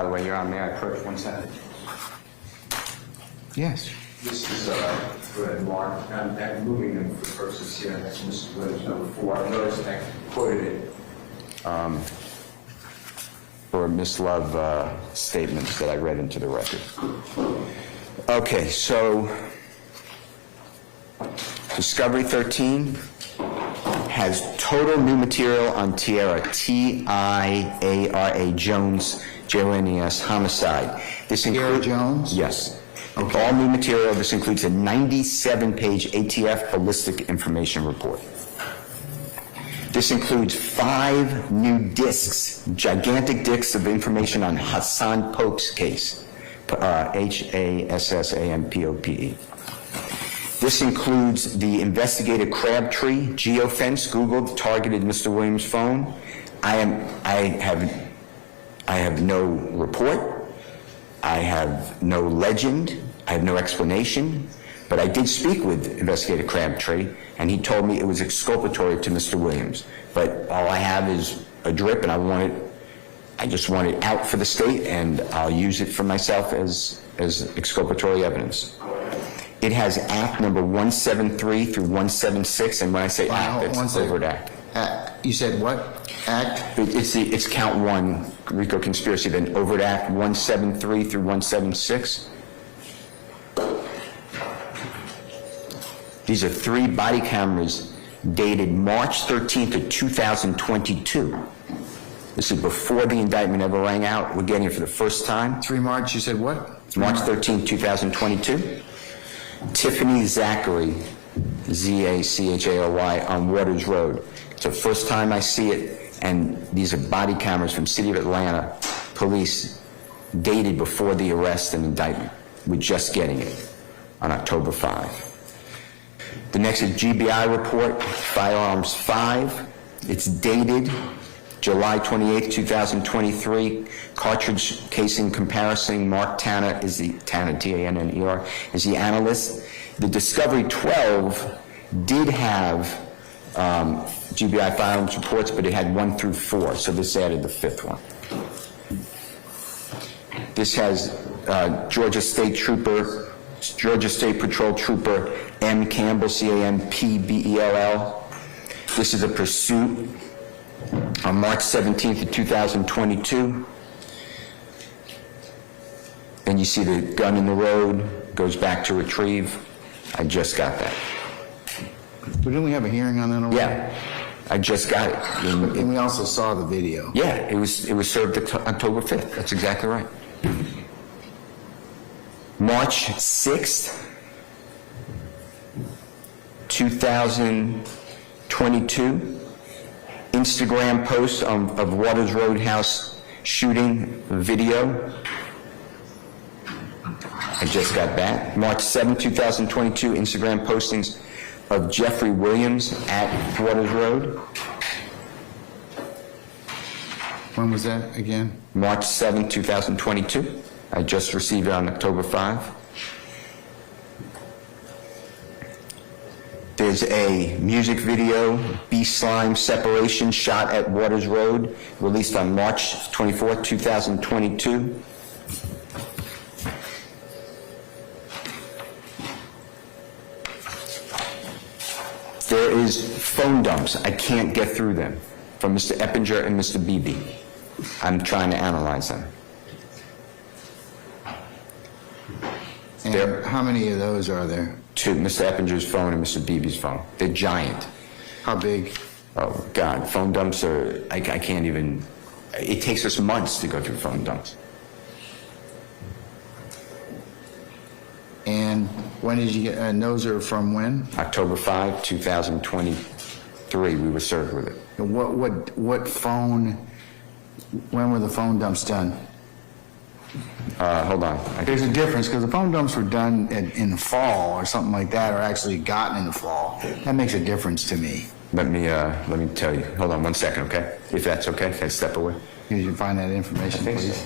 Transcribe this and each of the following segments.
by the way, Your Honor, may I approach 1 second? Yes. This is Fred Mark. I'm moving them for purposes here. That's Mr. Williams, number 4. I noticed I quoted it for Ms. Love statements that I read into the record. Okay, so Discovery 13 has total new material on Tiara, T-I-A-R-A, Jones, J-O-N-E-S, homicide. This Tiara Jones? Yes. Okay. All new material. This includes a 97-page ATF ballistic information report. This includes 5 new discs, gigantic discs of information on Hassan Pope's case, H-A-S-S-A-M-P-O-P-E. This includes the investigative Crabtree geofence Googled targeted Mr. Williams' phone. I have no report. I have no legend. I have no explanation. But I did speak with Investigator Crabtree, and he told me it was exculpatory to Mr. Williams. But all I have is a drip, and I just want it out for the state, and I'll use it for myself as exculpatory evidence. It has Act number 173 through 176, and when I say Act, it's overt act. You said what? Act? It's count 1, RICO conspiracy, then overt act 173 through 176. These are 3 body cameras dated March 13th of 2022. This is before the indictment ever rang out. We're getting it for the first time. 3 March, you said what? March 13th, 2022. Tiffany Zachary, Z-A-C-H-A-R-Y, on Waters Road. It's the first time I see it, and these are body cameras from City of Atlanta police dated before the arrest and indictment. We're just getting it on October 5. The next is GBI report, Firearms 5. It's dated July 28, 2023. Cartridge casing comparison. Mark Tanner is the, Tanner, T-A-N-N-E-R, is the analyst. The Discovery 12 did have GBI firearms reports, but it had 1 through 4, so this added the 5th one. This has Georgia State Patrol Trooper M. Campbell, C-A-M-P-B-E-L-L. This is a pursuit on March 17th of 2022. And you see the gun in the road, goes back to retrieve. I just got that. But didn't we have a hearing on that already? Yeah, I just got it. And we also saw the video. Yeah, it was served October 5th. That's exactly right. March 6th, 2022, Instagram post of Waters Roadhouse shooting video. I just got that. March 7th, 2022, Instagram postings of Jeffery Williams at Waters Road. When was that again? March 7th, 2022. I just received it on October 5. There's a music video, B-Slime Separation, shot at Waters Road, released on March 24th, 2022. There is phone dumps. I can't get through them from Mr. Eppinger and Mr. Beebe. I'm trying to analyze them. And how many of those are there? 2, Mr. Eppinger's phone and Mr. Beebe's phone. They're giant. How big? Oh, God, phone dumps are, I can't even, it takes us months to go through phone dumps. And when did you get, and those are from when? October 5, 2023, we were served with it. And what phone, when were the phone dumps done? Hold on. There's a difference, because the phone dumps were done in the fall or something like that, or actually gotten in the fall. That makes a difference to me. Let me tell you. Hold on 1 second, okay? If that's okay, can I step away? Can you find that information, please? So.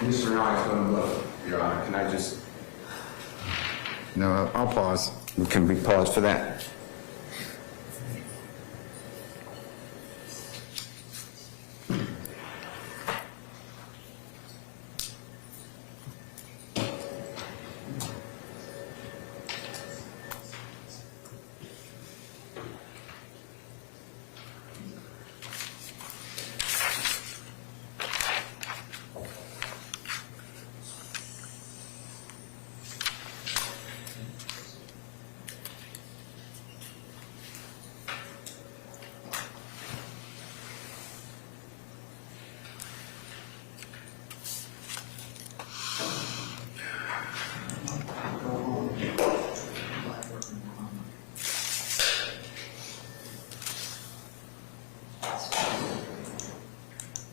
Mr. Ryan's going to look, Your Honor. Can I just... No, I'll pause. Can we pause for that?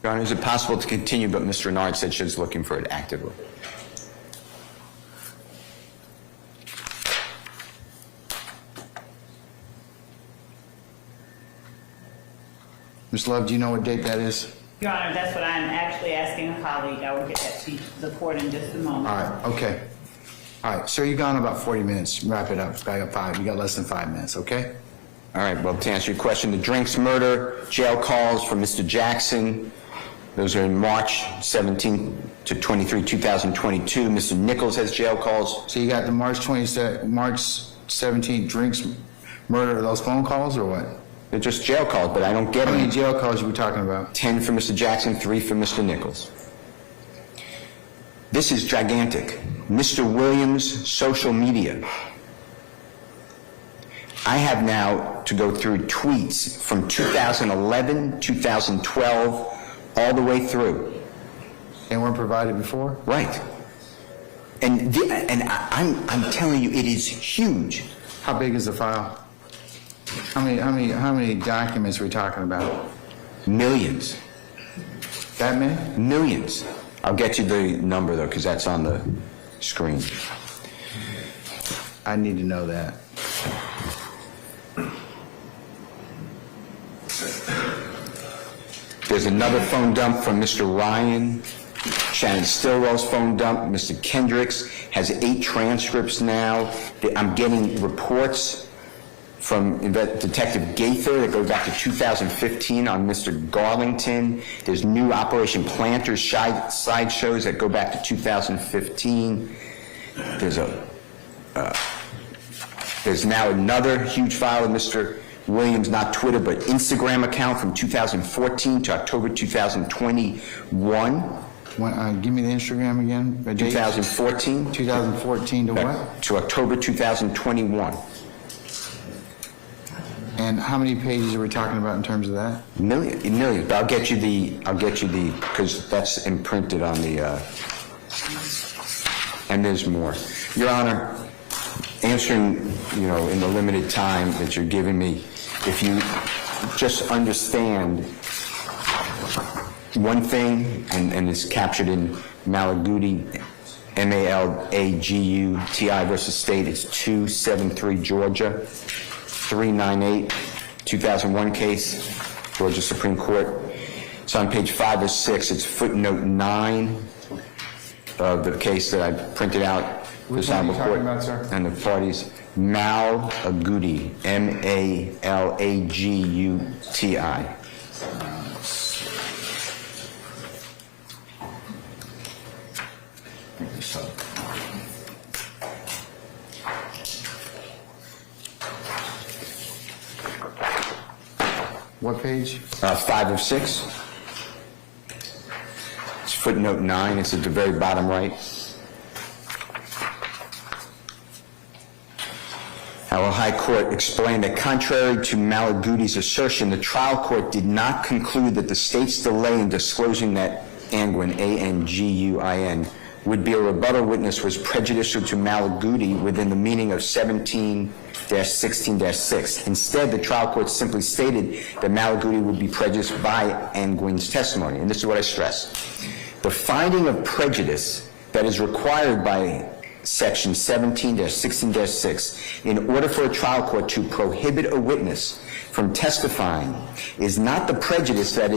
Your Honor, is it possible to continue, but Mr. Renard said she's looking for it actively. Ms. Love, do you know what date that is? Your Honor, that's what I'm actually asking a colleague. I will get that to the court in just a moment. All right, okay. All right, sir, you're gone about 40 minutes. Wrap it up. I got 5. You got less than 5 minutes, okay? All right, well, to answer your question, the drinks murder, jail calls for Mr. Jackson, those are in March 17 to 23, 2022. Mr. Nichols has jail calls. So you got the March 17th drinks murder, are those phone calls or what? They're just jail calls, but I don't get How many them. jail calls are we talking about? 10 for Mr. Jackson, 3 for Mr. Nichols. This is gigantic. Mr. Williams' social media. I have now to go through tweets from 2011, 2012, all the way through. They weren't provided before? Right. And I'm telling you, it is huge. How big is the file? How many documents are we talking about? Millions. That many? Millions. I'll get you the number, though, because that's on the screen. I need to know that. There's another phone dump from Mr. Ryan. Shannon Stillwell's phone dump. Mr. Kendricks has 8 transcripts now. I'm getting reports from Detective Gaither that go back to 2015 on Mr. Garlington. There's new Operation Planters sideshows that go back to 2015. There's now another huge file of Mr. Williams, not Twitter, but Instagram account from 2014 to October 2021. Give me the Instagram again. 2014 2014 to what? to October 2021. And how many pages are we talking about in terms of that? Millions. But I'll get you the, because that's imprinted on the, and there's more. Your Honor, answering, in the limited time that you're giving me, if you just understand one thing, and it's captured in Malaguti, Malaguti versus State, it's 273 Georgia, 398, 2001 case, Georgia Supreme Court. It's on page 5 or 6. It's footnote 9 of the case that I printed out. Which one are you talking about, sir? And the parties, Malaguti, Malaguti. What page? 5 of 6. It's footnote 9. It's at the very bottom right. Our High Court explained that contrary to Malaguti's assertion, the trial court did not conclude that the state's delay in disclosing that Anguin, A-N-G-U-I-N, would be a rebuttal witness was prejudicial to Malaguti within the meaning of 17-16-6. Instead, the trial court simply stated that Malaguti would be prejudiced by Anguin's testimony. And this is what I stress. The finding of prejudice that is required by Section 17-16-6 in order for a trial court to prohibit a witness from testifying is not the prejudice that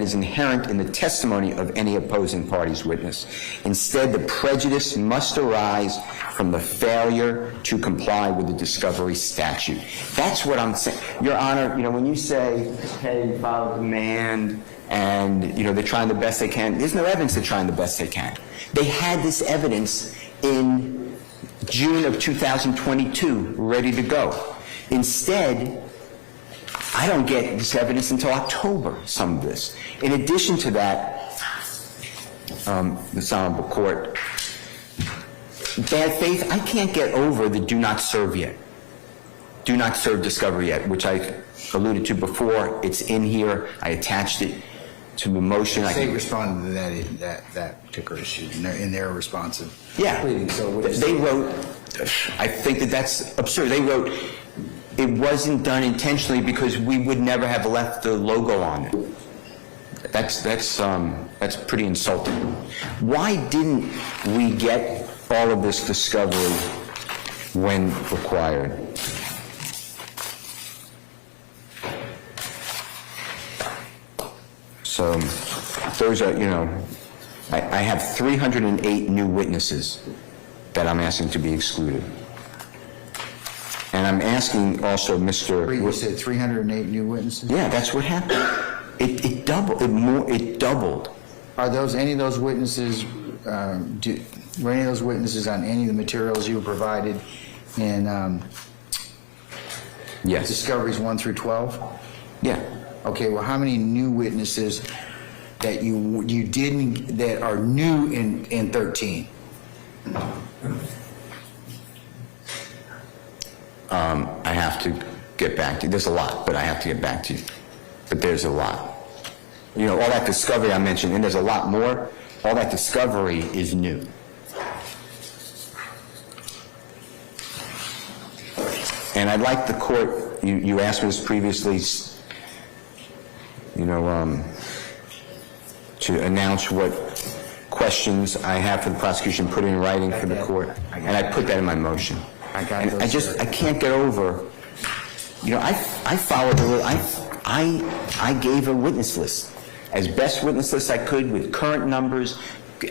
is inherent in the testimony of any opposing party's witness. Instead, the prejudice must arise from the failure to comply with the discovery statute. That's what I'm saying. Your Honor, when you say, hey, file a demand, and, they're trying the best they can, there's no evidence they're trying the best they can. They had this evidence in June of 2022 ready to go. Instead, I don't get this evidence until October, some of this. In addition to that, this Honorable Court, bad faith, I can't get over the do not serve yet. Do not serve discovery yet, which I alluded to before. It's in here. I attached it to the motion. The state responded to that particular issue in their responsive. Yeah. Pleading. So they wrote, I think that's absurd. They wrote, it wasn't done intentionally because we would never have left the logo on it. That's pretty insulting. Why didn't we get all of this discovery when required? So those are, I have 308 new witnesses that I'm asking to be excluded. And I'm asking also Mr. You said 308 new witnesses? Yeah, that's what happened. It doubled. It doubled. Are any of those witnesses, were any of those witnesses on any of the materials you provided in Yes. Discoveries 1 through 12? Yeah. Okay, well, how many new witnesses that you didn't, that are new in 13? I have to get back to you. There's a lot, but I have to get back to you. But there's a lot. All that discovery I mentioned, and there's a lot more. All that discovery is new. And I'd like the court, you asked me this previously, to announce what questions I have for the prosecution, put it in writing for the court. And I put that in my motion. I got And those. I can't get over, I followed the rule. I gave a witness list, as best witness list I could, with current numbers,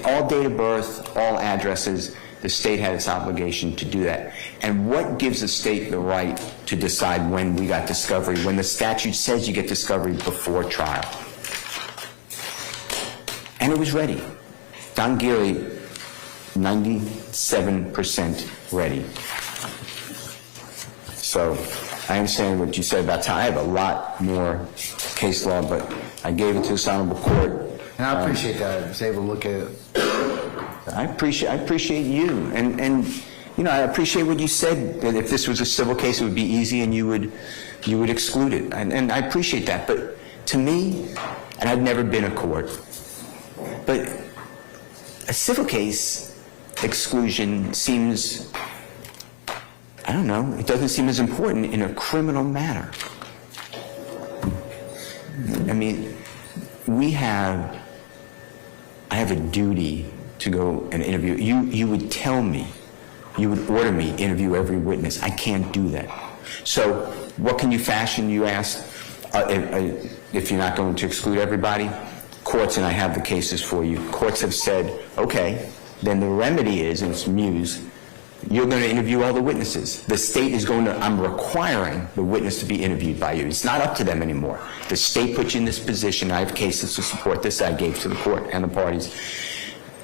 all date of birth, all addresses. The state had its obligation to do that. And what gives the state the right to decide when we got discovery, when the statute says you get discovery before trial? And it was ready. Don Geary, 97% ready. So I understand what you said about time. I have a lot more case law, but I gave it to this honorable court. And I appreciate that. I was able to look at it. I appreciate you, and I appreciate what you said, that if this was a civil case, it would be easy and you would exclude it, and I appreciate that. But to me, and I've never been a court, but a civil case exclusion seems, I don't know, it doesn't seem as important in a criminal matter. I mean, I have a duty to go and interview. You would tell me, you would order me to interview every witness. I can't do that. So what can you fashion, you asked, if you're not going to exclude everybody? Courts, and I have the cases for you, courts have said, okay, then the remedy is, and it's Muse, you're going to interview all the witnesses. The state is I'm requiring the witness to be interviewed by you. It's not up to them anymore. The state puts you in this position. I have cases to support this I gave to the court and the parties.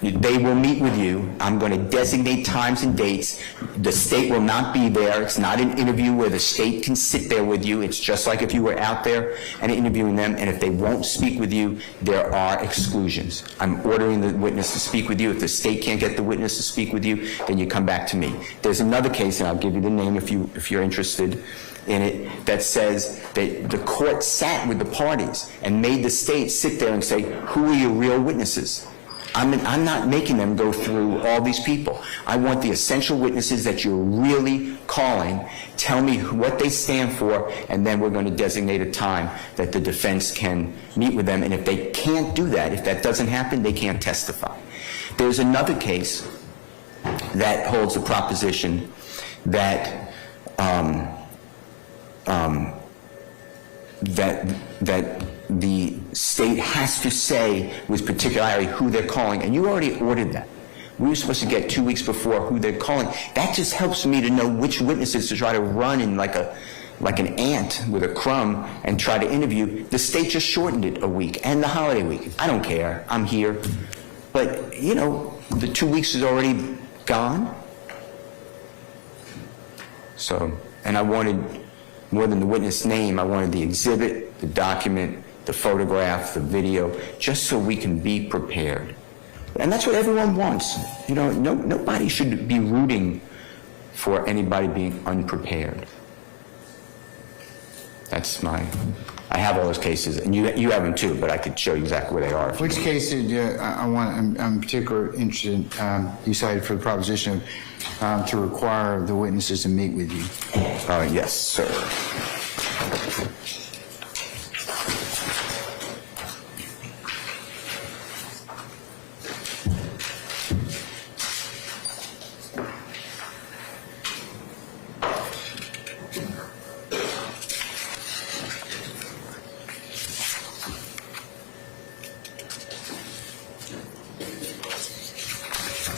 They will meet with you. I'm going to designate times and dates. The state will not be there. It's not an interview where the state can sit there with you. It's just like if you were out there and interviewing them, and if they won't speak with you, there are exclusions. I'm ordering the witness to speak with you. If the state can't get the witness to speak with you, then you come back to me. There's another case, and I'll give you the name if you're interested in it, that says that the court sat with the parties and made the state sit there and say, who are your real witnesses? I'm not making them go through all these people. I want the essential witnesses that you're really calling. Tell me what they stand for, and then we're going to designate a time that the defense can meet with them. And if they can't do that, if that doesn't happen, they can't testify. There's another case that holds the proposition that that the state has to say with particularity who they're calling, and you already ordered that. We were supposed to get 2 weeks before who they're calling. That just helps me to know which witnesses to try to run in like an ant with a crumb and try to interview. The state just shortened it a week, and the holiday week. I don't care. I'm here. But, the 2 weeks is already gone. So, and I wanted more than the witness name. I wanted the exhibit, the document, the photograph, the video, just so we can be prepared. And that's what everyone wants. Nobody should be rooting for anybody being unprepared. I have all those cases, and you have them too, but I could show you exactly where they are. Which case did I'm particularly interested, you cited for the proposition of to require the witnesses to meet with you? Yes, sir.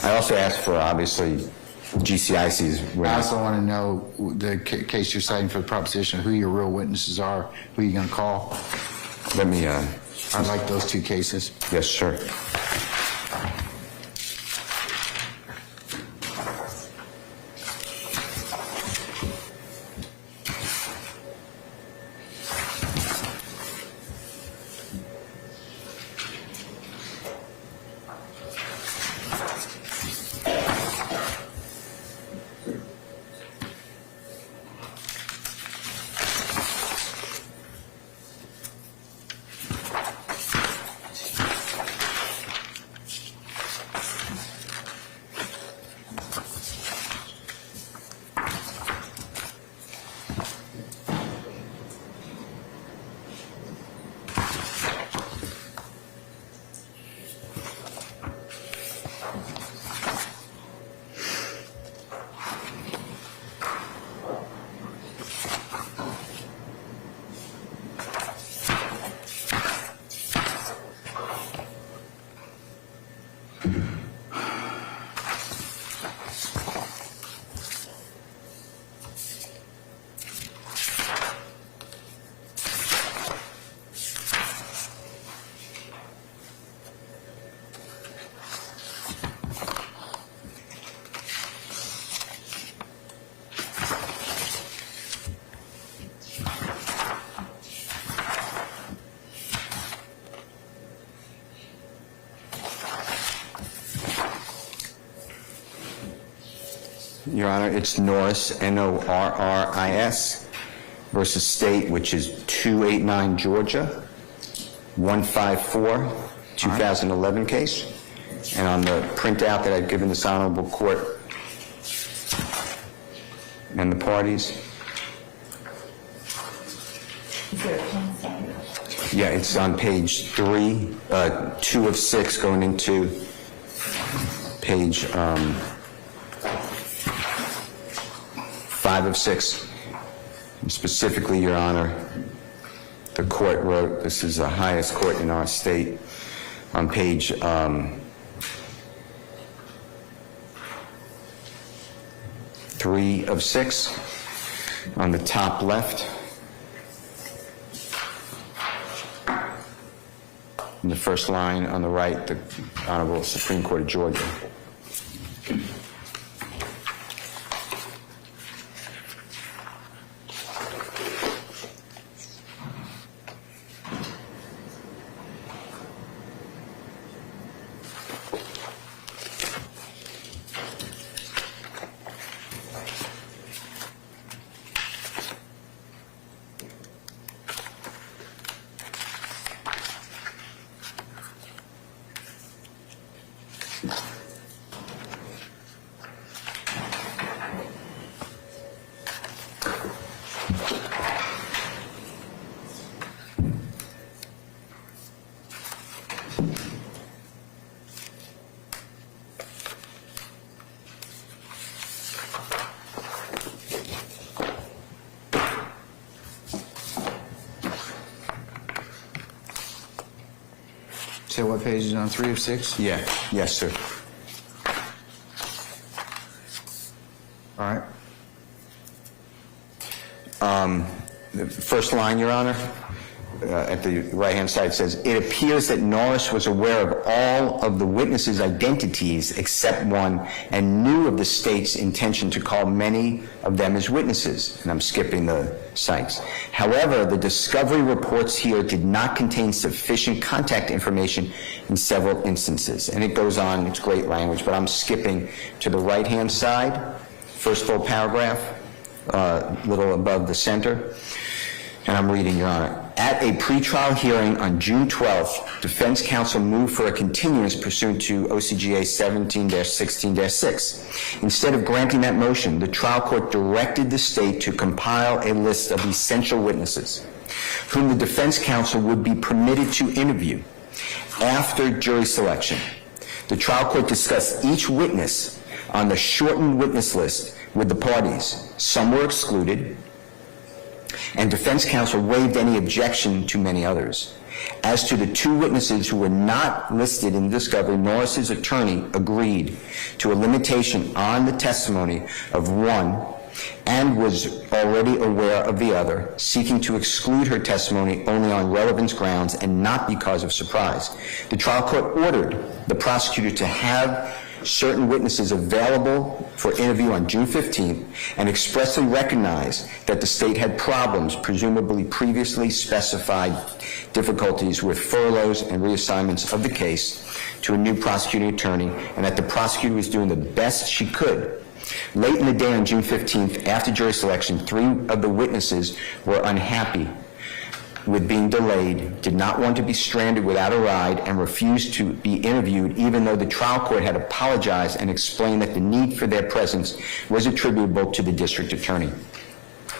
I also asked for, obviously, GCIC's. I also want to know the case you're citing for the proposition, who your real witnesses are, who you're going to call. Let me, I'd like those two cases. yes, sir. Your Honor, it's Norris, Norris, versus State, which is 289 Georgia, 154, 2011 case. And on the printout that I've given this honorable court and the parties. Yeah, it's on page 2 of 6, going into page 5 of 6. And specifically, Your Honor, the court wrote, this is the highest court in our state, on page 3 of 6, on the top left, in the first line on the right, the Honorable Supreme Court of Georgia. So what page is on 3 of 6? Yeah, yes, sir. All right. The first line, Your Honor, at the right-hand side says, it appears that Norris was aware of all of the witnesses' identities except one and knew of the state's intention to call many of them as witnesses. And I'm skipping the cites. However, the discovery reports here did not contain sufficient contact information in several instances. And it goes on, it's great language, but I'm skipping to the right-hand side, first full paragraph, little above the center. And I'm reading, Your Honor. At a pretrial hearing on June 12th, defense counsel moved for a continuance pursuant to OCGA 17-16-6. Instead of granting that motion, the trial court directed the state to compile a list of essential witnesses whom the defense counsel would be permitted to interview after jury selection. The trial court discussed each witness on the shortened witness list with the parties. Some were excluded, and defense counsel waived any objection to many others. As to the two witnesses who were not listed in discovery, Norris's attorney agreed to a limitation on the testimony of one and was already aware of the other, seeking to exclude her testimony only on relevance grounds and not because of surprise. The trial court ordered the prosecutor to have certain witnesses available for interview on June 15th and expressly recognized that the state had problems, presumably previously specified difficulties with furloughs and reassignments of the case to a new prosecuting attorney, and that the prosecutor was doing the best she could. Late in the day on June 15th, after jury selection, 3 of the witnesses were unhappy with being delayed, did not want to be stranded without a ride, and refused to be interviewed, even though the trial court had apologized and explained that the need for their presence was attributable to the district attorney.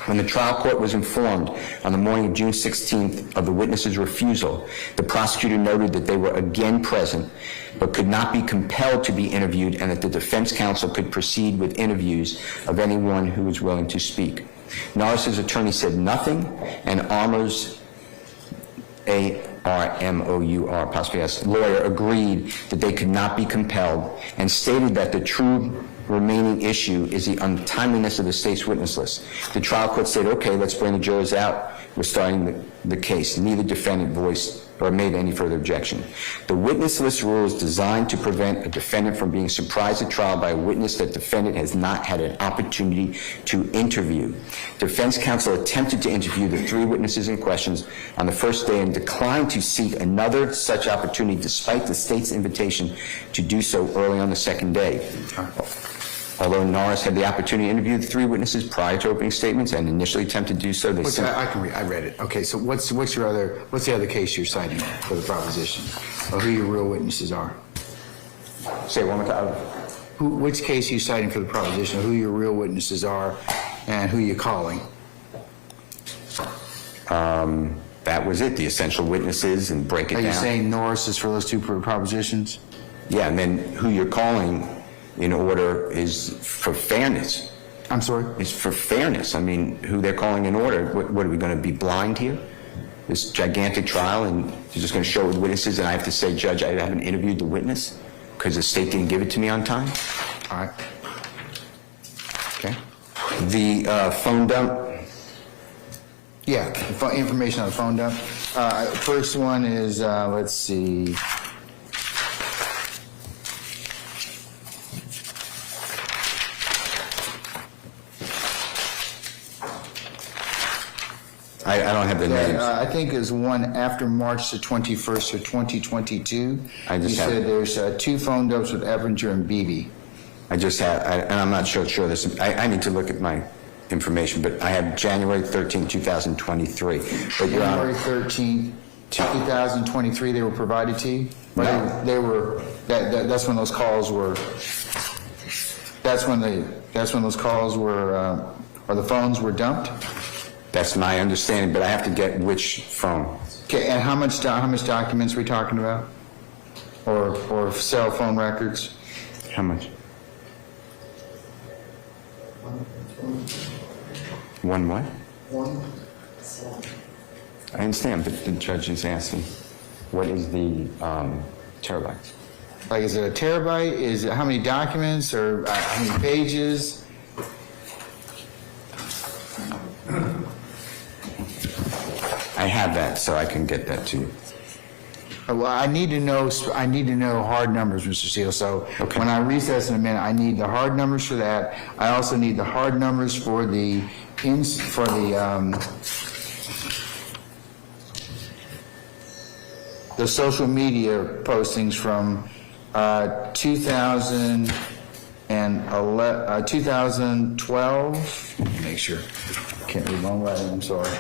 When the trial court was informed on the morning of June 16th of the witnesses' refusal, the prosecutor noted that they were again present, but could not be compelled to be interviewed, and that the defense counsel could proceed with interviews of anyone who was willing to speak. Norris's attorney said nothing, and Armour's A-R-M-O-U-R, apostrophe S, lawyer agreed that they could not be compelled and stated that the true remaining issue is the untimeliness of the state's witness list. The trial court said, okay, let's bring the jurors out. We're starting the case. Neither defendant voiced or made any further objection. The witness list rule is designed to prevent a defendant from being surprised at trial by a witness that defendant has not had an opportunity to interview. Defense counsel attempted to interview the 3 witnesses in question on the first day and declined to seek another such opportunity despite the state's invitation to do so early on the second day. Although Norris had the opportunity to interview the 3 witnesses prior to opening statements and initially attempted to do so, I read it. Okay, so what's the other case you're citing for the proposition of who your real witnesses are? Say it one more time. Which case are you citing for the proposition of who your real witnesses are and who you're calling? That was it, the essential witnesses, and break it down. Are you saying Norris is for those 2 propositions? Yeah, and then who you're calling in order is for fairness. I'm sorry? It's for fairness. I mean, who they're calling in order. What are we going to be blind here? This gigantic trial, and you're just going to show it with witnesses, and I have to say, Judge, I haven't interviewed the witness because the state didn't give it to me on time? All right. Okay. The phone dump. Yeah, information on the phone dump. First one is, let's see. I don't have the names. I think it's one after March the 21st of 2022. You said there's 2 phone dumps with Evinger and Beebe. I just have, and I'm not sure this. I need to look at my information, but I have January 13, 2023. But January 13, 2023, they were provided to you? No. They were, that's when those calls were, that's when those calls were, or the phones were dumped? That's my understanding, but I have to get which phone. Okay, and how much documents are we talking about? Or cell phone records? How much? One what? 1 cell. I understand, but the judge is asking, what is the terabytes? Like, is it a terabyte? Is it how many documents or how many pages? I have that, so I can get that to you. Well, I need to know hard numbers, Mr. Steele. So Okay. when I recess in a minute, I need the hard numbers for that. I also need the hard numbers for the social media postings from 2012. Let me make sure. Can't read my own writing. I'm sorry.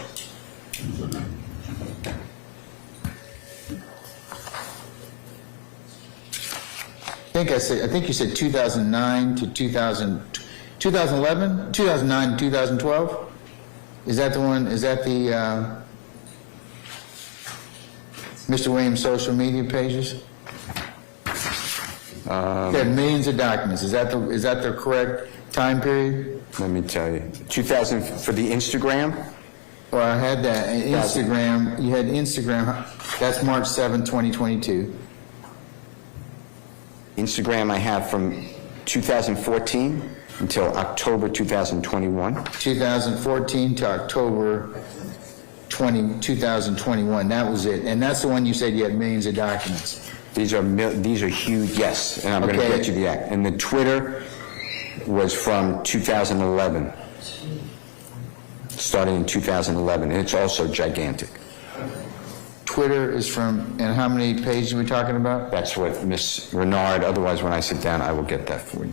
I think you said 2009 to 2011, 2009 to 2012. Is that the one? Is that the Mr. Williams' social media pages? They had millions of documents. Is that the correct time period? Let me tell you. 2000 for the Instagram? Well, I had that, and Instagram, you had Instagram, that's March 7, 2022. Instagram I have from 2014 until October 2021. 2014 to October 2021, that was it. And that's the one you said you had millions of documents. These are huge, yes, and I'm going to Okay. get you the act. And the Twitter was from 2011, starting in 2011, and it's also gigantic. Twitter is from, and how many pages are we talking about? That's what Ms. Renard, otherwise when I sit down, I will get that for you.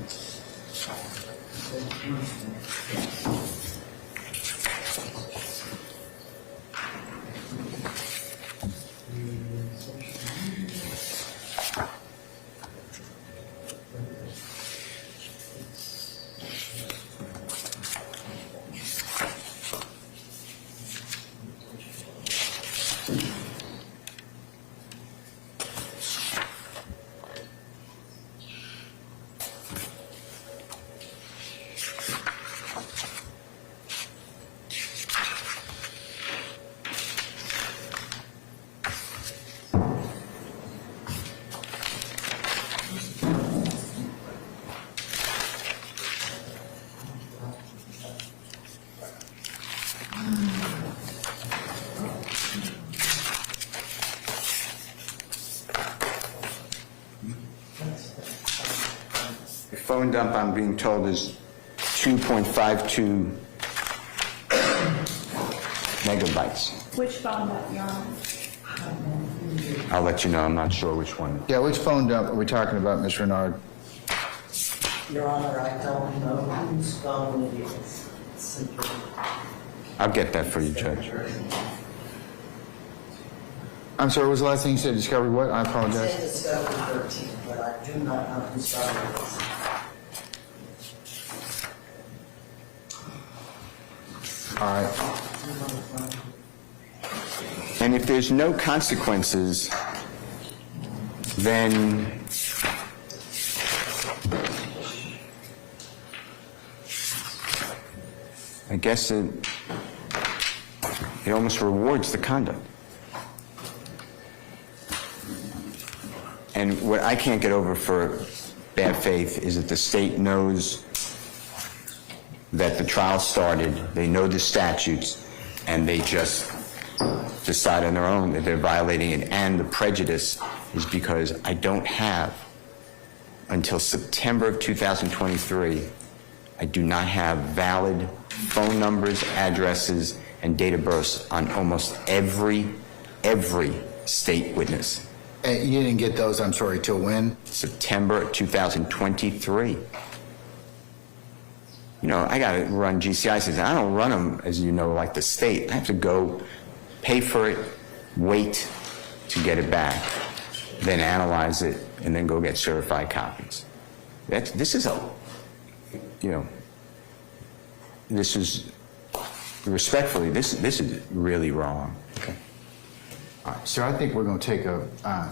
The phone dump, I'm being told, is 2.52 megabytes. Which phone that you're on? I'll let you know, I'm not sure which one. Yeah, which phone dump are we talking about, Ms. Renard? Your Honor, I don't know whose phone it is. Simply I'll get that for you, Judge. I'm sorry, what was the last thing you said? Discovery what? I say apologize. Discovery 13, but I do not know whose phone it is. All right. And if there's no consequences, then I guess it almost rewards the conduct. And what I can't get over for bad faith is that the state knows that the trial started, they know the statutes, and they just decide on their own that they're violating it. And the prejudice is because I don't have, until September of 2023, I do not have valid phone numbers, addresses, and date of births on almost every state witness. You didn't get those, I'm sorry, till when? September 2023. You know, I got to run GCI systems. I don't run them, as you know, like the state. I have to go pay for it, wait to get it back, then analyze it, and then go get certified copies. This is respectfully, this is really wrong. Okay. All right, so I think we're going to take a,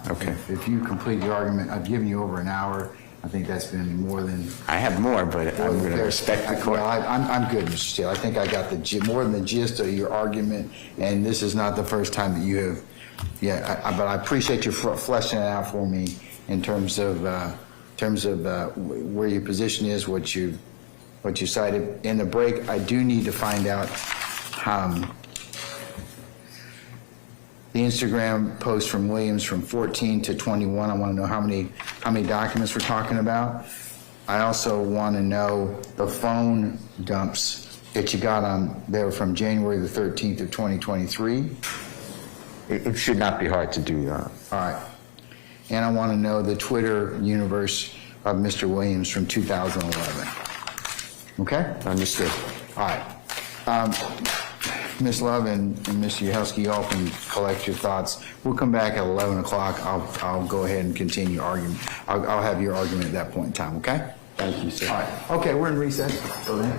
Okay. if you complete your argument, I've given you over an hour. I think that's been more than. I have more, but I'm going to respect the court. Well, I'm good, Mr. Steele. I think I got more than the gist of your argument, and this is not the first time that you have, but I appreciate you fleshing it out for me in terms of where your position is, what you cited. In the break, I do need to find out the Instagram post from Williams from 14 to 21. I want to know how many documents we're talking about. I also want to know the phone dumps that you got on there from January the 13th of 2023. It should not be hard to do that. All right. And I want to know the Twitter universe of Mr. Williams from 2011. Okay? Understood. All right. Ms. Love and Mr. Yahowski, y'all can collect your thoughts. We'll come back at 11 o'clock. I'll go ahead and continue argument. I'll have your argument at that point in time, okay? Thank you, sir. All right. Okay, we're in recess. So then.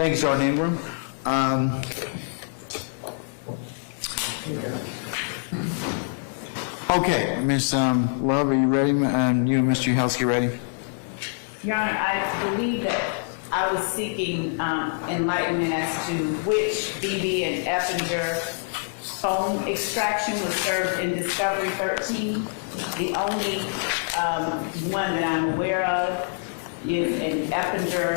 Thank you, Sergeant Ingram. Okay, Ms. Love, are you ready? And you, Mr. Uhelski, ready? Your Honor, I believe that I was seeking enlightenment as to which BB and Eppinger phone extraction was served in Discovery 13. The only one that I'm aware of is an Eppinger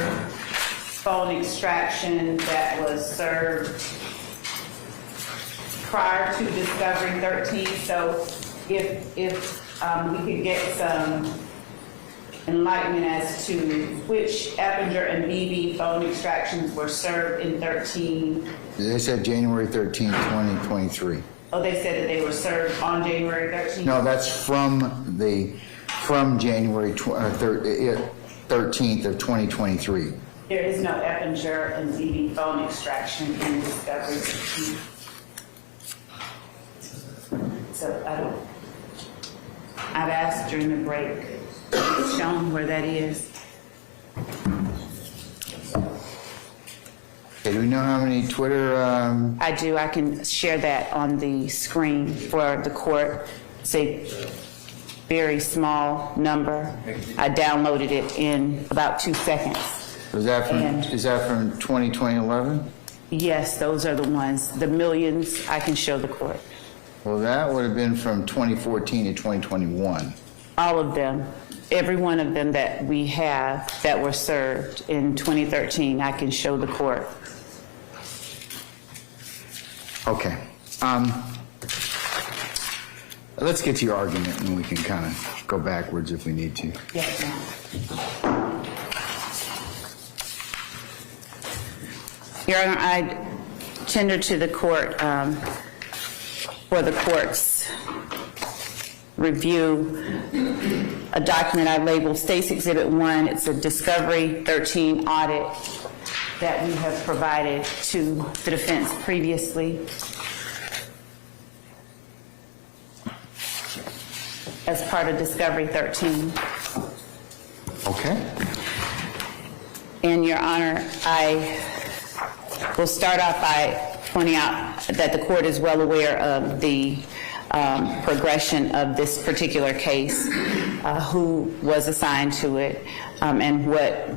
phone extraction that was served prior to Discovery 13. So if we could get some enlightenment as to which Eppinger and BB phone extractions were served in 13. They said January 13, 2023. Oh, they said that they were served on January 13th? No, that's from January 13th of 2023. There is no Eppinger and BB phone extraction in Discovery 13. So I've asked during the break, it's shown where that is. Okay, do we know how many Twitter? I do. I can share that on the screen for the court. It's a very small number. I downloaded it in about 2 seconds. Is that from 2011? Yes, those are the ones. The millions, I can show the court. Well, that would have been from 2014 to 2021. All of them. Every one of them that we have that were served in 2013, I can show the court. Okay. Let's get to your argument, and we can kind of go backwards if we need to. Yes, ma'am. Your Honor, I tendered to the court for the court's review a document I labeled State's Exhibit 1. It's a Discovery 13 audit that we have provided to the defense previously. As part of Discovery 13. Okay. And Your Honor, I will start off by pointing out that the court is well aware of the progression of this particular case, who was assigned to it, and what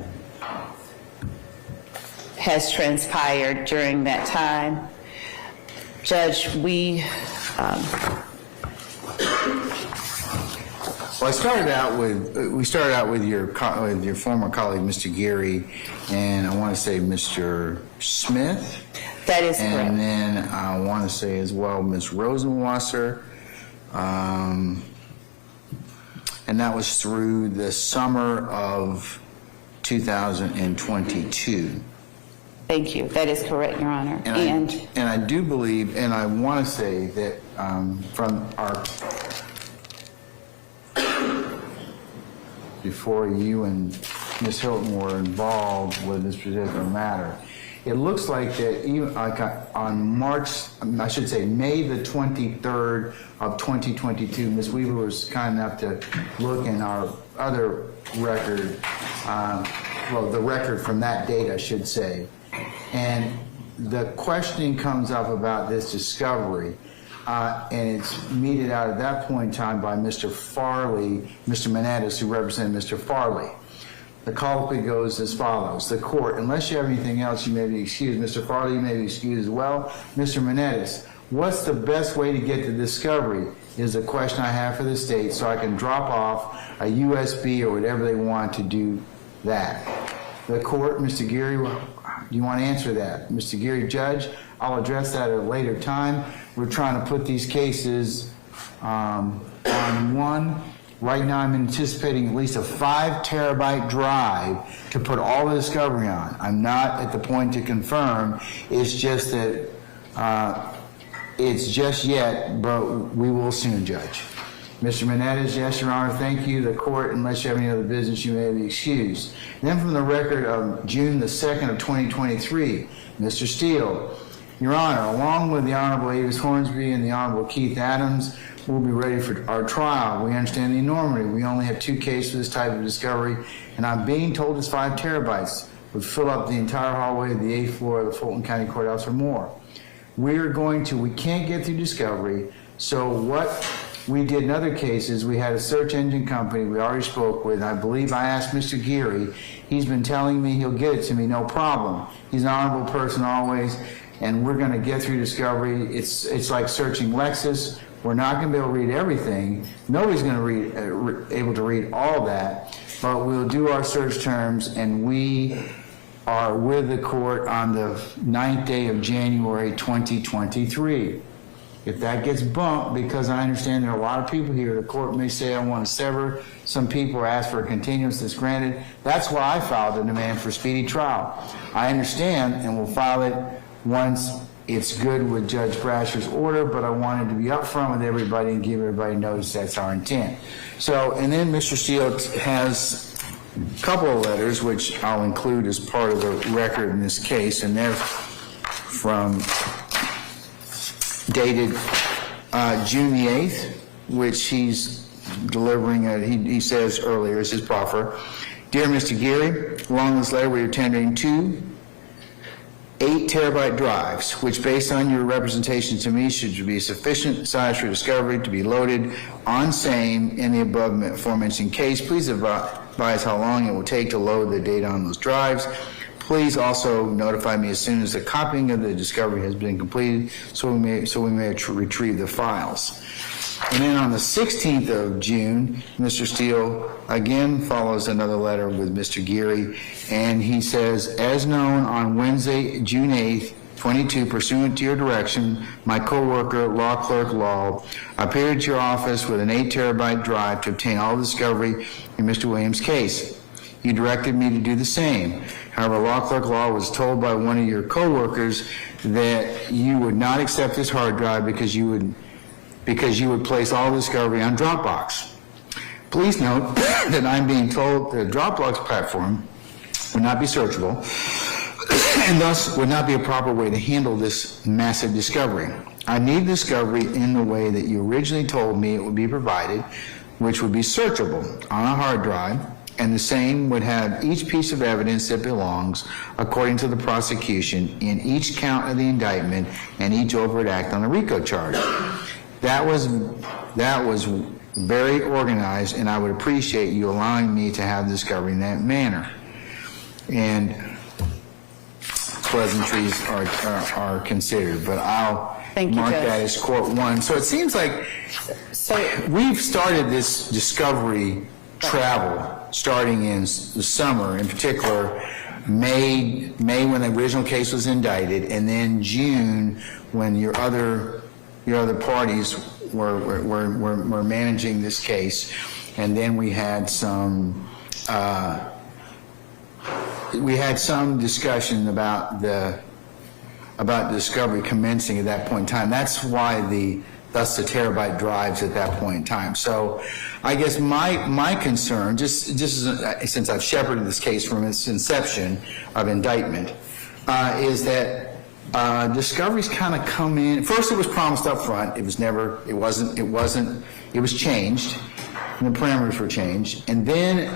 has transpired during that time. Judge, we started out with your former colleague, Mr. Geary, and I want to say Mr. Smith. That is correct. And then I want to say as well Ms. Rosenwasser. And that was through the summer of 2022. Thank you. That is correct, Your Honor. And I do believe, and I want to say that from our, before you and Ms. Hilton were involved with this particular matter, it looks like that even like on May the 23rd of 2022, Ms. Weaver was kind enough to look in our other record, the record from that date, I should say. And the questioning comes up about this discovery, and it's meted out at that point in time by Mr. Farley, Mr. Menendez, who represented Mr. Farley. The colloquy goes as follows. The court, unless you have anything else, you may be excused. Mr. Farley, you may be excused as well. Mr. Menendez, what's the best way to get to discovery is a question I have for the state, so I can drop off a USB or whatever they want to do that. The court, Mr. Geary, do you want to answer that? Mr. Geary, Judge, I'll address that at a later time. We're trying to put these cases on one. Right now, I'm anticipating at least a 5 terabyte drive to put all the discovery on. I'm not at the point to confirm. It's just that it's just yet, but we will soon, Judge. Mr. Menendez, yes, Your Honor, thank you. The court, unless you have any other business, you may be excused. Then from the record of June the 2nd of 2023, Mr. Steele, Your Honor, along with the Honorable Avis Hornsby and the Honorable Keith Adams, we'll be ready for our trial. We understand the enormity. We only have 2 cases for this type of discovery, and I'm being told it's 5 terabytes. would fill up the entire hallway of the 8th floor of the Fulton County Courthouse or more. We can't get through discovery, so what we did in other cases, we had a search engine company we already spoke with. I believe I asked Mr. Geary. He's been telling me he'll get it to me, no problem. He's an honorable person always, and we're going to get through discovery. It's like searching Lexus. We're not going to be able to read everything. Nobody's going to able to read all that, but we'll do our search terms, and we are with the court on the 9th day of January 2023. If that gets bumped, because I understand there are a lot of people here, the court may say I want to sever some people or ask for a continuance that's granted. That's why I filed a demand for speedy trial. I understand, and we'll file it once it's good with Judge Brasher's order, but I wanted to be upfront with everybody and give everybody notice that's our intent. So, and then Mr. Steele has a couple of letters, which I'll include as part of the record in this case, and they're from dated June the 8th, which he's delivering, he says earlier, is his proffer. Dear Mr. Geary, along this letter we are tendering 2 8-terabyte drives, which based on your representation to me should be sufficient size for discovery to be loaded on same in the above aforementioned case. Please advise how long it will take to load the data on those drives. Please also notify me as soon as the copying of the discovery has been completed so we may retrieve the files. And then on the 16th of June, Mr. Steele again follows another letter with Mr. Geary, and he says, as known on Wednesday, June 8th, 22, pursuant to your direction, my co-worker, law clerk Law, appeared at your office with an 8-terabyte drive to obtain all the discovery in Mr. Williams' case. You directed me to do the same. However, law clerk Law was told by one of your co-workers that you would not accept this hard drive because you would place all discovery on Dropbox. Please note that I'm being told the Dropbox platform would not be searchable and thus would not be a proper way to handle this massive discovery. I need discovery in the way that you originally told me it would be provided, which would be searchable on a hard drive, and the same would have each piece of evidence that belongs, according to the prosecution, in each count of the indictment and each overt act on the RICO charge. That was very organized, and I would appreciate you allowing me to have discovery in that manner. And pleasantries are considered, but I'll mark that as court 1. So it seems like we've started this discovery travel starting in the summer, in particular May when the original case was indicted, and then June when your other parties were managing this case, and then we had some discussion about discovery commencing at that point in time. That's why thus the terabyte drives at that point in time. So I guess my concern, just since I've shepherded this case from its inception of indictment, is that discoveries kind of come in. First, it was promised up front. It was changed, and the parameters were changed. And then,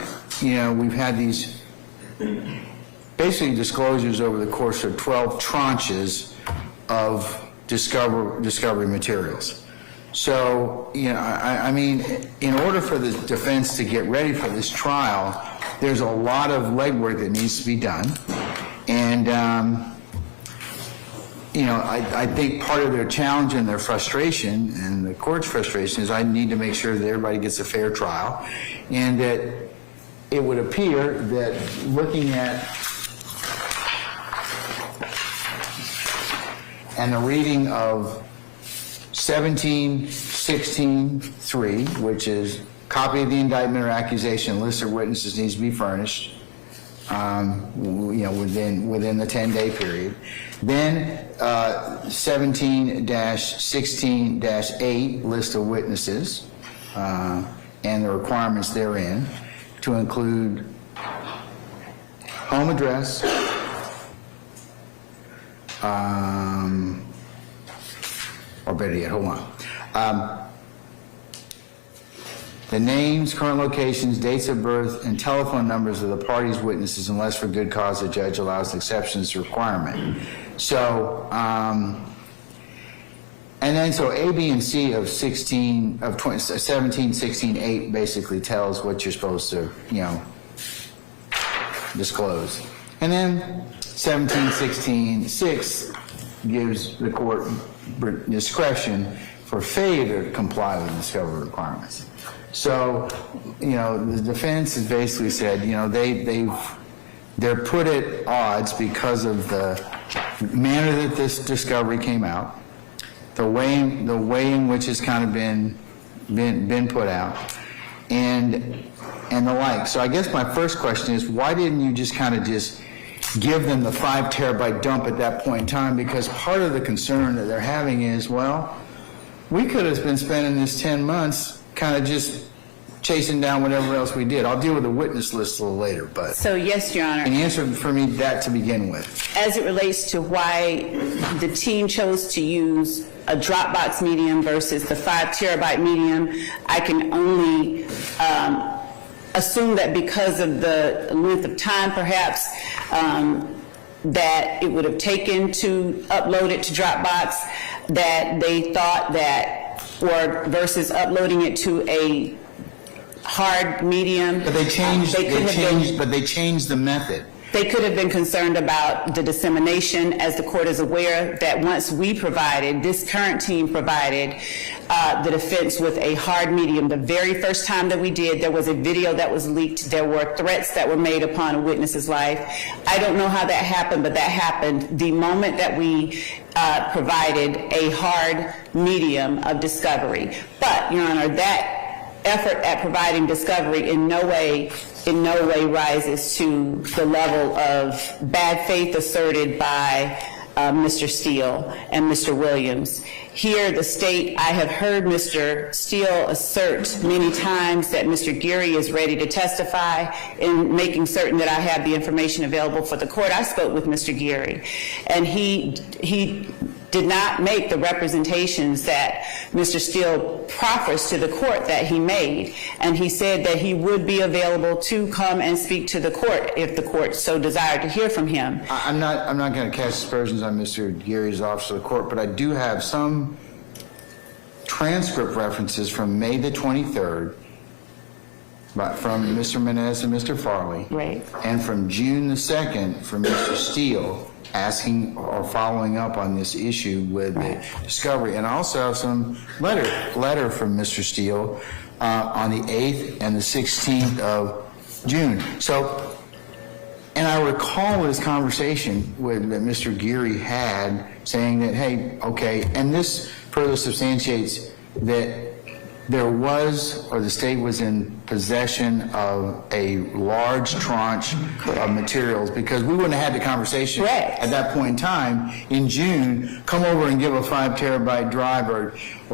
we've had these basically disclosures over the course of 12 tranches of discovery materials. So, I mean, in order for the defense to get ready for this trial, there's a lot of legwork that needs to be done. And, I think part of their challenge and their frustration and the court's frustration is I need to make sure that everybody gets a fair trial, and that it would appear that looking at and the reading of 1716.3, which is copy of the indictment or accusation, list of witnesses needs to be furnished, within the 10-day period. Then 17-16-8, list of witnesses and the requirements therein, to include home address, or better yet, hold on. the names, current locations, dates of birth, and telephone numbers of the parties' witnesses, unless for good cause the judge allows exceptions to requirement. So, and then so A, B, and C of 17, 16, 8 basically tells what you're supposed to, disclose. And then 17, 16, 6 gives the court discretion for failure to comply with discovery requirements. So, the defense has basically said, they're put at odds because of the manner that this discovery came out, the way in which it's kind of been put out, and the like. So I guess my first question is, why didn't you just give them the 5 terabyte dump at that point in time? Because part of the concern that they're having is, well, we could have been spending this 10 months kind of just chasing down whatever else we did. I'll deal with the witness list a little later, but... So, yes, Your Honor. Can you answer for me that to begin with? As it relates to why the team chose to use a Dropbox medium versus the 5 terabyte medium, I can only assume that because of the length of time, perhaps, that it would have taken to upload it to Dropbox, that they thought that, or versus uploading it to a hard medium. But they changed the method. They could have been concerned about the dissemination, as the court is aware that once we provided, this current team provided the defense with a hard medium. The very first time that we did, there was a video that was leaked. There were threats that were made upon a witness's life. I don't know how that happened, but that happened the moment that we provided a hard medium of discovery. But, Your Honor, that effort at providing discovery in no way rises to the level of bad faith asserted by Mr. Steele and Mr. Williams. Here, the state, I have heard Mr. Steele assert many times that Mr. Geary is ready to testify, in making certain that I have the information available for the court. I spoke with Mr. Geary, and he did not make the representations that Mr. Steele proffers to the court that he made. And he said that he would be available to come and speak to the court if the court so desired to hear from him. I'm not going to cast aspersions on Mr. Geary's office of the court, but I do have some transcript references from May the 23rd from Mr. Menez and Mr. Farley. Right. And from June the 2nd from Mr. Steele, asking or following up on this issue with the discovery. And I also have some letter from Mr. Steele on the 8th and the 16th of June. So, and I recall this conversation that Mr. Geary had, saying that, hey, okay, and this further substantiates that there was, or the state was in possession of a large tranche of materials, because we wouldn't have had the conversation at that point in time in June, come over and give a 5 terabyte drive or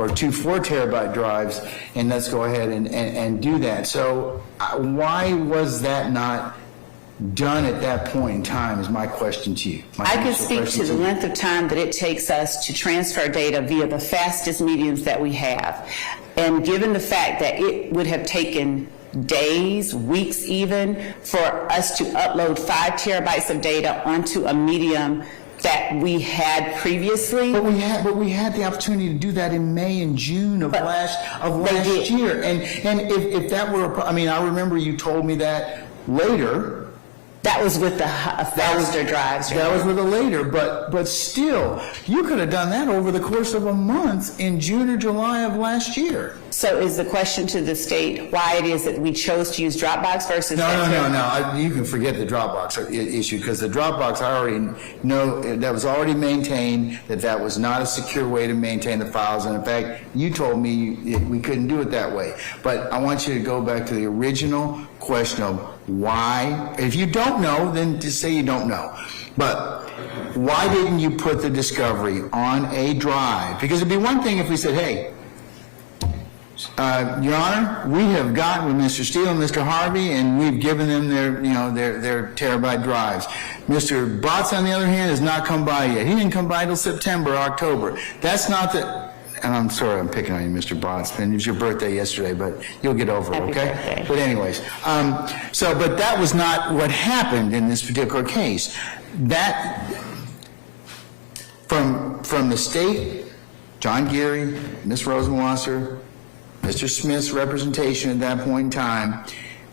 2 4 terabyte drives, and let's go ahead and do that. So why was that not done at that point in time is my question to you. I can speak to the length of time that it takes us to transfer data via the fastest mediums that we have. And given the fact that it would have taken days, weeks even, for us to upload 5 terabytes of data onto a medium that we had previously. But we had the opportunity to do that in May and June of last year. And if that were, I remember you told me that later. That was with the faster drives. That was with the later, but still, you could have done that over the course of a month in June or July of last year. So is the question to the state why it is that we chose to use Dropbox versus... No. You can forget the Dropbox issue, because the Dropbox, I already know that was already maintained, that was not a secure way to maintain the files. And in fact, you told me we couldn't do it that way. But I want you to go back to the original question of why. If you don't know, then just say you don't know. But why didn't you put the discovery on a drive? Because it'd be one thing if we said, hey, Your Honor, we have gotten with Mr. Steele and Mr. Harvey, and we've given them their terabyte drives. Mr. Botts, on the other hand, has not come by yet. He didn't come by till September, October. That's not the... and I'm sorry I'm picking on you, Mr. Botsman. It was your birthday yesterday, but you'll get over it, Happy okay? birthday. But anyways, but that was not what happened in this particular case. That, from the state, John Geary, Ms. Rosenwasser, Mr. Smith's representation at that point in time,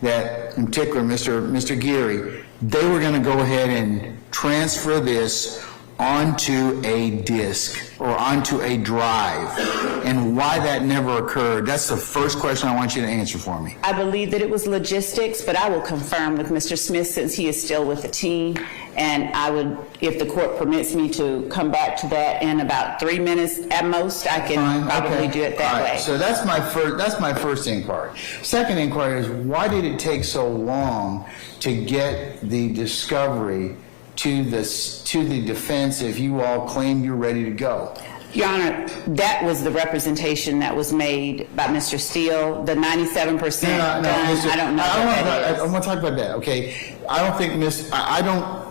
that in particular, Mr. Geary, they were going to go ahead and transfer this onto a disk or onto a drive, and why that never occurred, that's the first question I want you to answer for me. I believe that it was logistics, but I will confirm with Mr. Smith since he is still with the team, and I would, if the court permits me to come back to that in about 3 minutes at most, I can probably do it that All right, way. so that's my first inquiry. Second inquiry is, why did it take so long to get the discovery to the defense if you all claimed you're ready to go? Your Honor, that was the representation that was made by Mr. Steele, the 97% done. I don't know what that is. I want to talk about that, okay? I don't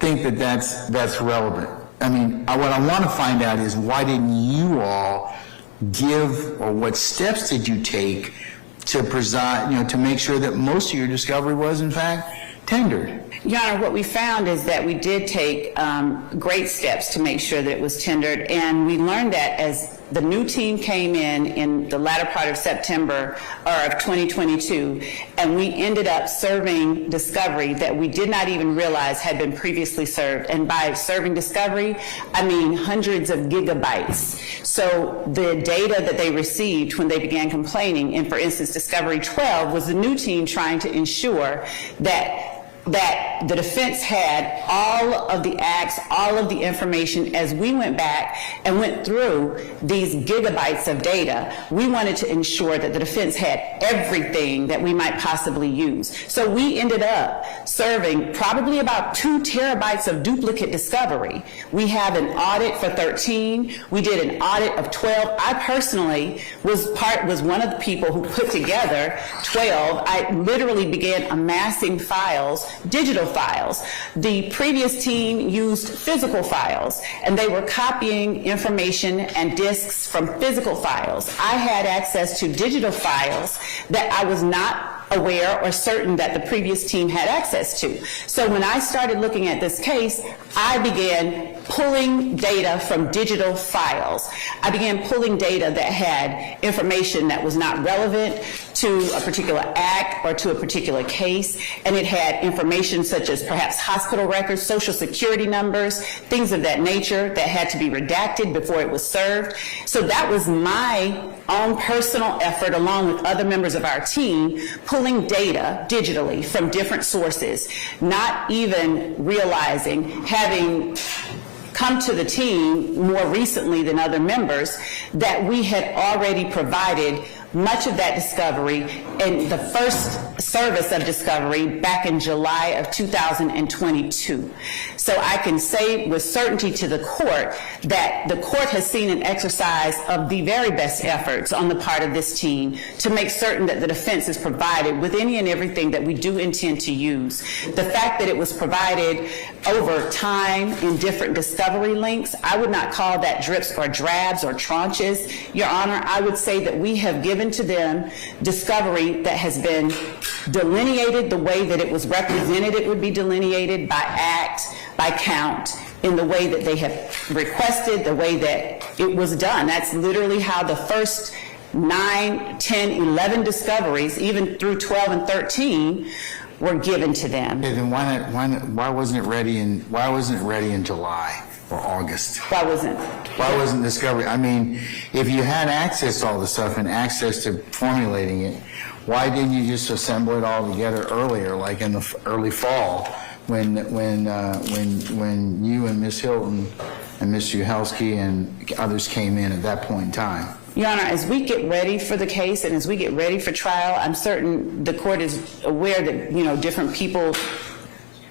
think that that's relevant. I mean, what I want to find out is, why didn't you all give, or what steps did you take to preside, to make sure that most of your discovery was in fact tendered? Your Honor, what we found is that we did take great steps to make sure that it was tendered, and we learned that as the new team came in the latter part of September of 2022, and we ended up serving discovery that we did not even realize had been previously served. And by serving discovery, I mean hundreds of gigabytes. So the data that they received when they began complaining, and for instance, Discovery 12 was the new team trying to ensure that the defense had all of the acts, all of the information. As we went back and went through these gigabytes of data, we wanted to ensure that the defense had everything that we might possibly use. So we ended up serving probably about 2 terabytes of duplicate discovery. We have an audit for 13. We did an audit of 12. I personally was one of the people who put together 12. I literally began amassing files, digital files. The previous team used physical files, and they were copying information and disks from physical files. I had access to digital files that I was not aware or certain that the previous team had access to. So when I started looking at this case, I began pulling data from digital files. I began pulling data that had information that was not relevant to a particular act or to a particular case, and it had information such as perhaps hospital records, social security numbers, things of that nature that had to be redacted before it was served. So that was my own personal effort, along with other members of our team, pulling data digitally from different sources, not even realizing, having come to the team more recently than other members, that we had already provided much of that discovery in the first service of discovery back in July of 2022. So I can say with certainty to the court that the court has seen an exercise of the very best efforts on the part of this team to make certain that the defense is provided with any and everything that we do intend to use. The fact that it was provided over time in different discovery links, I would not call that drips or drabs or tranches. Your Honor, I would say that we have given to them discovery that has been delineated the way that it was represented it would be delineated, by act, by count, in the way that they have requested, the way that it was done. That's literally how the first 9, 10, 11 discoveries, even through 12 and 13, were given to them. Okay, then why wasn't it ready in July or August? Why wasn't discovery? I mean, if you had access to all the stuff and access to formulating it, why didn't you just assemble it all together earlier, like in the early fall, when you and Ms. Hilton and Ms. Uhelski and others came in at that point in time? Your Honor, as we get ready for the case and as we get ready for trial, I'm certain the court is aware that, different people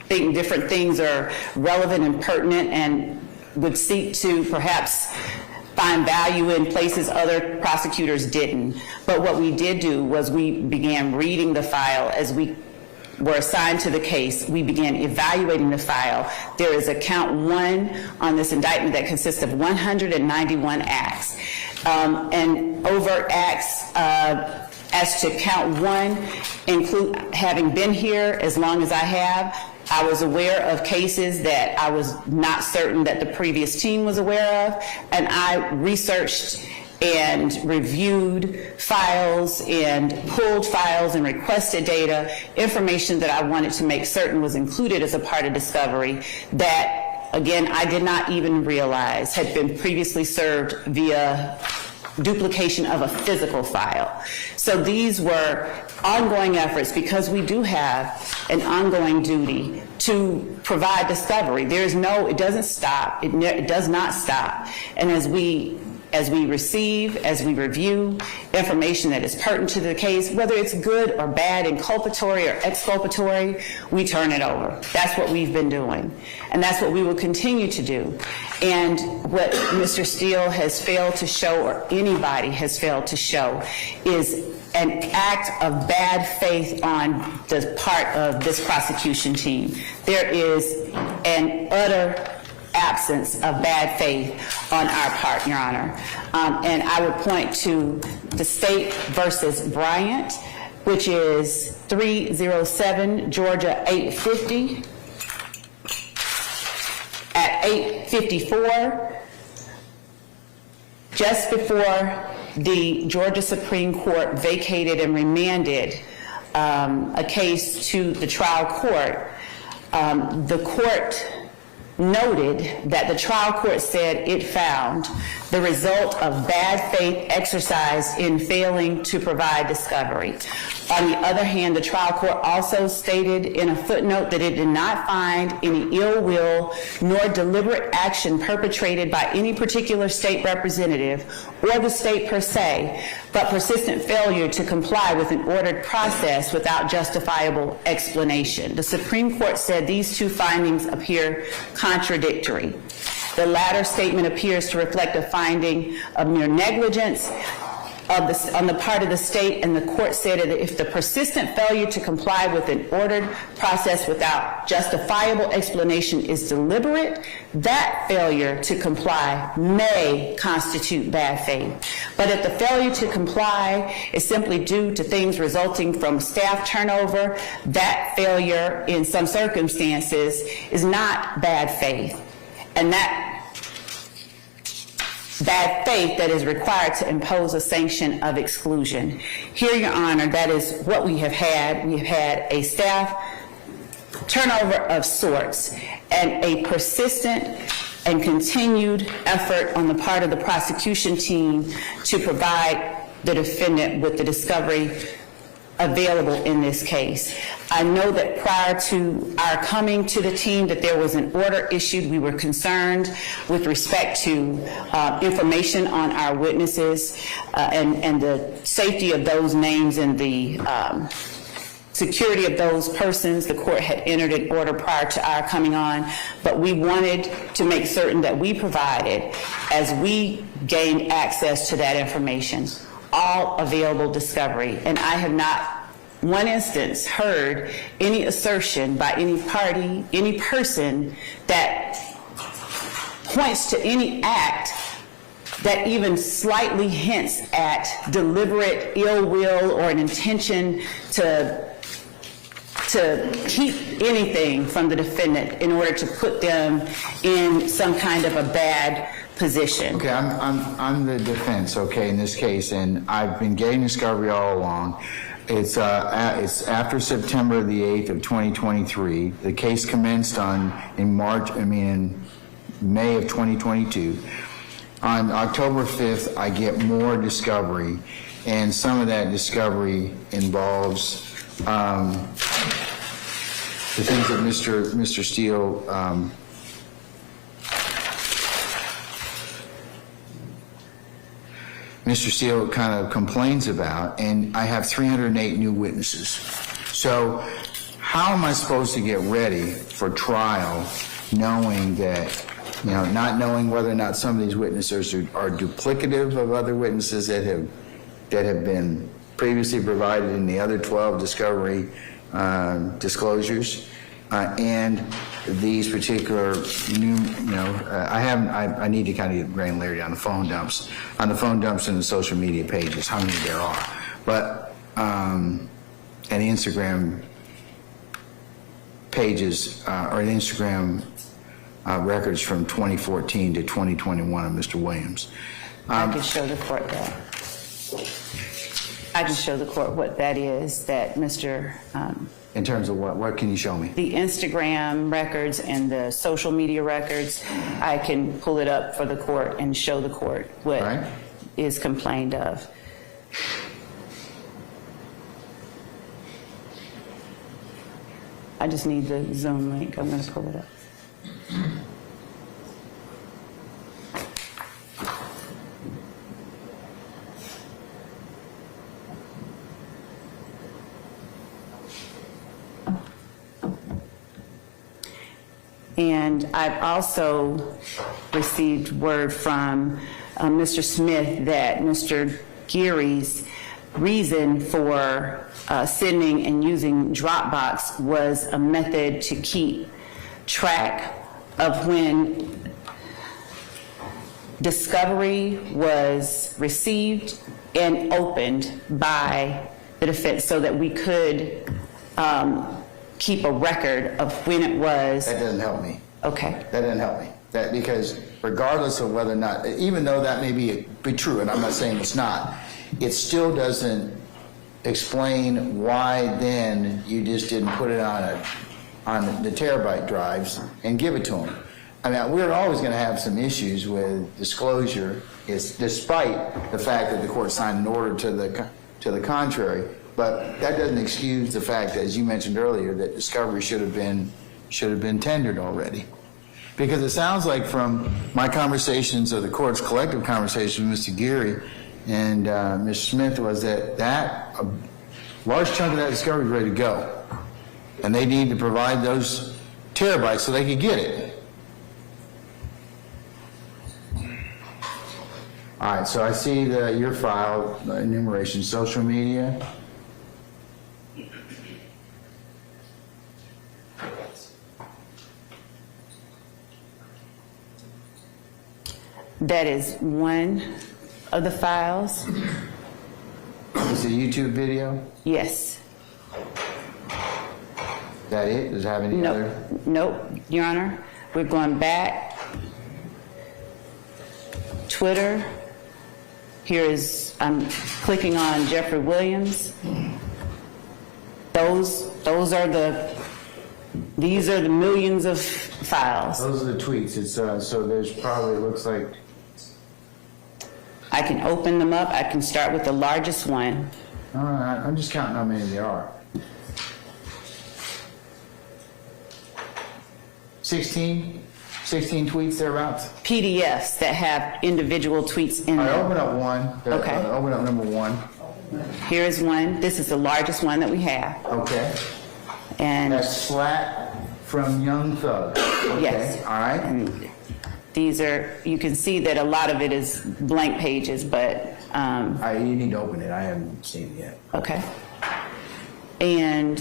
think different things are relevant and pertinent and would seek to perhaps find value in places other prosecutors didn't. But what we did do was we began reading the file as we were assigned to the case. We began evaluating the file. There is a count 1 on this indictment that consists of 191 acts. and overt acts as to count one, include having been here as long as I have. I was aware of cases that I was not certain that the previous team was aware of, and I researched and reviewed files and pulled files and requested data, information that I wanted to make certain was included as a part of discovery that, again, I did not even realize had been previously served via duplication of a physical file. So these were ongoing efforts because we do have an ongoing duty to provide discovery. It doesn't stop. It does not stop. And as we receive, as we review information that is pertinent to the case, whether it's good or bad, inculpatory or exculpatory, we turn it over. That's what we've been doing. And that's what we will continue to do. And what Mr. Steele has failed to show, or anybody has failed to show, is an act of bad faith on the part of this prosecution team. There is an utter absence of bad faith on our part, Your Honor. And I would point to the State versus Bryant, which is 307 Georgia 850. At 854, just before the Georgia Supreme Court vacated and remanded a case to the trial court, the court noted that the trial court said it found the result of bad faith exercised in failing to provide discovery. On the other hand, the trial court also stated in a footnote that it did not find any ill will nor deliberate action perpetrated by any particular state representative or the state per se, but persistent failure to comply with an ordered process without justifiable explanation. The Supreme Court said these two findings appear contradictory. The latter statement appears to reflect a finding of mere negligence on the part of the state, and the court said that if the persistent failure to comply with an ordered process without justifiable explanation is deliberate, that failure to comply may constitute bad faith. But if the failure to comply is simply due to things resulting from staff turnover, that failure in some circumstances is not bad faith. And that bad faith that is required to impose a sanction of exclusion. Here, Your Honor, that is what we have had. We have had a staff turnover of sorts and a persistent and continued effort on the part of the prosecution team to provide the defendant with the discovery available in this case. I know that prior to our coming to the team that there was an order issued. We were concerned with respect to information on our witnesses and the safety of those names and the security of those persons. The court had entered an order prior to our coming on, but we wanted to make certain that we provided, as we gained access to that information, all available discovery. And I have not one instance heard any assertion by any party, any person that points to any act that even slightly hints at deliberate ill will or an intention to keep anything from the defendant in order to put them in some kind of a bad position. Okay, I'm the defense, okay, in this case, and I've been getting discovery all along. It's after September the 8th of 2023. The case commenced in May of 2022. On October 5th, I get more discovery, and some of that discovery involves the things that Mr. Steele Mr. Steele kind of complains about, and I have 308 new witnesses. So how am I supposed to get ready for trial knowing that, not knowing whether or not some of these witnesses are duplicative of other witnesses that have been previously provided in the other 12 discovery disclosures, and these particular new, I need to kind of get granularity on the phone dumps and the social media pages, how many there are. But, and the Instagram pages, or the Instagram records from 2014 to 2021 of Mr. Williams. I can show the court that. I can show the court what that is, that Mr., In terms of what can you show me? the Instagram records and the social media records. I can pull it up for the court and show the court what Right. is complained of. I just need the Zoom link. I'm going to pull it up. And I've also received word from Mr. Smith that Mr. Geary's reason for sending and using Dropbox was a method to keep track of when discovery was received and opened by the defense so that we could keep a record of when it was. That doesn't help me. Okay. That doesn't help me. That, because regardless of whether or not, even though that may be true, and I'm not saying it's not, it still doesn't explain why then you just didn't put it on the terabyte drives and give it to them. I mean, we're always going to have some issues with disclosure, despite the fact that the court signed an order to the contrary. But that doesn't excuse the fact that, as you mentioned earlier, that discovery should have been tendered already. Because it sounds like from my conversations, or the court's collective conversation with Mr. Geary and Mr. Smith, was that a large chunk of that discovery is ready to go. And they need to provide those terabytes so they could get it. All right, so I see your file enumeration, social media. That is one of the files. Is it a YouTube video? Yes. Is that it? Does it have any other? Nope, Your Honor. We're going back. Twitter. Here is, I'm clicking on Jeffery Williams. These are the millions of files. Those are the tweets. It's so there's probably, it looks like. I can open them up. I can start with the largest one. All right, I'm just counting how many there are. 16 tweets thereabouts. PDFs that have individual tweets in All right, them. open up one. Okay. Open up number one. Here is one. This is the largest one that we have. Okay. And That's Slack from Young Thug. Okay. yes. All right. And these are, you can see that a lot of it is blank pages, but, You need to open it. I haven't seen it yet. okay. And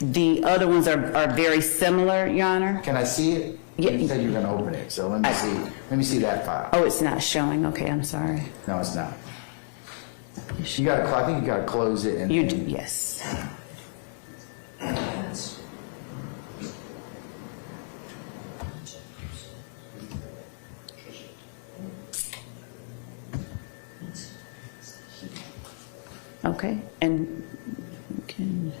the other ones are very similar, Your Honor. Can I see it? Yeah. You said you were going to open it, so let me see. Let me see that file. Oh, it's not showing. Okay, I'm sorry. No, it's not. You got to. I think you got to close it. You do, yes. Okay, and you can.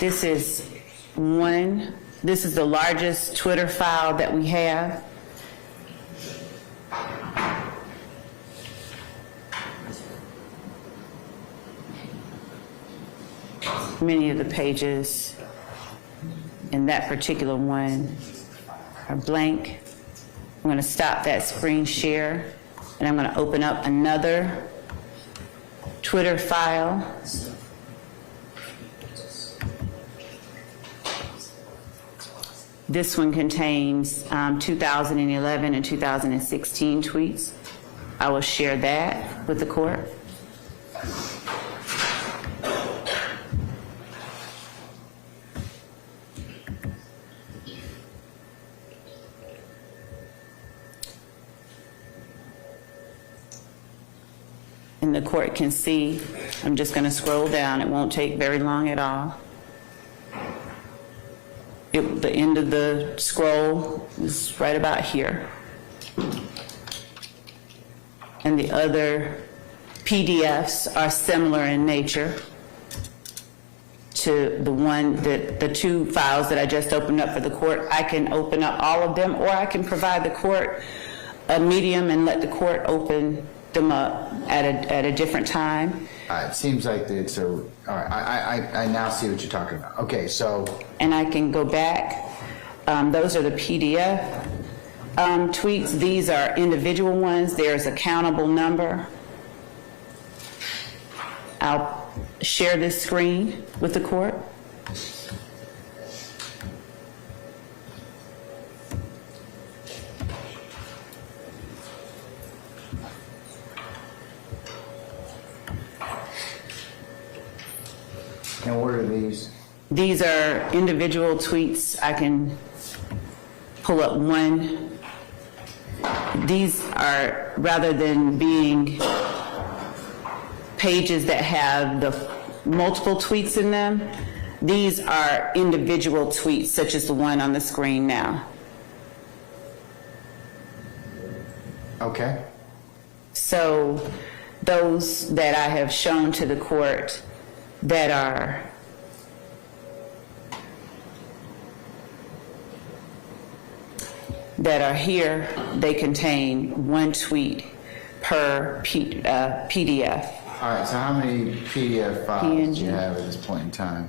This is one This is the largest Twitter file that we have. Many of the pages in that particular one are blank. I'm going to stop that screen share, and I'm going to open up another Twitter file. This one contains 2011 and 2016 tweets. I will share that with the court. And the court can see, I'm just going to scroll down. It won't take very long at all. The end of the scroll is right about here. And the other PDFs are similar in nature to the two files that I just opened up for the court. I can open up all of them, or I can provide the court a medium and let the court open them up at a different time. It seems like it's a, all right, I now see what you're talking about. Okay, so. And I can go back. Those are the PDF tweets. These are individual ones. There's a countable number. I'll share this screen with the court. And what are these? These are individual tweets. I can pull up one. These are, rather than being pages that have the multiple tweets in them, these are individual tweets, such as the one on the screen now. Okay. So those that I have shown to the court that are here, they contain one tweet per PDF. All right, so how many PDF files PNG. do you have at this point in time?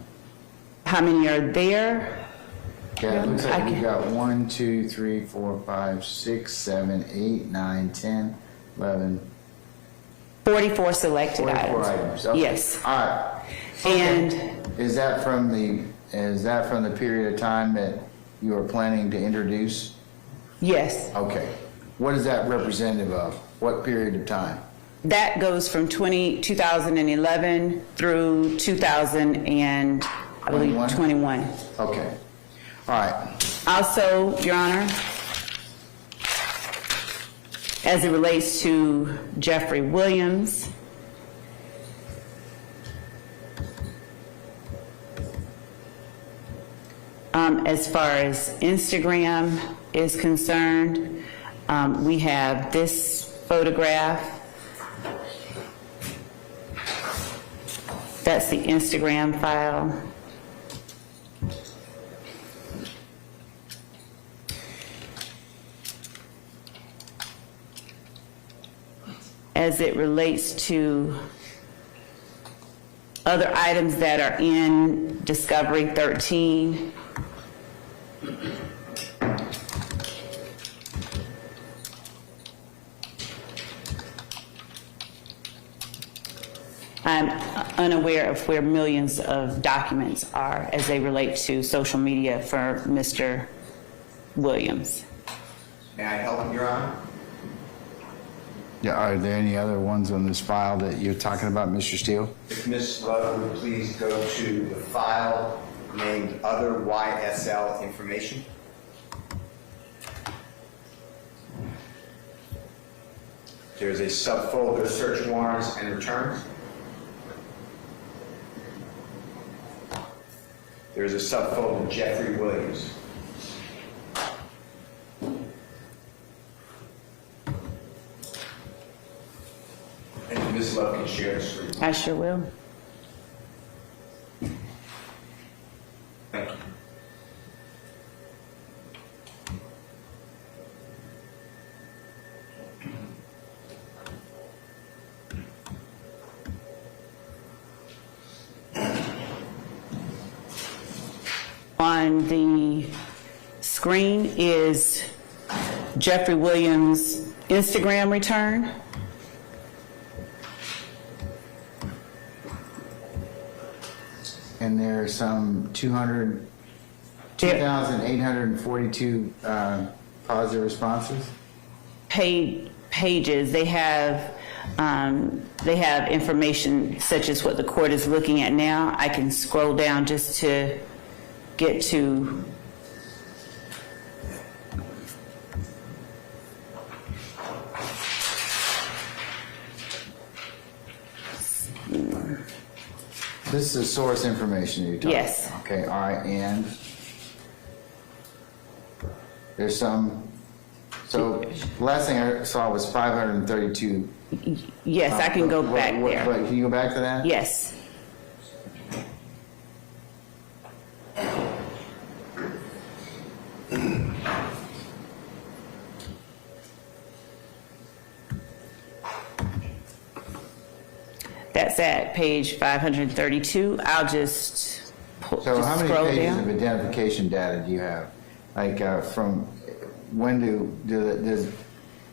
How many are there? Okay, it looks I like we can- got 1, 2, 3, 4, 5, 6, 7, 8, 9, 10, 11, 44 selected 44 items. items. Okay. Yes. All right. And Is that from the period of time that you are planning to introduce? yes, Okay. What is that representative of? What period of time? that goes from 2011 through 2021. Okay. All right. Also, Your Honor, as it relates to Jeffery Williams, as far as Instagram is concerned, we have this photograph. That's the Instagram file. As it relates to other items that are in Discovery 13, I'm unaware of where millions of documents are as they relate to social media for Mr. Williams. May I help, Your Honor? Yeah, are there any other ones on this file that you're talking about, Mr. Steele? If Ms. Love would please go to the file named Other YSL Information. There's a subfolder, Search Warrants and Returns. There's a subfolder, Jeffery Williams. And if Ms. Love can share the screen. I sure will. Thank you. on the screen is Jeffrey Williams' Instagram return. And there's some 2,842 positive responses? Pages. They have information such as what the court is looking at now. I can scroll down just to get to. This is source information you're talking about? Yes. Okay, all right, and there's some, so last thing I saw was 532. Yes, I can go back there. Can you go back to that? Yes. That's at page 532. I'll just So how many scroll pages of down. identification data do you have? Like from when does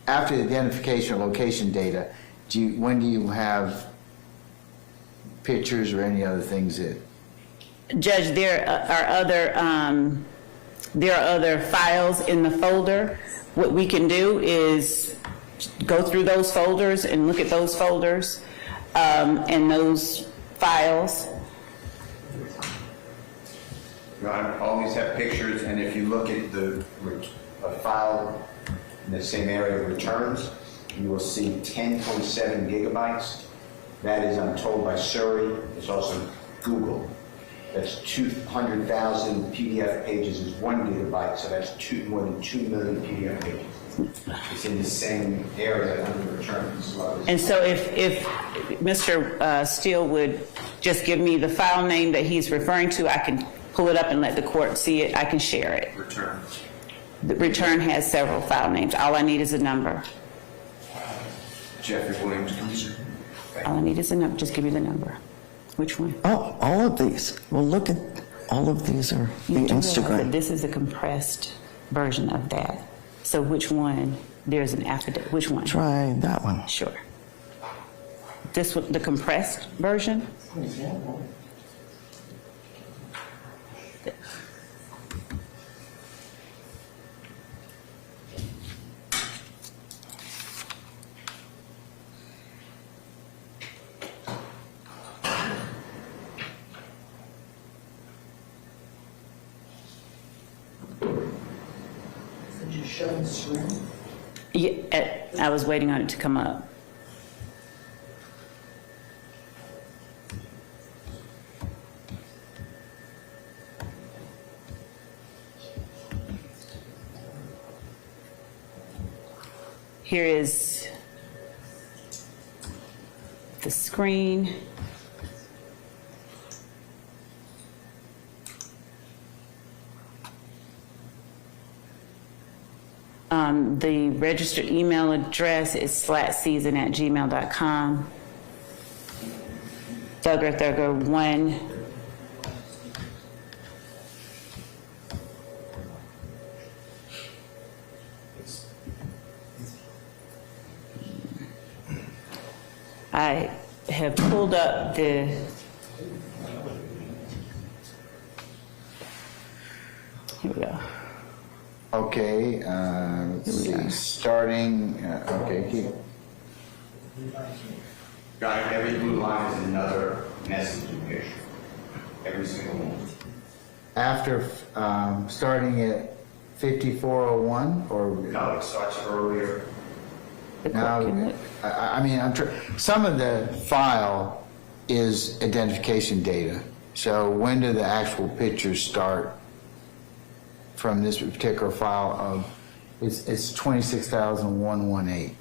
after the identification or location data, when do you have pictures or any other things that? Judge, there are other files in the folder. What we can do is go through those folders and look at those folders and those files. Your Honor, all these have pictures, and if you look at a file in the same area of returns, you will see 10.7 gigabytes. That is, I'm told by Surrey, it's also Google. That's 200,000 PDF pages is 1 gigabyte, so that's more than 2 million PDF pages. It's in the same area under returns. And so if Mr. Steele would just give me the file name that he's referring to, I can pull it up and let the court see it. I can share it. Return. The return has several file names. All I need is a number. Jeffrey Williams, Commissioner. All I need is a number. Just give me the number. Which one? Oh, all of these. Well, look at, all of these are the You do realize that Instagram. this is a compressed version of that. So which one? There's an affidavit. Which one? Try that one. Sure. This one, the compressed version? Could you show the screen? Yeah, I was waiting on it to come up. Here is the screen. The registered email address is slatseason@gmail.com. Thugger1. I have pulled up the here we go. Okay, let's see, starting, okay, keep. Got it. Every blue line is another messaging picture. Every single one. After, starting at 5401, or? No, it starts earlier. The Now, court can look. I mean, some of the file is identification data. So when do the actual pictures start from this particular file of, it's 26,118.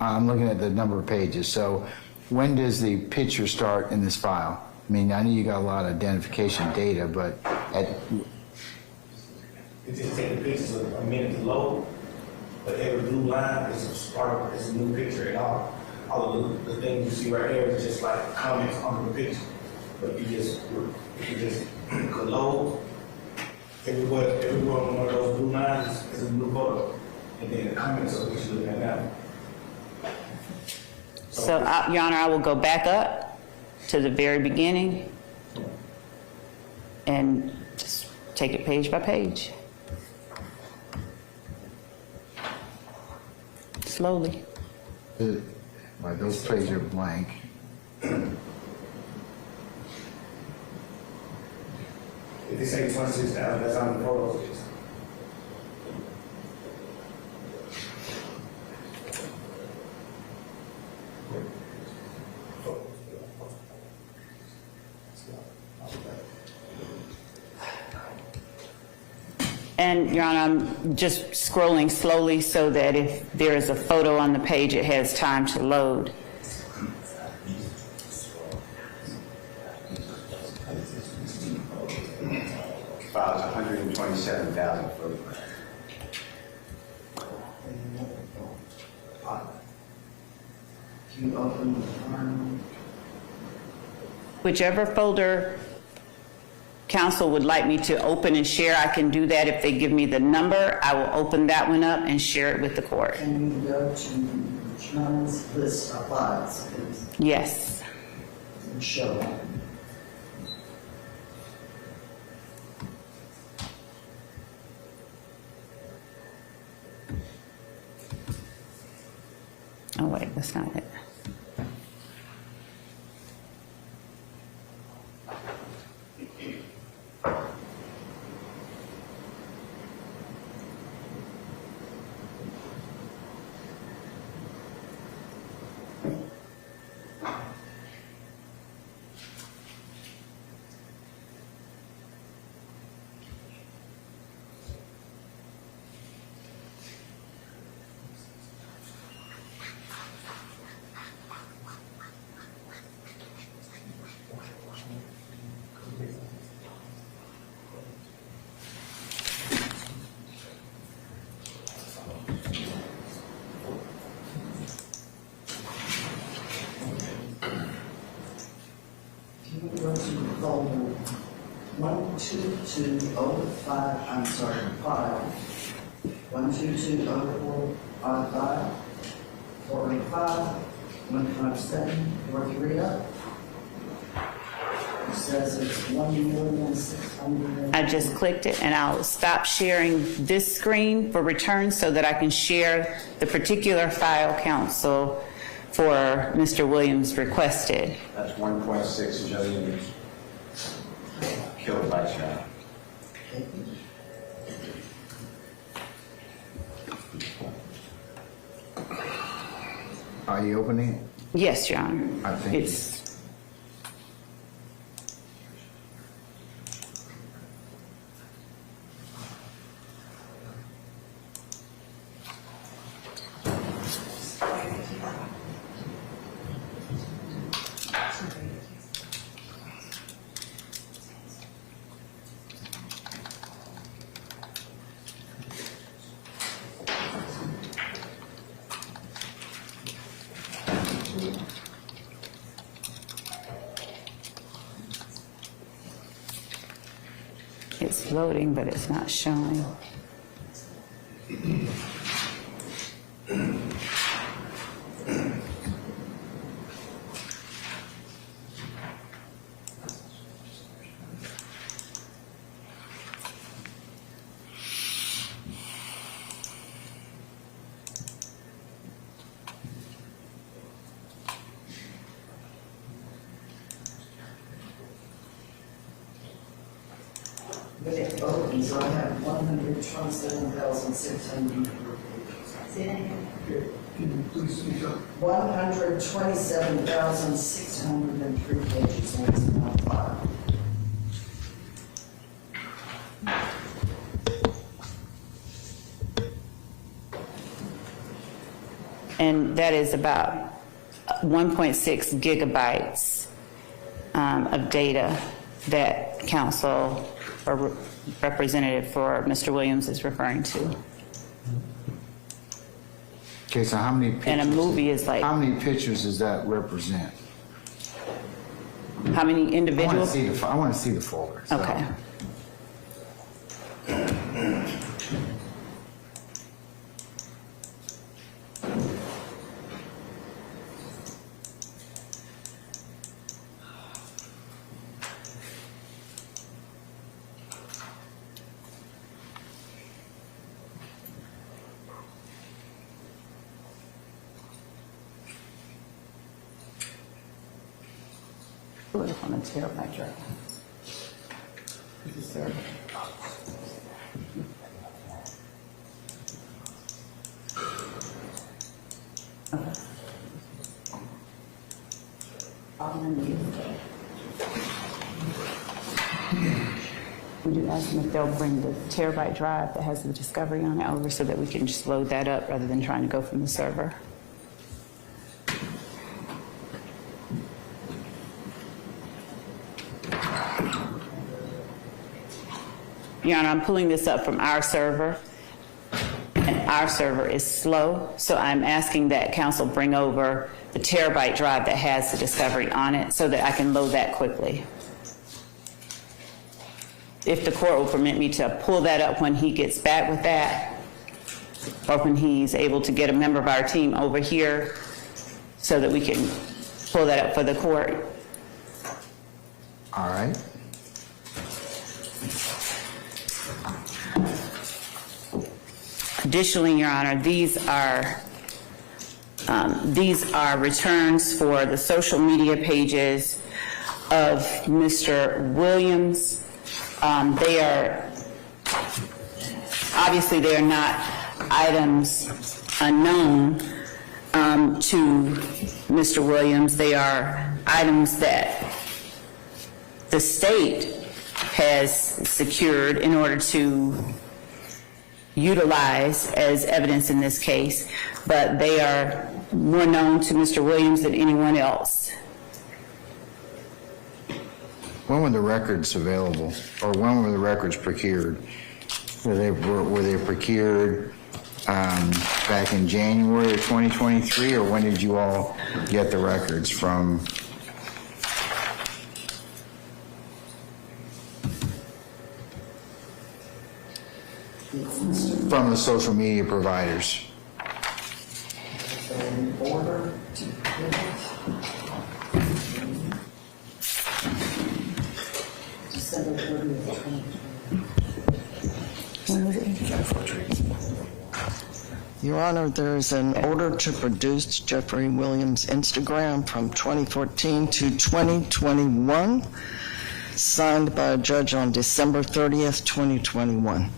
I'm looking at the number of pages. So when does the picture start in this file? I mean, I know you got a lot of identification data, but at, It just takes the pictures a minute to load, but every blue line is a spark, is a new picture at all. All of the things you see right there is just like comments on the picture, but you just if you just could load, everywhere on one of those blue lines is a new photo. And then the comments of what you're looking at now. So, Your Honor, I will go back up to the very beginning and just take it page by page. Slowly. Right, those pages are blank. If they say 26,000, that's how many photos it is. And, Your Honor, I'm just scrolling slowly so that if there is a photo on the page, it has time to load. Files 127,000 photographs. You open the file. Whichever folder council would like me to open and share, I can do that. If they give me the number, I will open that one up and share it with the court. Can you go to John's list of files, please, Yes. and show them? Oh, wait, that's not it. Can you go to folder 12205, I'm sorry, file 1220455, 485, 157, 430. It says it's 1,600,000. I just clicked it, and I'll stop sharing this screen for return so that I can share the particular file counsel for Mr. Williams requested. That's 1.6 million kilobytes now. Are you opening it? Yes, Your Honor. I think It's It's loading, but it's not showing. When it opens, I have 127,600 pages. 127,603 pages in this one file. And that is about 1.6 gigabytes of data that counsel or representative for Mr. Williams is referring to. Okay, so how many pictures? And a movie is like, How many pictures does that represent? How many I want to individuals? see I want to see the folder. so. Okay. Put it on a terabyte drive. This is server. Okay. All I need is would you ask them if they'll bring the terabyte drive that has the discovery on it over so that we can just load that up rather than trying to go from the server? Your Honor, I'm pulling this up from our server, and our server is slow, so I'm asking that council bring over the terabyte drive that has the discovery on it so that I can load that quickly. If the court will permit me to pull that up when he gets back with that, or when he's able to get a member of our team over here so that we can pull that up for the court. All right. Additionally, Your Honor, these are returns for the social media pages of Mr. Williams. They are, obviously they are not items unknown to Mr. Williams. They are items that the state has secured in order to utilize as evidence in this case, but they are more known to Mr. Williams than anyone else. When were the records available, or when were the records procured? Were they procured back in January of 2023, or when did you all get the records from? From the social media providers. In order to December 30th, 2020. Your Honor, there is an order to produce Jeffrey Williams' Instagram from 2014 to 2021, signed by a judge on December 30th, 2021.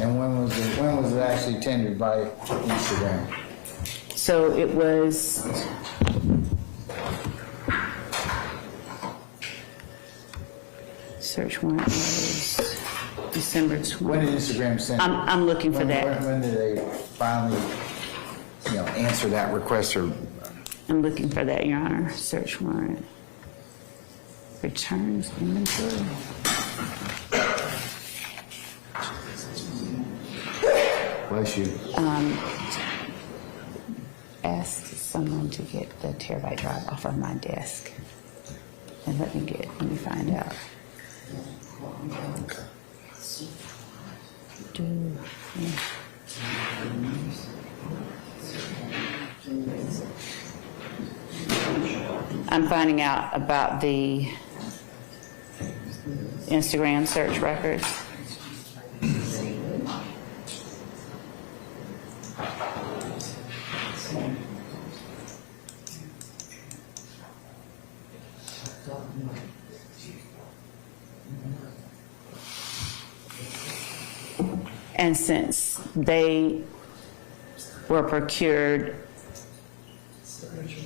And when was it actually tendered by Instagram? So it was search warrant was December 20th. When did Instagram send? I'm looking for that. When did they finally, answer that request? Or I'm looking for that, Your Honor. Search warrant. Returns inventory. bless you. Ask someone to get the terabyte drive off of my desk. And let me find out. I'm finding out about the Instagram search records. And since they were procured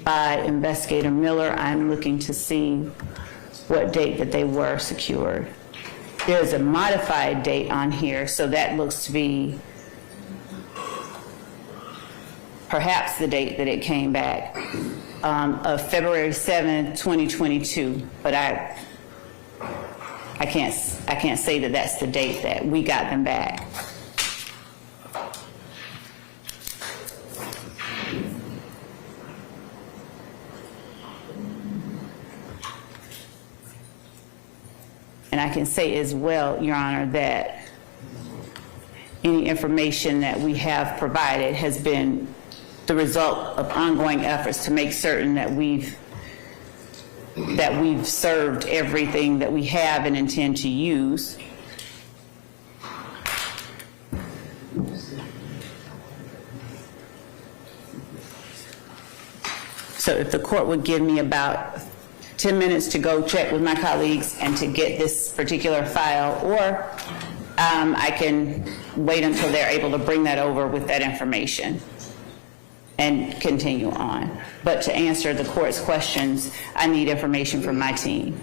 by Investigator Miller, I'm looking to see what date that they were secured. There's a modified date on here, so that looks to be perhaps the date that it came back, of February 7th, 2022, but I can't say that that's the date that we got them back. And I can say as well, Your Honor, that any information that we have provided has been the result of ongoing efforts to make certain that we've served everything that we have and intend to use. So if the court would give me about 10 minutes to go check with my colleagues and to get this particular file, or I can wait until they're able to bring that over with that information and continue on. But to answer the court's questions, I need information from my team.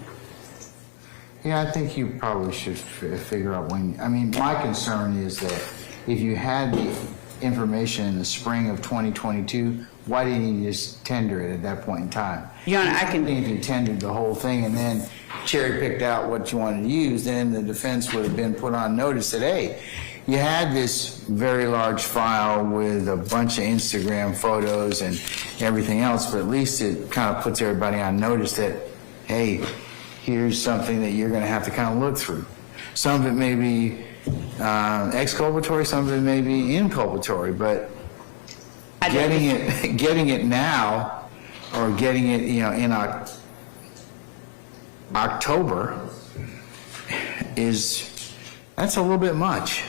Yeah, I think you probably should figure out when, I mean, my concern is that if you had the information in the spring of 2022, why didn't you just tender it at that point in time? Your Honor, I can... If you tendered the whole thing and then cherry-picked out what you wanted to use, then the defense would have been put on notice that, hey, you had this very large file with a bunch of Instagram photos and everything else, but at least it kind of puts everybody on notice that, hey, here's something that you're going to have to kind of look through. Some of it may be exculpatory, some of it may be inculpatory, but getting it now, or getting it, you know, in October that's a little bit much.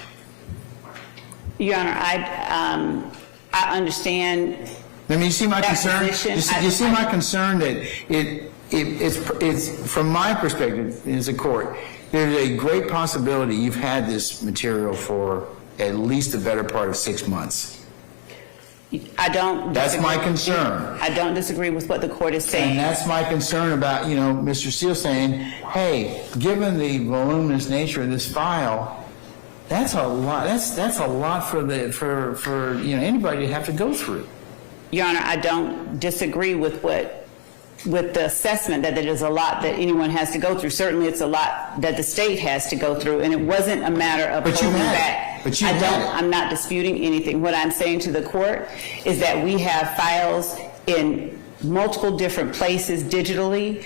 Your Honor, I understand. I mean, you see my that concern? position. You see my concern that it's from my perspective as a court, there's a great possibility you've had this material for at least the better part of 6 months. I don't. That's my concern. I don't disagree with what the court is saying. And that's my concern about, you know, Mr. Steele saying, hey, given the voluminous nature of this file, that's a lot. That's a lot for you know, anybody to have to go through. Your Honor, I don't disagree with the assessment that it is a lot that anyone has to go through. Certainly, it's a lot that the state has to go through, and it wasn't a matter of holding back. But you had it. I'm not disputing anything. What I'm saying to the court is that we have files in multiple different places digitally.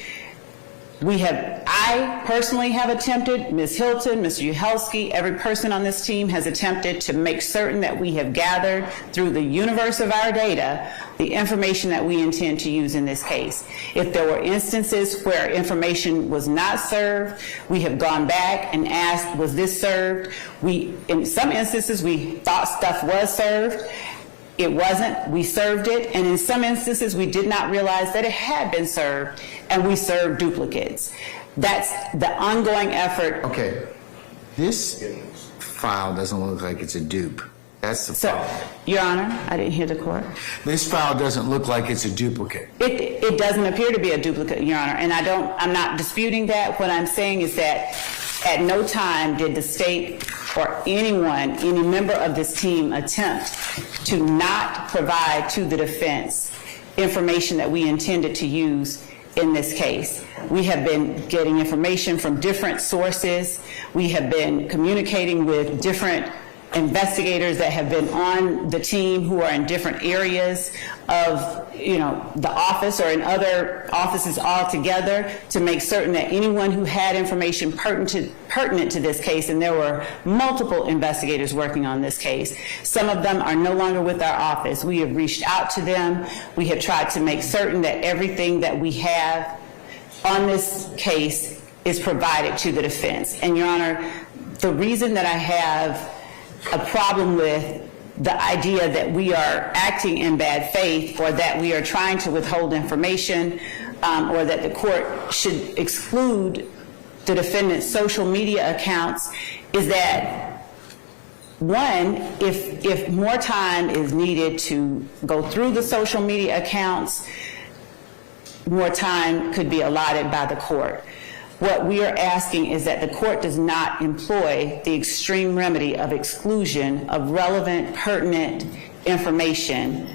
I personally have attempted, Ms. Hilton, Mr. Uhelski, every person on this team has attempted to make certain that we have gathered through the universe of our data the information that we intend to use in this case. If there were instances where information was not served, we have gone back and asked, was this served? In some instances, we thought stuff was served. It wasn't. We served it. And in some instances, we did not realize that it had been served, and we served duplicates. That's the ongoing effort. Okay. This file doesn't look like it's a dupe. That's the problem. Your Honor, I didn't hear the court. This file doesn't look like it's a duplicate. It doesn't appear to be a duplicate, Your Honor, and I'm not disputing that. What I'm saying is that at no time did the state or anyone, any member of this team attempt to not provide to the defense information that we intended to use in this case. We have been getting information from different sources. We have been communicating with different investigators that have been on the team who are in different areas of, you know, the office or in other offices altogether to make certain that anyone who had information pertinent to this case, and there were multiple investigators working on this case. Some of them are no longer with our office. We have reached out to them. We have tried to make certain that everything that we have on this case is provided to the defense. And Your Honor, the reason that I have a problem with the idea that we are acting in bad faith or that we are trying to withhold information or that the court should exclude the defendant's social media accounts is that, one, if more time is needed to go through the social media accounts, more time could be allotted by the court. What we are asking is that the court does not employ the extreme remedy of exclusion of relevant, pertinent information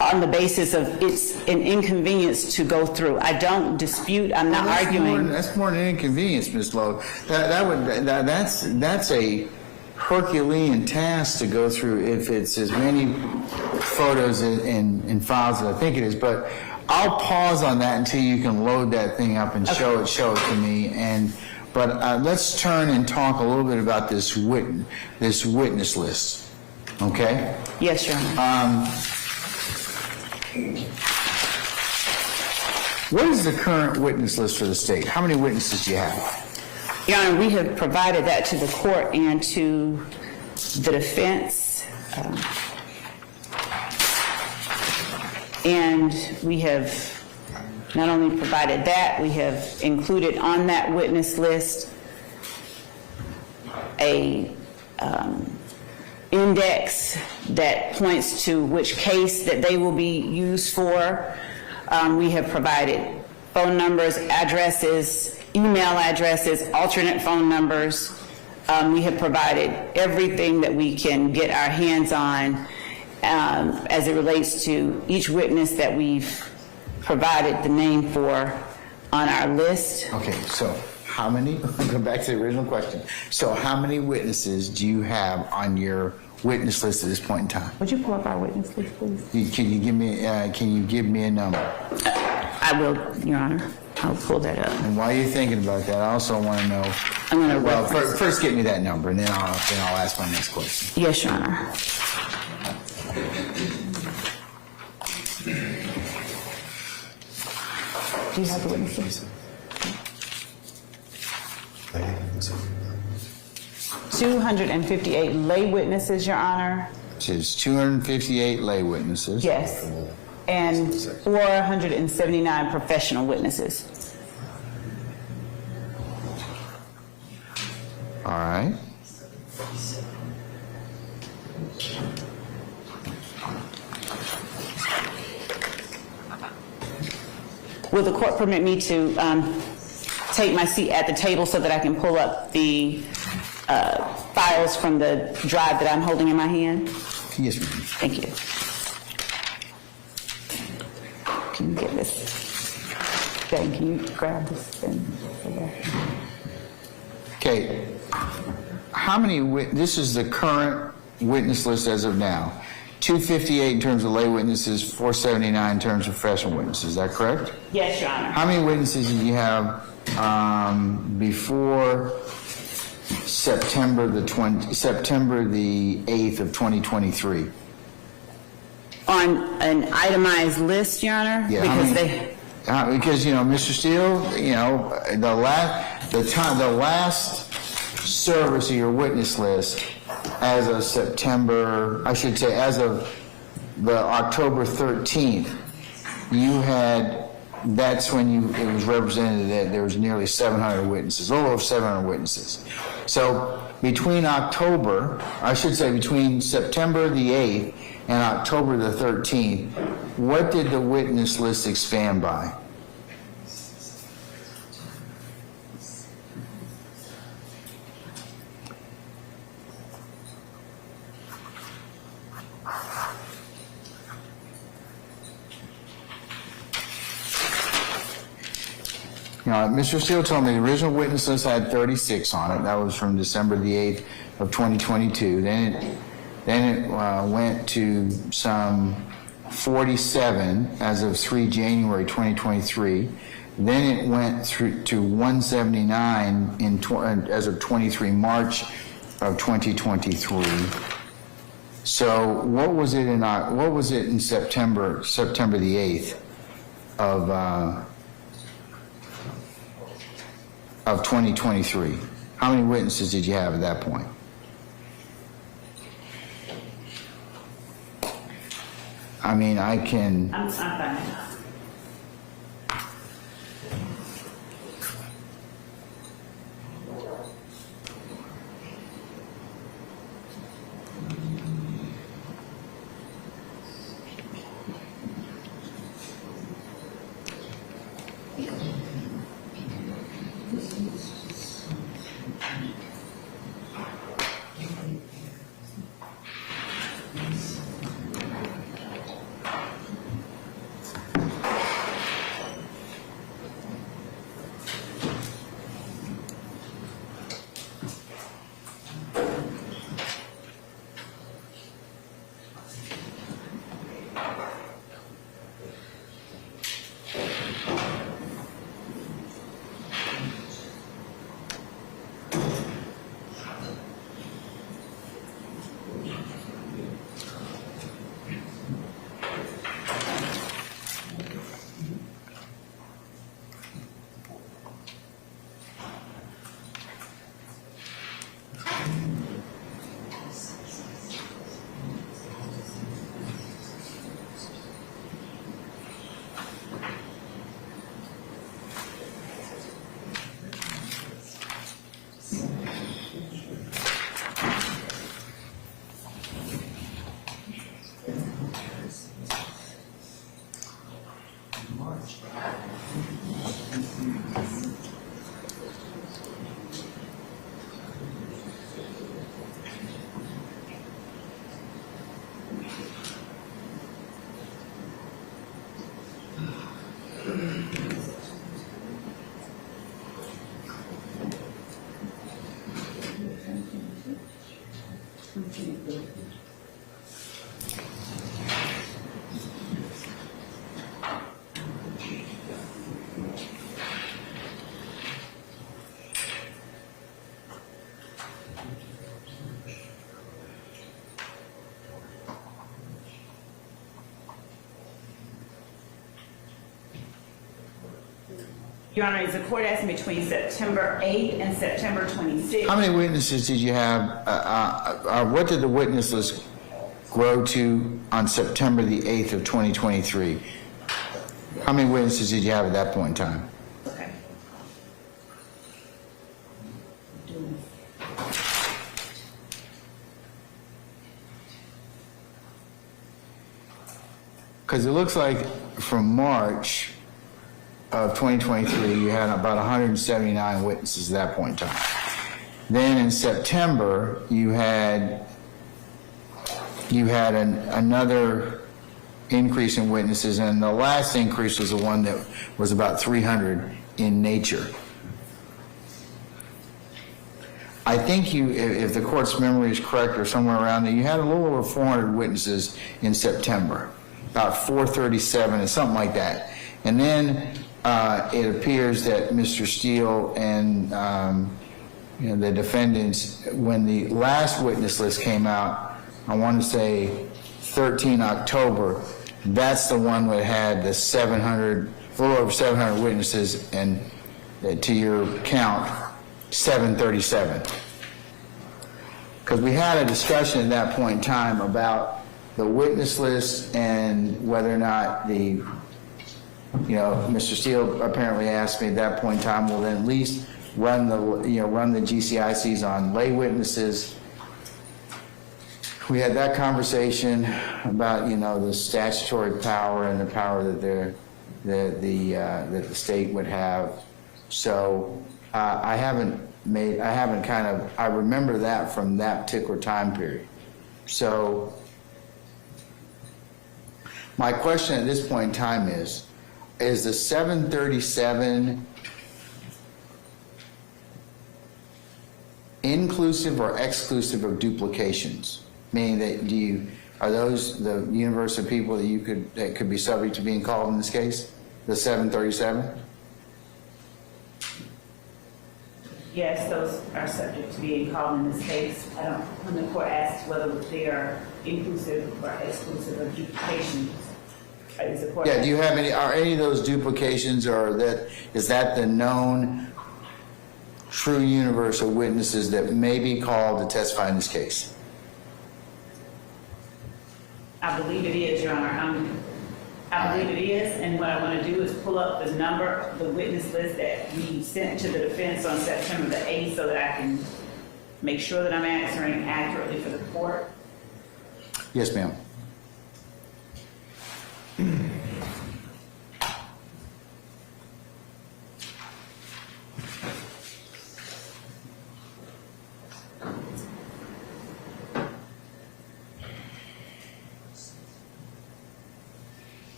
on the basis of it's an inconvenience to go through. I don't dispute, I'm not arguing. That's more than an inconvenience, Ms. Lowe. That's a Herculean task to go through if it's as many photos and files as I think it is, but I'll pause on that until you can load that thing up and show it to me. And But let's turn and talk a little bit about this witness list, okay? Yes, Your Honor. What is the current witness list for the state? How many witnesses do you have? Your Honor, we have provided that to the court and to the defense. And we have not only provided that, we have included on that witness list a index that points to which case that they will be used for. We have provided phone numbers, addresses, email addresses, alternate phone numbers. We have provided everything that we can get our hands on as it relates to each witness that we've provided the name for on our list. Okay, so how many, I'll go back to the original question. So how many witnesses do you have on your witness list at this point in time? Would you pull up our witness list, please? Can you give me a number? I will, Your Honor. I'll pull that up. And while you're thinking about that, I also want to know. I'm gonna Well, reference- first get me that number, and then I'll ask my next question. Yes, Your Honor. Do you have the witness list? 258 lay witnesses, Your Honor. It says 258 lay witnesses. Yes. And 479 professional witnesses. All right. Will the court permit me to take my seat at the table so that I can pull up the files from the drive that I'm holding in my hand? Yes, ma'am. Thank you. Can you get this? Ben, can you grab this? Okay. How many, this is the current witness list as of now. 258 in terms of lay witnesses, 479 in terms of professional witnesses. Is that correct? Yes, Your Honor. How many witnesses did you have before September the 8th of 2023? On an itemized list, Your Honor? Yeah, Because because Mr. Steele, the last service of your witness list as of September, I should say, as of the October 13th, you had. That's when it was represented that there was nearly 700 witnesses, a little over 700 witnesses. So between September the 8th and October the 13th, what did the witness list expand by? Mr. Steele told me the original witness list had 36 on it. That was from December the 8th of 2022. Then it went to some 47 as of 3 January 2023. Then it went through to 179 as of 23 March of 2023. So what was it in September the 8th of 2023? How many witnesses did you have at that point? I'm fine. Your Honor, is the court asking between September 8th and September 26th? How many witnesses did you have, what did the witness list grow to on September the 8th of 2023? How many witnesses did you have at that point in time? Okay. Because it looks like from March of 2023, you had about 179 witnesses at that point in time. Then in September, you had another increase in witnesses, and the last increase was the one that was about 300 in nature. I think you, if the court's memory is correct or somewhere around there, you had a little over 400 witnesses in September, about 437 and something like that. And then it appears that Mr. Steele and the defendants, when the last witness list came out, I want to say 13 October, that's the one that had the 700, a little over 700 witnesses, and to your count, 737. Because we had a discussion at that point in time about the witness list and whether or not the, Mr. Steele apparently asked me at that point in time, well, then at least run the GCICs on lay witnesses. We had that conversation about, the statutory power and the power that the state would have. So I remember that from that particular time period. So my question at this point in time is the 737 inclusive or exclusive of duplications? Meaning that are those the universe of people that could be subject to being called in this case? The 737? Yes, those are subject to being called in this case. When the court asks whether they are inclusive or exclusive of duplications, is the court... Yeah, do you have are any of those duplications, or is that the known true universe of witnesses that may be called to testify in this case? I believe it is, Your Honor. I believe it is, and what I want to do is pull up the witness list that we sent to the defense on September the 8th so that I can make sure that I'm answering accurately for the court. Yes, ma'am.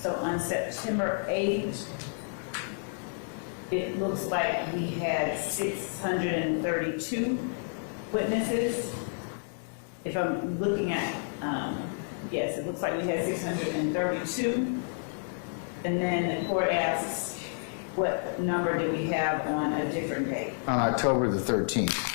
So on September 8th, it looks like we had 632 witnesses. If I'm looking at, yes, it looks like we had 632. And then the court asks, what number did we have on a different date? On October the 13th.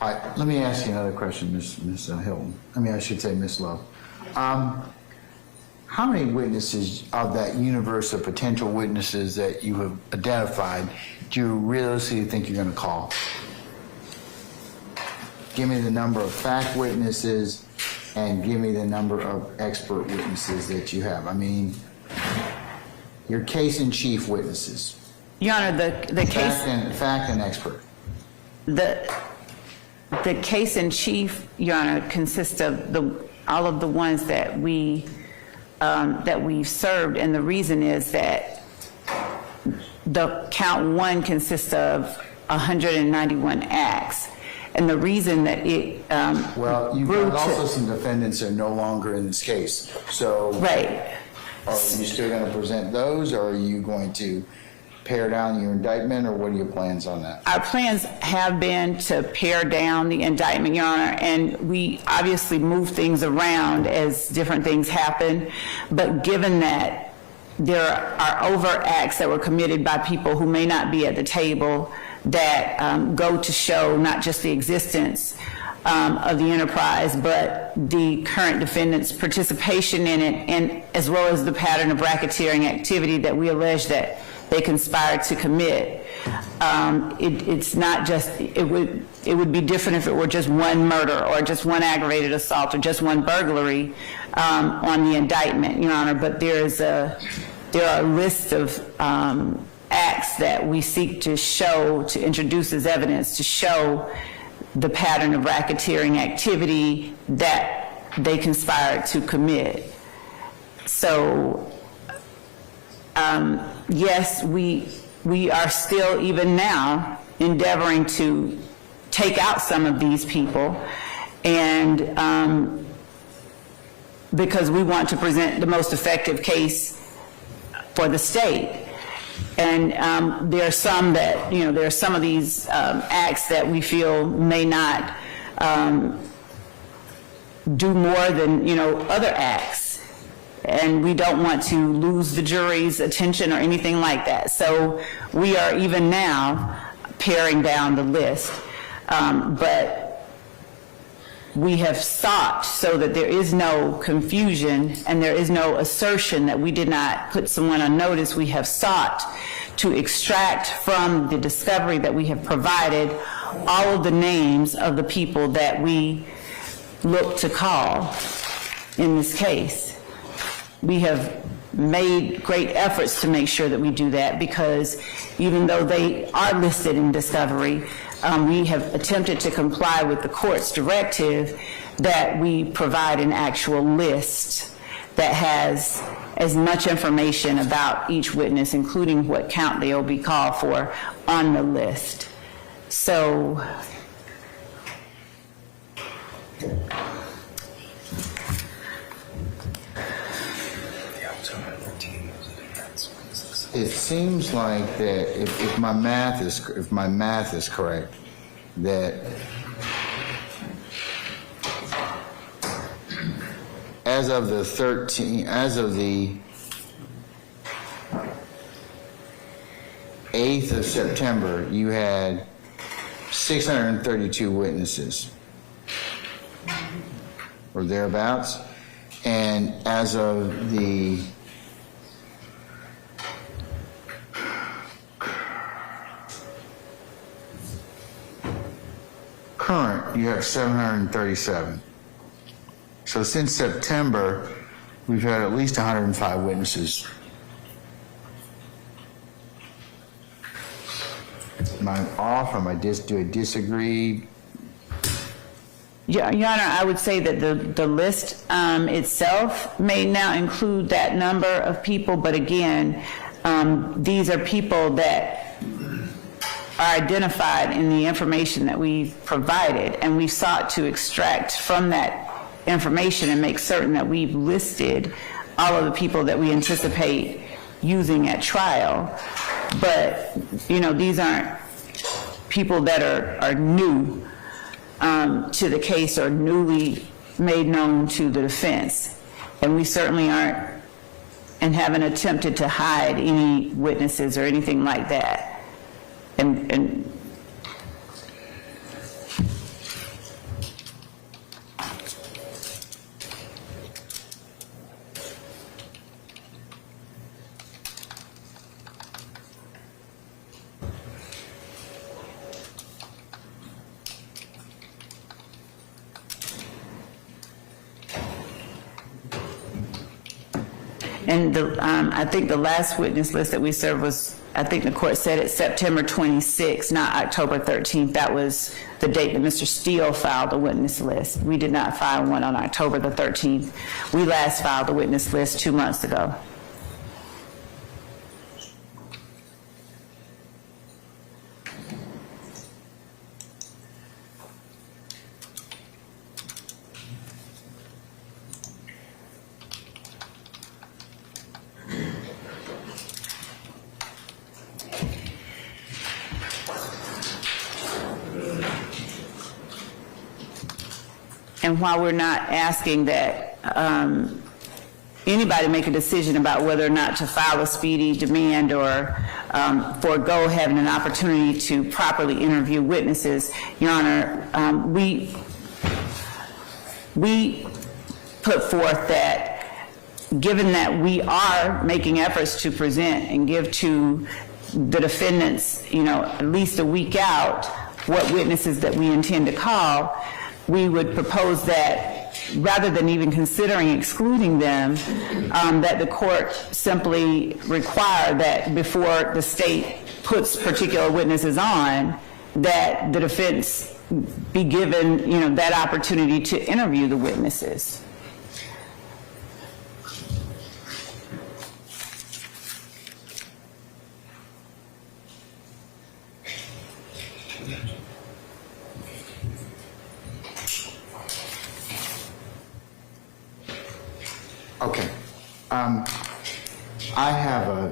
All right, let me ask you another question, Ms. Hilton. I mean, I should say Ms. Love. How many witnesses of that universe of potential witnesses that you have identified do you realistically think you're going to call? Give me the number of fact witnesses and give me the number of expert witnesses that you have. I mean, your case in chief witnesses. Your Honor, the case... Fact and expert. The case in chief, Your Honor, consists of all of the ones that we've served, and the reason is that the count one consists of 191 acts, and the reason that it Well, you've grew got also to... some defendants that are no longer in this case. So Right. are you still going to present those, or are you going to pare down your indictment, or what are your plans on that? Our plans have been to pare down the indictment, Your Honor, and we obviously move things around as different things happen. But given that there are overt acts that were committed by people who may not be at the table that go to show not just the existence of the enterprise, but the current defendant's participation in it, and as well as the pattern of racketeering activity that we allege that they conspired to commit. It's not just, it would be different if it were just one murder or just one aggravated assault or just one burglary on the indictment, Your Honor, but there are a list of acts that we seek to show, to introduce as evidence, to show the pattern of racketeering activity that they conspired to commit. So, yes, we are still, even now, endeavoring to take out some of these people, and because we want to present the most effective case for the state. And there are some that, there are some of these acts that we feel may not do more than, other acts. And we don't want to lose the jury's attention or anything like that. So we are even now paring down the list. But we have sought, so that there is no confusion and there is no assertion that we did not put someone on notice, we have sought to extract from the discovery that we have provided all of the names of the people that we look to call in this case. We have made great efforts to make sure that we do that, because even though they are listed in discovery, we have attempted to comply with the court's directive that we provide an actual list that has as much information about each witness, including what count they will be called for, on the list. So, it seems like that if my math is correct, that as of the 8th of September, you had 632 witnesses or thereabouts, and as of the current, you have 737. So since September, we've had at least 105 witnesses. Am I off? Do I disagree? Your Honor, I would say that the list itself may now include that number of people, but again, these are people that are identified in the information that we've provided, and we've sought to extract from that information and make certain that we've listed all of the people that we anticipate using at trial. But, these aren't people that are new to the case or newly made known to the defense. And we certainly aren't and haven't attempted to hide any witnesses or anything like that. And And I think the last witness list that we served was, I think the court said it's September 26th, not October 13th. That was the date that Mr. Steele filed the witness list. We did not file one on October the 13th. We last filed the witness list 2 months ago. And while we're not asking that anybody make a decision about whether or not to file a speedy demand or forego having an opportunity to properly interview witnesses, Your Honor, we put forth that given that we are making efforts to present and give to the defendants, at least a week out, what witnesses that we intend to call, we would propose that rather than even considering excluding them, that the court simply require that before the state puts particular witnesses on, that the defense be given, that opportunity to interview the witnesses. Okay.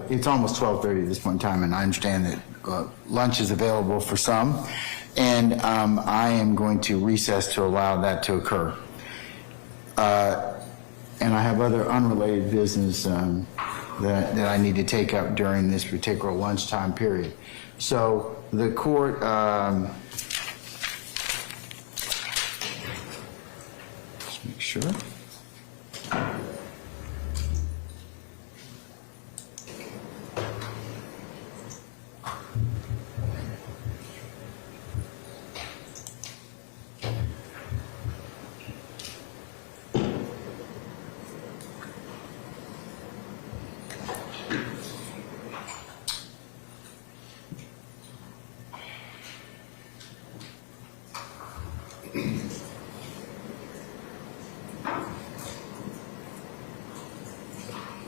It's almost 12:30 at this point in time, and I understand that lunch is available for some, and I am going to recess to allow that to occur. And I have other unrelated business that I need to take up during this particular lunchtime period. So the court, just make sure.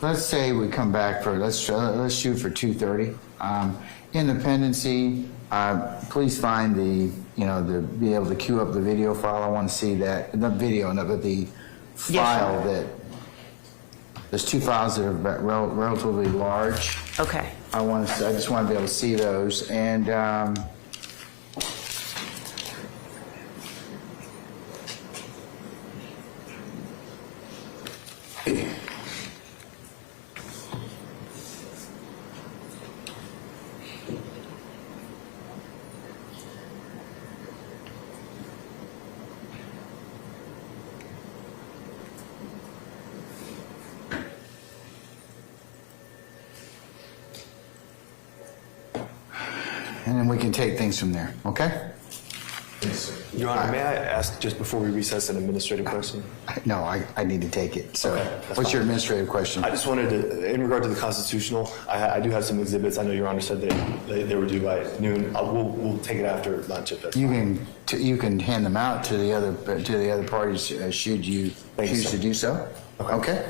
Let's say we come back for, let's shoot for 2:30. Independency, please find be able to queue up the video file. I want to see that, not video, no, but the file that, there's two files that are relatively large. Okay. I just want to be able to see those, and then we can take things from there, okay? Your Honor, may I ask, just before we recess, an administrative question? No, I need to take it, so Okay, that's what's fine. your administrative question? I just wanted to, in regard to the constitutional, I do have some exhibits. I know Your Honor said they were due by noon. We'll take it after lunch if that's fine. You can hand them out to the other parties should you Thank you, choose sir. to do so. Okay?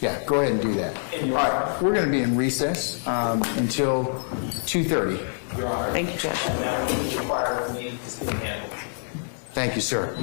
Yeah, go ahead and do that. All right, we're going to be in recess until 2:30. Thank you, Judge. Thank you, sir.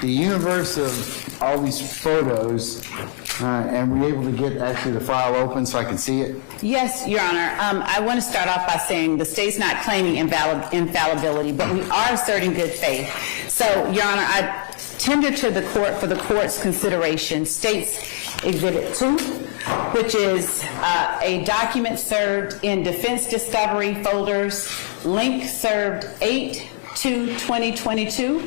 the universe of all these photos, and were you able to get actually the file open so I can see it? Yes, Your Honor. I want to start off by saying the state's not claiming infallibility, but we are asserting good faith. So, Your Honor, I tender to the court for the court's consideration State's Exhibit 2, which is a document served in defense discovery folders, link served 8/2/2022.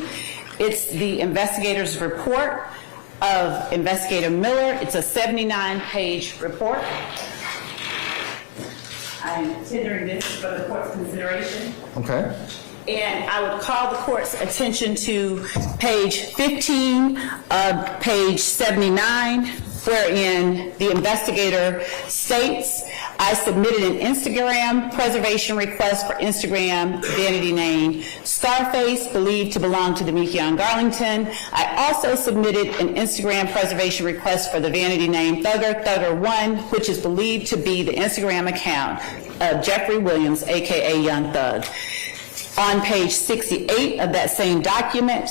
It's the investigator's report of Investigator Miller. It's a 79-page report. I'm tendering this for the court's consideration. Okay. And I would call the court's attention to page 15 of page 79, wherein the investigator states, I submitted an Instagram preservation request for Instagram vanity name Scarface, believed to belong to Demekion Garlington. I also submitted an Instagram preservation request for the vanity name Thugger1, which is believed to be the Instagram account of Jeffery Williams, aka Young Thug. On page 68 of that same document,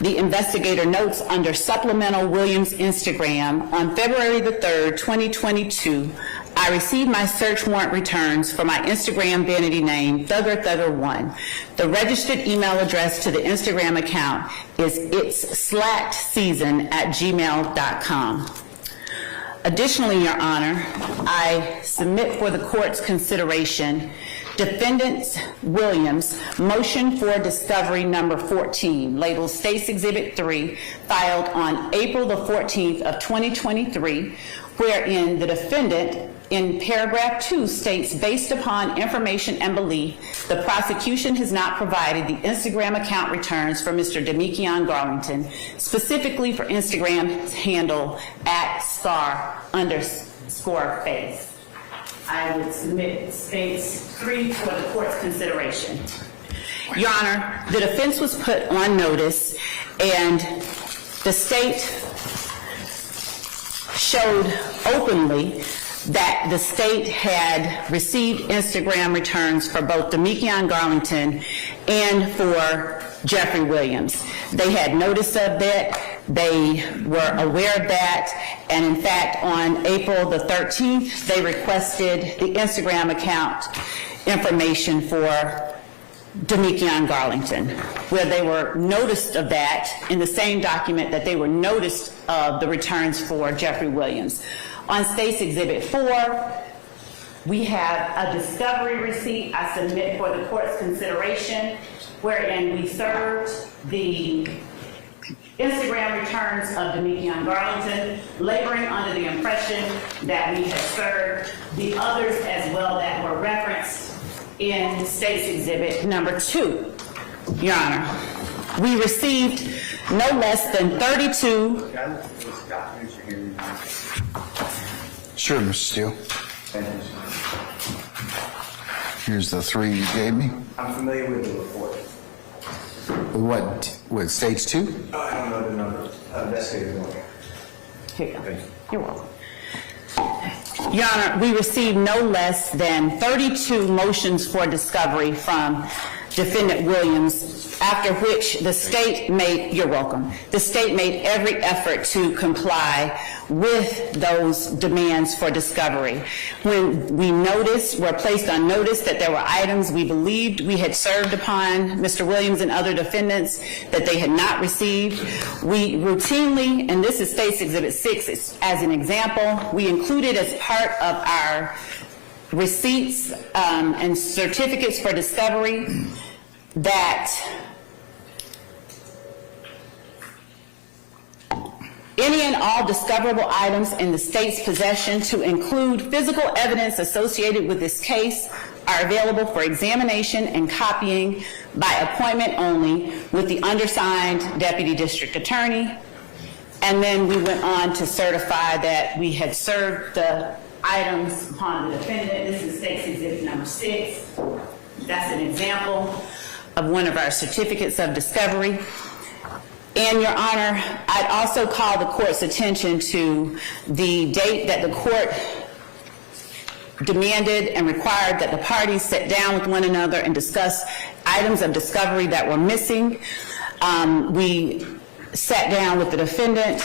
the investigator notes under supplemental Williams Instagram, on February the 3rd, 2022, I received my search warrant returns for my Instagram vanity name, Thugger1. The registered email address to the Instagram account is itsslackseason@gmail.com. Additionally, Your Honor, I submit for the court's consideration Defendant Williams' motion for discovery number 14, labeled State's Exhibit 3, filed on April the 14th of 2023, wherein the defendant in paragraph 2 states, based upon information and belief, the prosecution has not provided the Instagram account returns for Mr. Demekion Garlington, specifically for Instagram's handle @scar_face. I would submit States 3 for the court's consideration. Your Honor, the defense was put on notice, and the state showed openly that the state had received Instagram returns for both Demekion Garlington and for Jeffery Williams. They had notice of that. They were aware of that, and in fact, on April the 13th, they requested the Instagram account information for Demekion Garlington, where they were noticed of that in the same document that they were noticed of the returns for Jeffery Williams. On State's Exhibit 4, we have a discovery receipt I submit for the court's consideration, wherein we served the Instagram returns of Demekion Garlington, laboring under the impression that we had served the others as well that were referenced in State's Exhibit number 2. Your Honor, we received no less than 32. Sure, Mr. Steele. Here's the 3 you gave me. I'm familiar with the report. What, stage 2? I don't know the number. Investigator one. Here you go. You're welcome. Your Honor, we received no less than 32 motions for discovery from Defendant Williams, after which the state made, you're welcome, the state made every effort to comply with those demands for discovery. When we were placed on notice that there were items we believed we had served upon Mr. Williams and other defendants that they had not received, we routinely, and this is State's Exhibit 6 as an example, we included as part of our receipts and certificates for discovery that any and all discoverable items in the state's possession, to include physical evidence associated with this case, are available for examination and copying by appointment only with the undersigned Deputy District Attorney. And then we went on to certify that we had served the items upon the defendant. This is State's Exhibit number 6. That's an example of one of our certificates of discovery. And Your Honor, I'd also call the court's attention to the date that the court demanded and required that the parties sit down with one another and discuss items of discovery that were missing. We sat down with the defendant.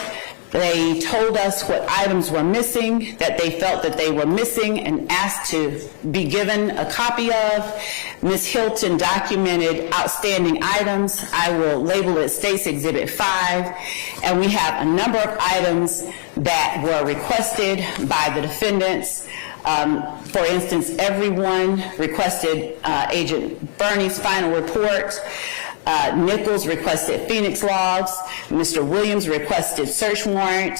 They told us what items were missing, that they felt that they were missing, and asked to be given a copy of. Ms. Hilton documented outstanding items. I will label it State's Exhibit 5. And we have a number of items that were requested by the defendants. For instance, everyone requested Agent Bernie's final report. Nichols requested Phoenix logs. Mr. Williams requested search warrant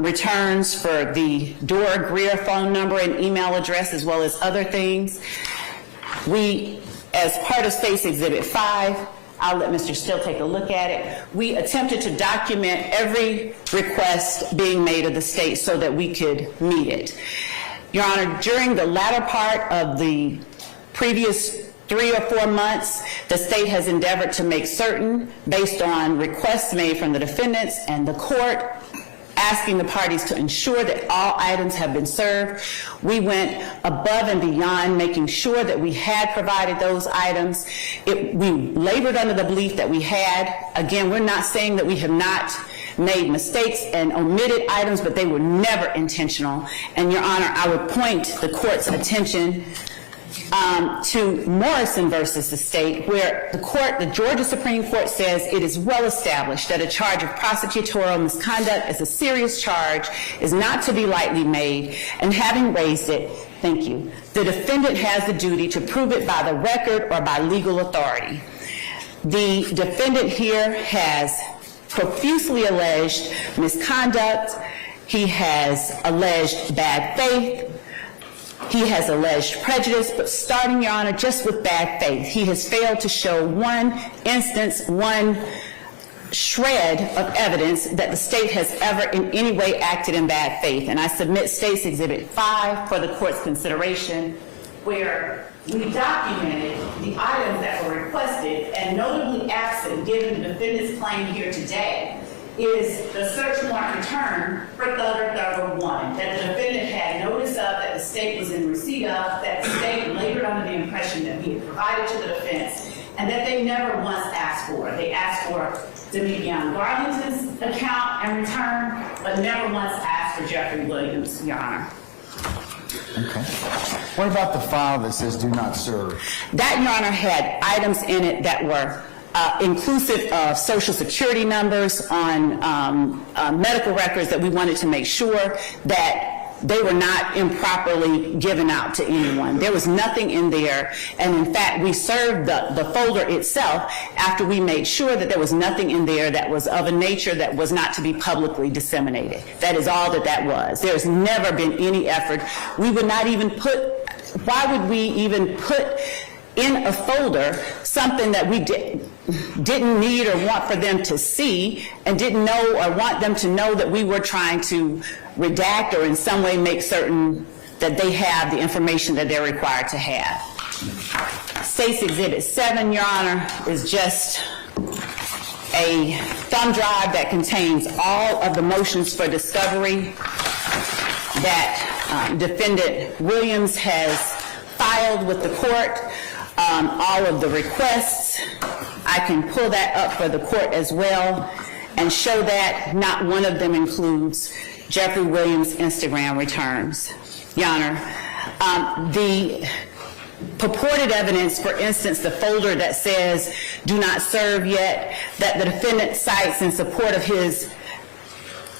returns for the Dora Greer phone number and email address, as well as other things. We, as part of State's Exhibit 5, I'll let Mr. Still take a look at it. We attempted to document every request being made of the state so that we could meet it. Your Honor, during the latter part of the previous 3 or 4 months, the state has endeavored to make certain, based on requests made from the defendants and the court, asking the parties to ensure that all items have been served. We went above and beyond making sure that we had provided those items. We labored under the belief that we had. Again, we're not saying that we have not made mistakes and omitted items, but they were never intentional. And Your Honor, I would point the court's attention to Morrison versus the state, where the Georgia Supreme Court says it is well established that a charge of prosecutorial misconduct is a serious charge, is not to be lightly made, and having raised it, thank you, the defendant has the duty to prove it by the record or by legal authority. The defendant here has profusely alleged misconduct. He has alleged bad faith. He has alleged prejudice, but starting, Your Honor, just with bad faith, he has failed to show one instance, one shred of evidence that the state has ever in any way acted in bad faith. And I submit State's Exhibit 5 for the court's consideration, where we documented the items that were requested, and notably absent, given the defendant's claim here today, is the search warrant return for Thugger 1, that the defendant had notice of, that the state was in receipt of, that the state labored under the impression that we had provided to the defense, and that they never once asked for. They asked for Damian Garlington's account and return, but never once asked for Jeffery Williams, Your Honor. Okay. What about the file that says do not serve? That, Your Honor, had items in it that were inclusive of Social Security numbers on medical records that we wanted to make sure that they were not improperly given out to anyone. There was nothing in there, and in fact, we served the folder itself after we made sure that there was nothing in there that was of a nature that was not to be publicly disseminated. That is all that was. There's never been any effort. We would not even why would we even put in a folder something that we didn't need or want for them to see, and didn't know or want them to know that we were trying to redact or in some way make certain that they have the information that they're required to have. State's Exhibit 7, Your Honor, is just a thumb drive that contains all of the motions for discovery that Defendant Williams has filed with the court. All of the requests, I can pull that up for the court as well and show that not one of them includes Jeffery Williams' Instagram returns. Your Honor, the purported evidence, for instance, the folder that says do not serve yet, that the defendant cites in support of his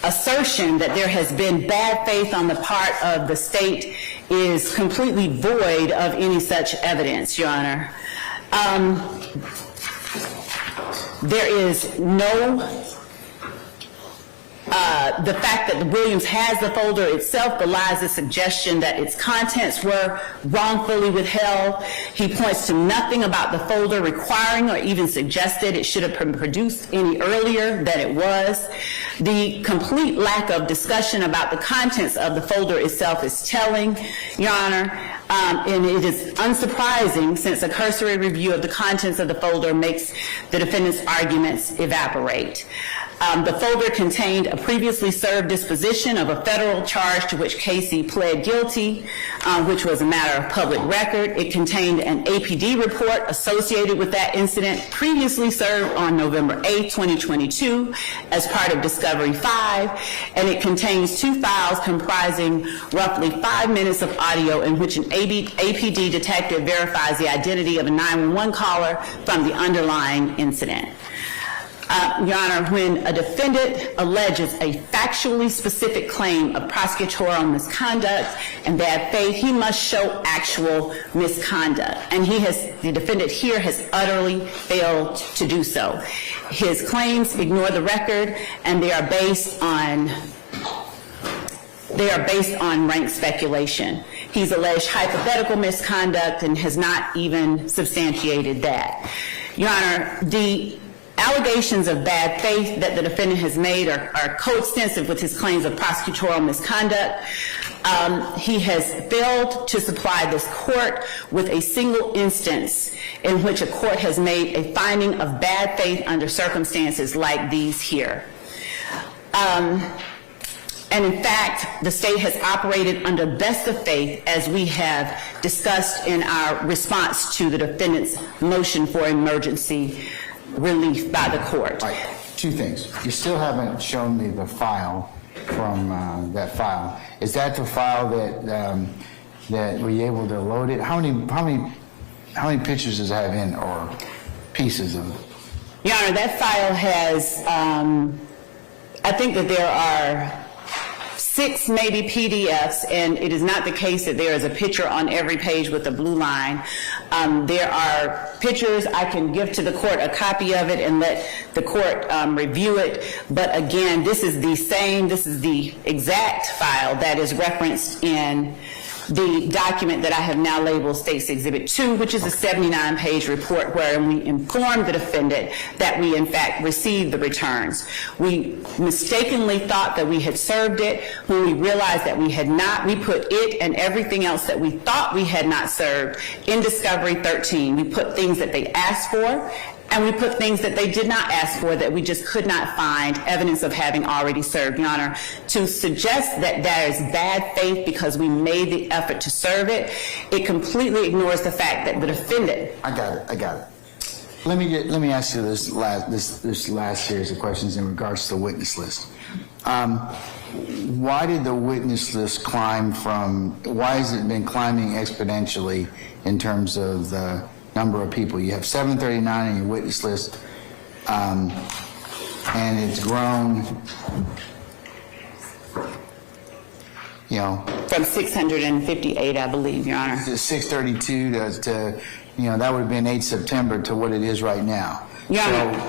assertion that there has been bad faith on the part of the state, is completely void of any such evidence, Your Honor. There is no, the fact that the Williams has the folder itself belies the suggestion that its contents were wrongfully withheld. He points to nothing about the folder requiring or even suggested it should have been produced any earlier than it was. The complete lack of discussion about the contents of the folder itself is telling, Your Honor, and it is unsurprising since a cursory review of the contents of the folder makes the defendant's arguments evaporate. The folder contained a previously served disposition of a federal charge to which Casey pled guilty, which was a matter of public record. It contained an APD report associated with that incident previously served on November 8, 2022 as part of Discovery 5, and it contains 2 files comprising roughly 5 minutes of audio in which an APD detective verifies the identity of a 911 caller from the underlying incident. Your Honor, when a defendant alleges a factually specific claim of prosecutorial misconduct and bad faith, he must show actual misconduct. And the defendant here has utterly failed to do so. His claims ignore the record, and they are based on rank speculation. He's alleged hypothetical misconduct and has not even substantiated that. Your Honor, the allegations of bad faith that the defendant has made are coextensive with his claims of prosecutorial misconduct. He has failed to supply this court with a single instance in which a court has made a finding of bad faith under circumstances like these here. And in fact, the state has operated under best of faith, as we have discussed in our response to the defendant's motion for emergency relief by the court. All right, 2 things. You still haven't shown me the file from that file. Is that the file that were you able to load it? How many pictures does it have in, or pieces of it? Your Honor, that file has, I think that there are 6 maybe PDFs, and it is not the case that there is a picture on every page with a blue line. There are pictures. I can give to the court a copy of it and let the court review it. But again, this is the exact file that is referenced in the document that I have now labeled State's Exhibit 2, which is a 79-page report wherein we informed the defendant that we in fact received the returns. We mistakenly thought that we had served it. When we realized that we had not, we put it and everything else that we thought we had not served in Discovery 13. We put things that they asked for, and we put things that they did not ask for that we just could not find evidence of having already served. Your Honor, to suggest that there is bad faith because we made the effort to serve it, it completely ignores the fact that the defendant... I got it. Let me ask you this last series of questions in regards to the witness list. Why did the witness list why has it been climbing exponentially in terms of the number of people? You have 739 on your witness list, and it's grown, From 658, I believe, Your Honor. to 632 to that would have been 8 September to what it is right now. Your Honor,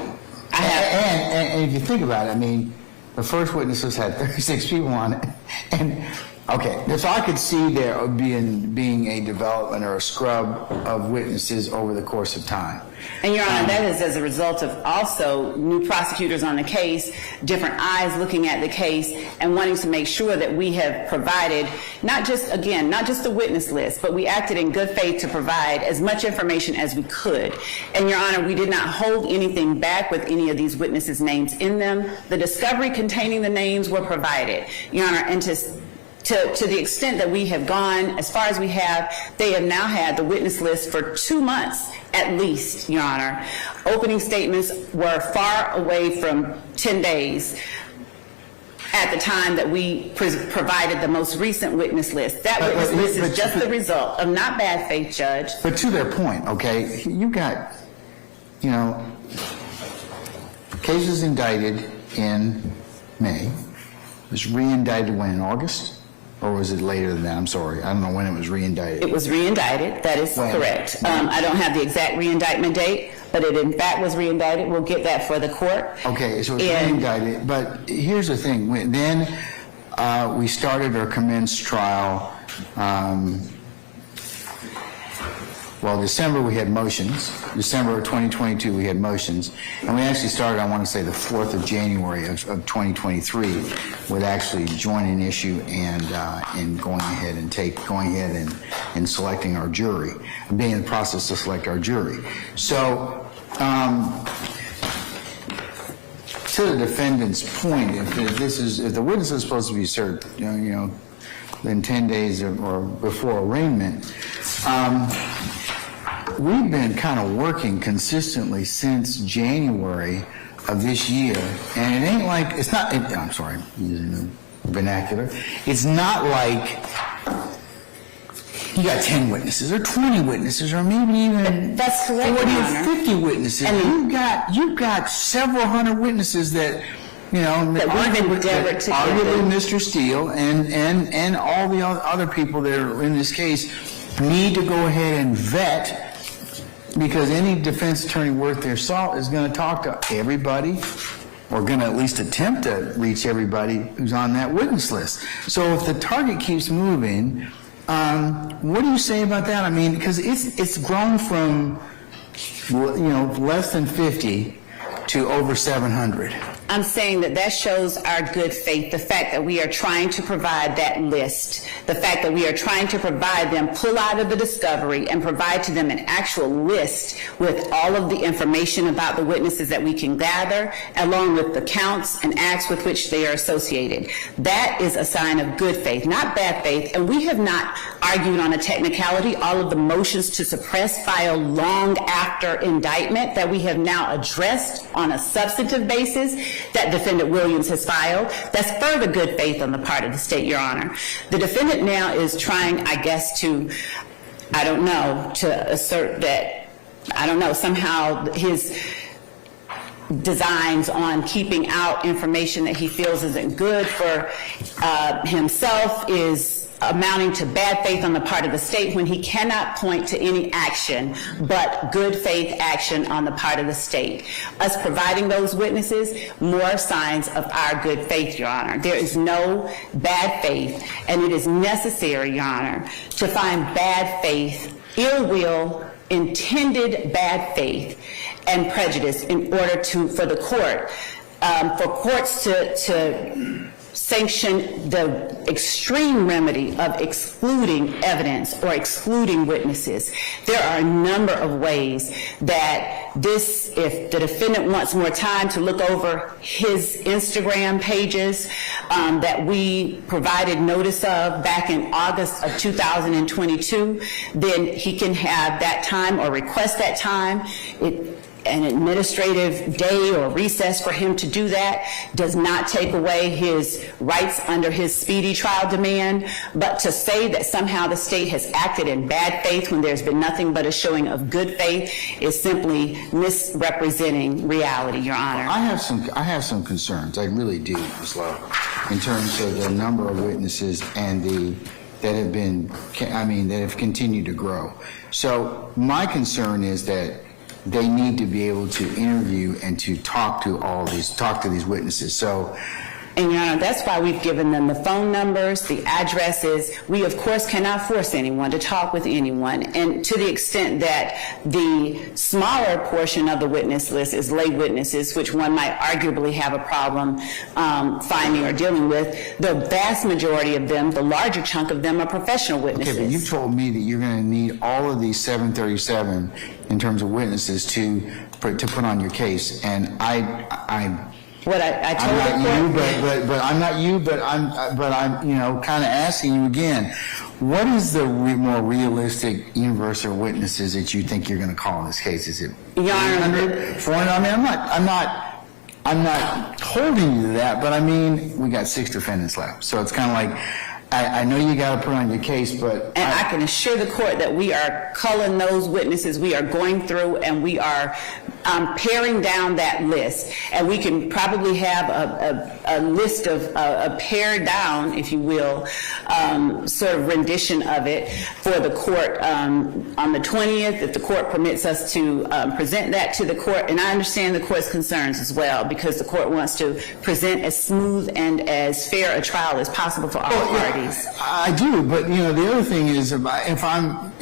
and if you think about it, I mean, the first witness list had 36 people on it, and okay, so I could see there being a development or a scrub of witnesses over the course of time. And Your Honor, that is as a result of also new prosecutors on the case, different eyes looking at the case, and wanting to make sure that we have provided not just the witness list, but we acted in good faith to provide as much information as we could. And Your Honor, we did not hold anything back with any of these witnesses' names in them. The discovery containing the names were provided, Your Honor, and to the extent that we have gone as far as we have, they have now had the witness list for 2 months at least, Your Honor. Opening statements were far away from 10 days at the time that we provided the most recent witness list. That witness list is just the result of not bad faith, Judge. But to their point, okay, you got, cases indicted in May, was re-indicted when, in August? Or was it later than that? I'm sorry. I don't know when it was re-indicted. It was re-indicted. That is correct. I don't have the exact re-indictment date, but it in fact was re-indicted. We'll get that for the court. Okay, so it's re-indicted. But here's the thing. Then we started or commenced trial. December we had motions. December of 2022 we had motions. And we actually started, I want to say, the 4th of January of 2023 with actually joining issue and going ahead and selecting our jury, being in the process to select our jury. So to the defendant's point, if the witness is supposed to be served, in 10 days or before arraignment, we've been kind of working consistently since January of this year, and it ain't like, I'm sorry, I'm using the vernacular. It's not like you got 10 witnesses or 20 witnesses or maybe even That's correct, 40 Your or Honor. 50 witnesses. And you've got several hundred witnesses that, That we've endeavored to get arguably them. Mr. Steele and all the other people that are in this case need to go ahead and vet, because any defense attorney worth their salt is going to talk to everybody, or going to at least attempt to reach everybody who's on that witness list. So if the target keeps moving, what do you say about that? I mean, because it's grown from, less than 50 to over 700. I'm saying that shows our good faith, the fact that we are trying to provide that list, the fact that we are trying to provide them, pull out of the discovery and provide to them an actual list with all of the information about the witnesses that we can gather, along with the counts and acts with which they are associated. That is a sign of good faith, not bad faith, and we have not argued on a technicality. All of the motions to suppress filed long after indictment that we have now addressed on a substantive basis that Defendant Williams has filed. That's further good faith on the part of the state, Your Honor. The defendant now is trying, I guess, to assert that, somehow his designs on keeping out information that he feels isn't good for himself is amounting to bad faith on the part of the state, when he cannot point to any action but good faith action on the part of the state. Us providing those witnesses, more signs of our good faith, Your Honor. There is no bad faith, and it is necessary, Your Honor, to find bad faith, ill will, intended bad faith, and prejudice in order for the court, for courts to sanction the extreme remedy of excluding evidence or excluding witnesses. There are a number of ways that if the defendant wants more time to look over his Instagram pages that we provided notice of back in August of 2022, then he can have that time or request that time. An administrative day or recess for him to do that does not take away his rights under his speedy trial demand, but to say that somehow the state has acted in bad faith when there's been nothing but a showing of good faith is simply misrepresenting reality, Your Honor. I have some concerns. I really do, Ms. Lowe, in terms of the number of witnesses and that have continued to grow. So my concern is that they need to be able to interview and to talk to these witnesses. So, and Your Honor, that's why we've given them the phone numbers, the addresses. We, of course, cannot force anyone to talk with anyone. And to the extent that the smaller portion of the witness list is lay witnesses, which one might arguably have a problem finding or dealing with, the vast majority of them, the larger chunk of them, are professional witnesses. okay, but you told me that you're going to need all of these 737 in terms of witnesses to put on your case, and I What I told I'm the not court, you, but I'm not you, but I'm kind of asking you again. What is the more realistic universe of witnesses that you think you're going to call in this case? Is it Your Honor, 300, 400? I mean, I'm not holding you to that, but I mean, we got 6 defendants left, so it's kind of like, I know you got to put on your case, but and I can assure the court that we are culling those witnesses. We are going through and we are paring down that list. And we can probably have a list of a pared down, if you will, sort of rendition of it for the court on the 20th, if the court permits us to present that to the court. And I understand the court's concerns as well, because the court wants to present as smooth and as fair a trial as possible for all parties. I do, but the other thing is, if I'm,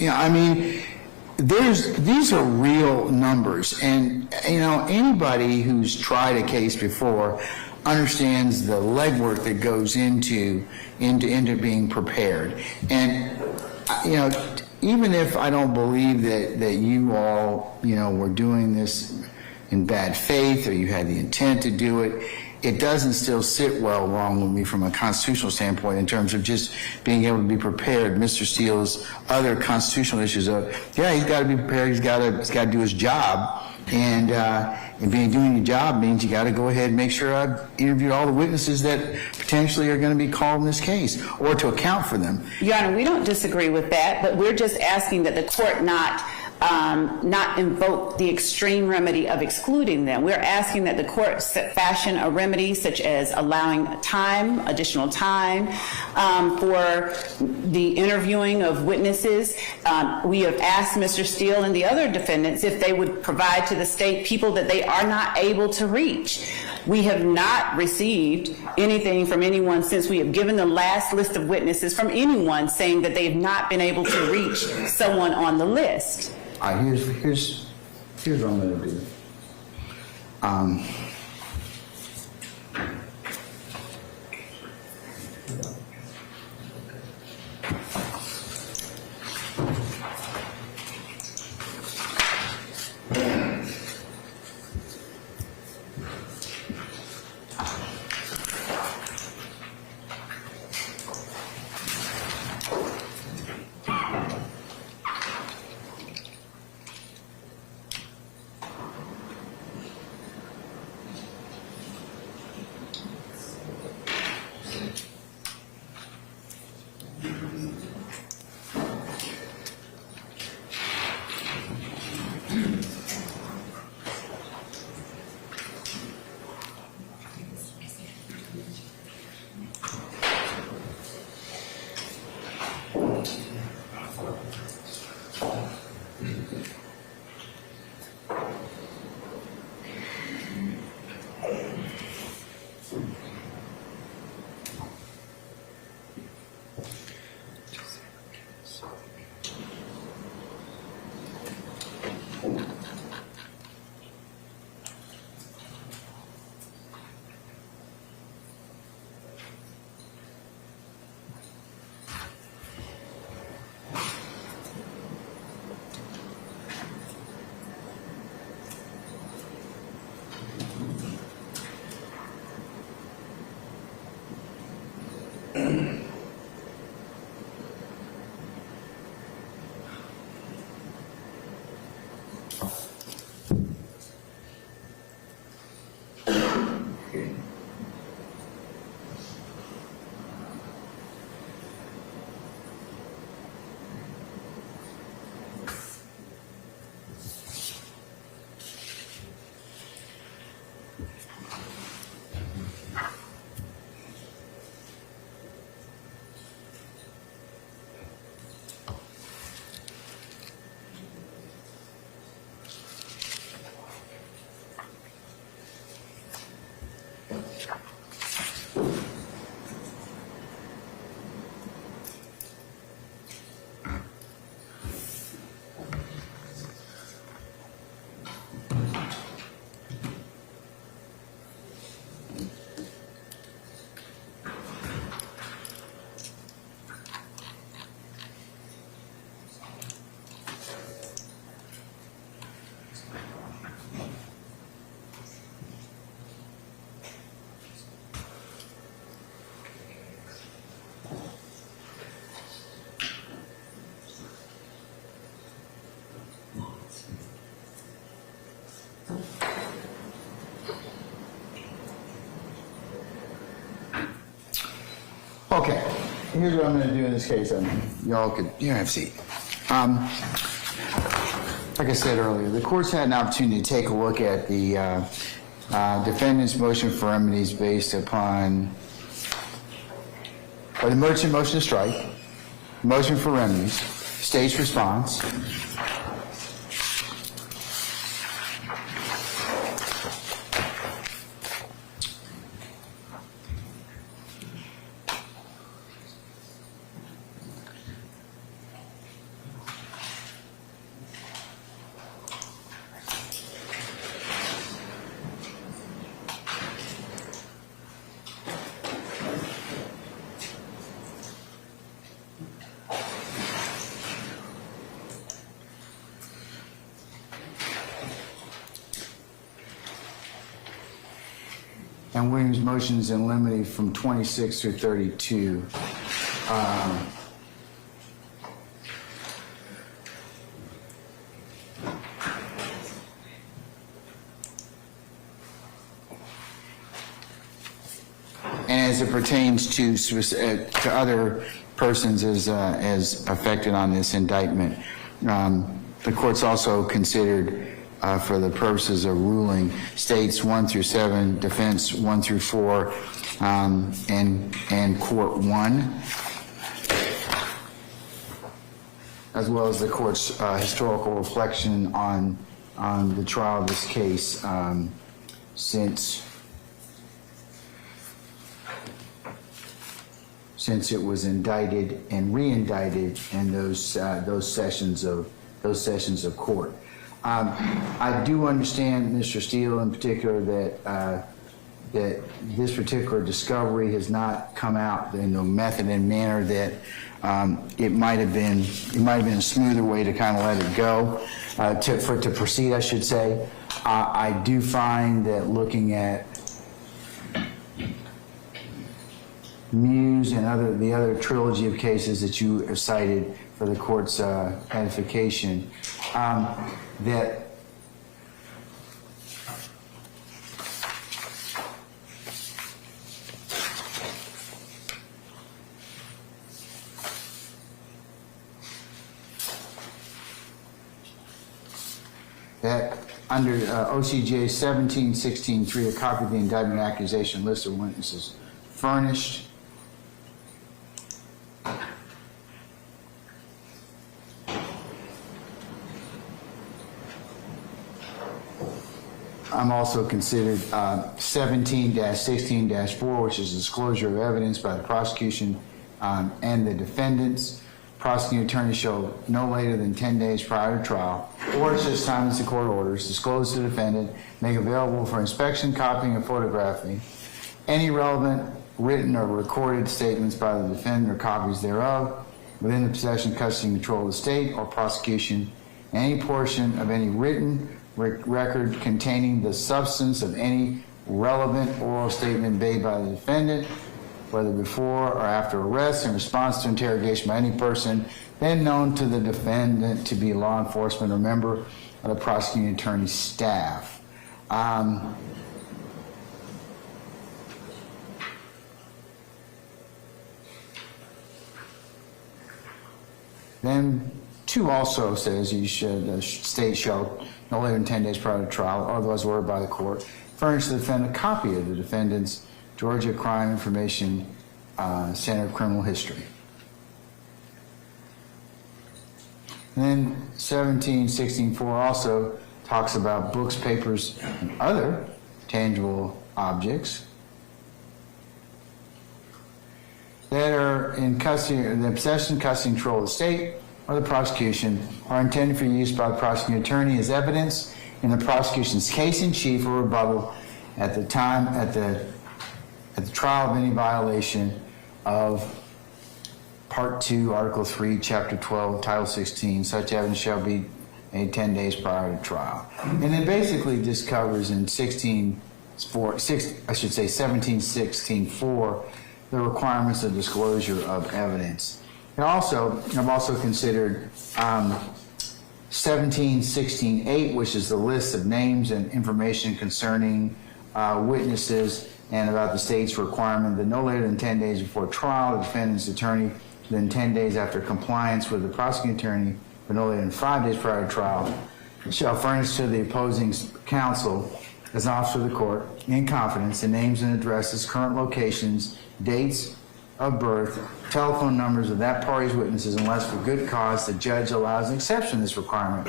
these are real numbers, and anybody who's tried a case before understands the legwork that goes into being prepared. And even if I don't believe that you all were doing this in bad faith or you had the intent to do it, it doesn't still sit well wrong with me from a constitutional standpoint in terms of just being able to be prepared. Mr. Steele's other constitutional issues of, yeah, he's got to be prepared, he's got to do his job, and doing your job means you got to go ahead and make sure I've interviewed all the witnesses that potentially are going to be called in this case, or to account for them. Your Honor, we don't disagree with that, but we're just asking that the court not invoke the extreme remedy of excluding them. We're asking that the court fashion a remedy such as allowing additional time for the interviewing of witnesses. We have asked Mr. Steele and the other defendants if they would provide to the state people that they are not able to reach. We have not received anything from anyone since we have given the last list of witnesses from anyone saying that they have not been able to reach someone on the list. All right, here's what I'm going to do. Okay, here's what I'm going to do in this case, and y'all could, have a seat. Like I said earlier, the court's had an opportunity to take a look at the defendant's motion for remedies based upon, or the motion to strike, motion for remedies, state's response, and Williams motions in limine from 26 through 32. And as it pertains to other persons as affected on this indictment, the court's also considered, for the purposes of ruling, states 1 through 7, defense 1 through 4, and court 1, as well as the court's historical reflection on the trial of this case since it was indicted and re-indicted in those sessions of court. I do understand, Mr. Steele in particular, that this particular discovery has not come out in the method and manner that it might have been a smoother way to kind of let it go, to proceed, I should say. I do find that looking at Muse and the other trilogy of cases that you have cited for the court's edification, that under OCJ 1716.3, a copy of the indictment accusation list of witnesses furnished. I'm also considered 17-16-4, which is disclosure of evidence by the prosecution and the defendants. Prosecuting attorney shall no later than 10 days prior to trial, or at such time as the court orders, disclose to the defendant, make available for inspection, copying, and photographing any relevant written or recorded statements by the defendant or copies thereof within the possession, custody, and control of the state or prosecution, any portion of any written record containing the substance of any relevant oral statement made by the defendant, whether before or after arrest, in response to interrogation by any person then known to the defendant to be law enforcement or member of the prosecuting attorney's staff. Then 2 also says you should, the state shall no later than 10 days prior to trial, or otherwise ordered by the court, furnish the defendant a copy of the defendant's Georgia Crime Information Center of Criminal History. And then 1716.4 also talks about books, papers, and other tangible objects that are in custody, or the possession, custody, and control of the state or the prosecution are intended for use by the prosecuting attorney as evidence in the prosecution's case in chief or rebuttal at the time at the trial of any violation of Part 2, Article 3, Chapter 12, Title 16. Such evidence shall be made 10 days prior to trial. And it basically just covers in 1716.4 the requirements of disclosure of evidence. And also, I've also considered 1716.8, which is the list of names and information concerning witnesses, and about the state's requirement that no later than 10 days before trial, the defendant's attorney, then 10 days after compliance with the prosecuting attorney, but no later than 5 days prior to trial, shall furnish to the opposing counsel as an officer of the court, in confidence, the names and addresses, current locations, dates of birth, telephone numbers of that party's witnesses, unless for good cause the judge allows an exception to this requirement,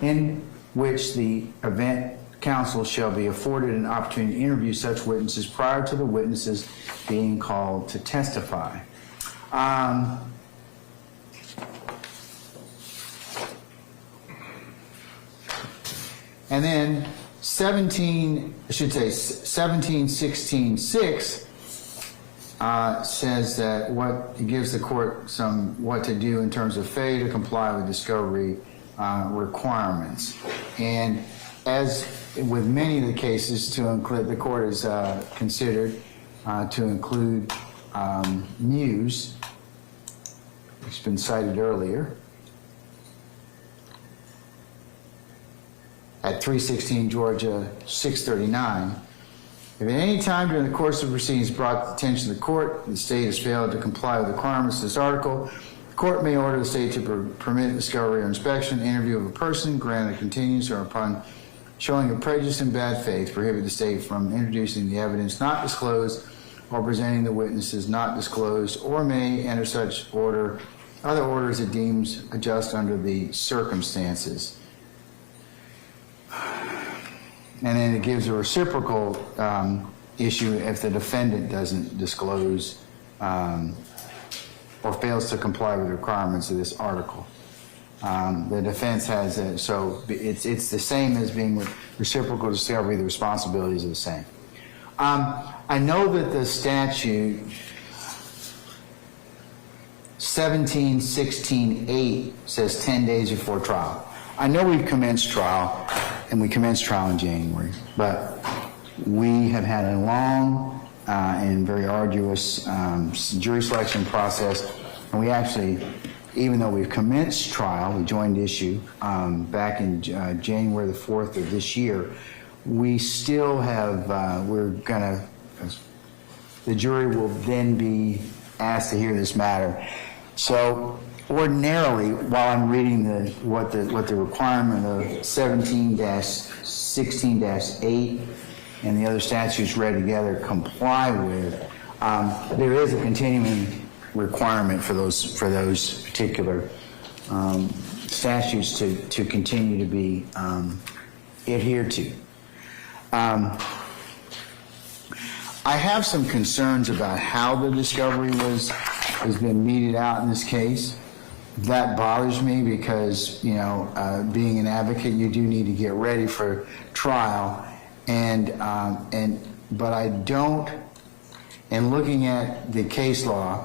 in which the event counsel shall be afforded an opportunity to interview such witnesses prior to the witnesses being called to testify. And then 1716.6 says that it gives the court what to do in terms of failure to comply with discovery requirements. And as with many of the cases to include, the court has considered to include Muse, which has been cited earlier, at 316 Georgia 639. If at any time during the course of proceedings brought to the attention of the court, the state has failed to comply with the requirements of this article, the court may order the state to permit discovery or inspection, interview of a person, grant a continuance, or upon showing of prejudice and bad faith, prohibit the state from introducing the evidence not disclosed or presenting the witnesses not disclosed, or may enter such order, other orders it deems just under the circumstances. And then it gives a reciprocal issue if the defendant doesn't disclose or fails to comply with the requirements of this article. The defense has so it's the same as being with reciprocal discovery. The responsibilities are the same. I know that the statute 1716(8) says 10 days before trial. I know we've commenced trial, and we commenced trial in January, but we have had a long and very arduous jury selection process, and we actually, even though we've commenced trial, we joined issue back in January the 4th of this year, we still have, the jury will then be asked to hear this matter. So ordinarily, while I'm reading what the requirement of 17-16-8 and the other statutes read together comply with, there is a continuing requirement for those particular statutes to continue to be adhered to. I have some concerns about how the discovery has been meted out in this case. That bothers me because, you know, being an advocate, you do need to get ready for trial, but I don't. And looking at the case law,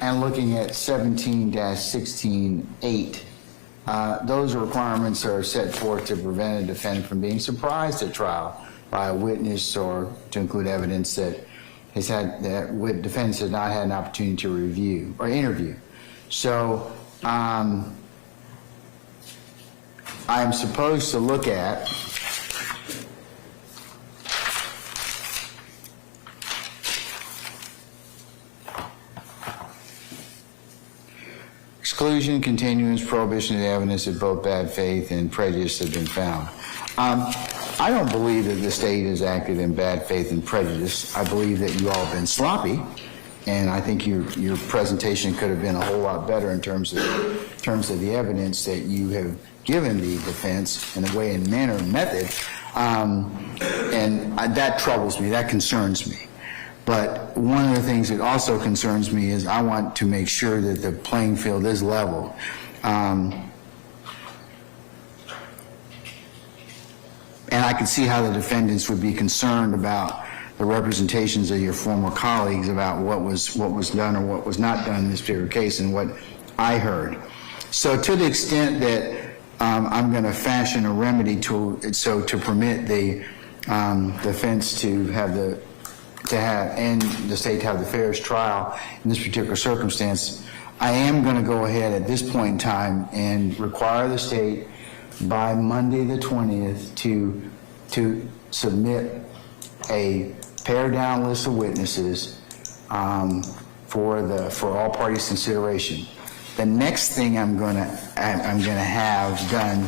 and looking at 17-16-8, those requirements are set forth to prevent a defendant from being surprised at trial by a witness, or to include evidence that defendants has not had an opportunity to review or interview. So I'm supposed to look at exclusion, continuance, prohibition of the evidence of both bad faith and prejudice have been found. I don't believe that the state has acted in bad faith and prejudice. I believe that you all have been sloppy, and I think your presentation could have been a whole lot better in terms of the evidence that you have given the defense in a way and manner and method, and that troubles me. That concerns me. But one of the things that also concerns me is I want to make sure that the playing field is level. And I can see how the defendants would be concerned about the representations of your former colleagues about what was done or what was not done in this particular case and what I heard. So to the extent that I'm going to fashion a remedy to permit the defense and the state to have the fairest trial in this particular circumstance, I am going to go ahead at this point in time and require the state by Monday the 20th to submit a pared down list of witnesses for all parties' consideration. The next thing I'm going to have done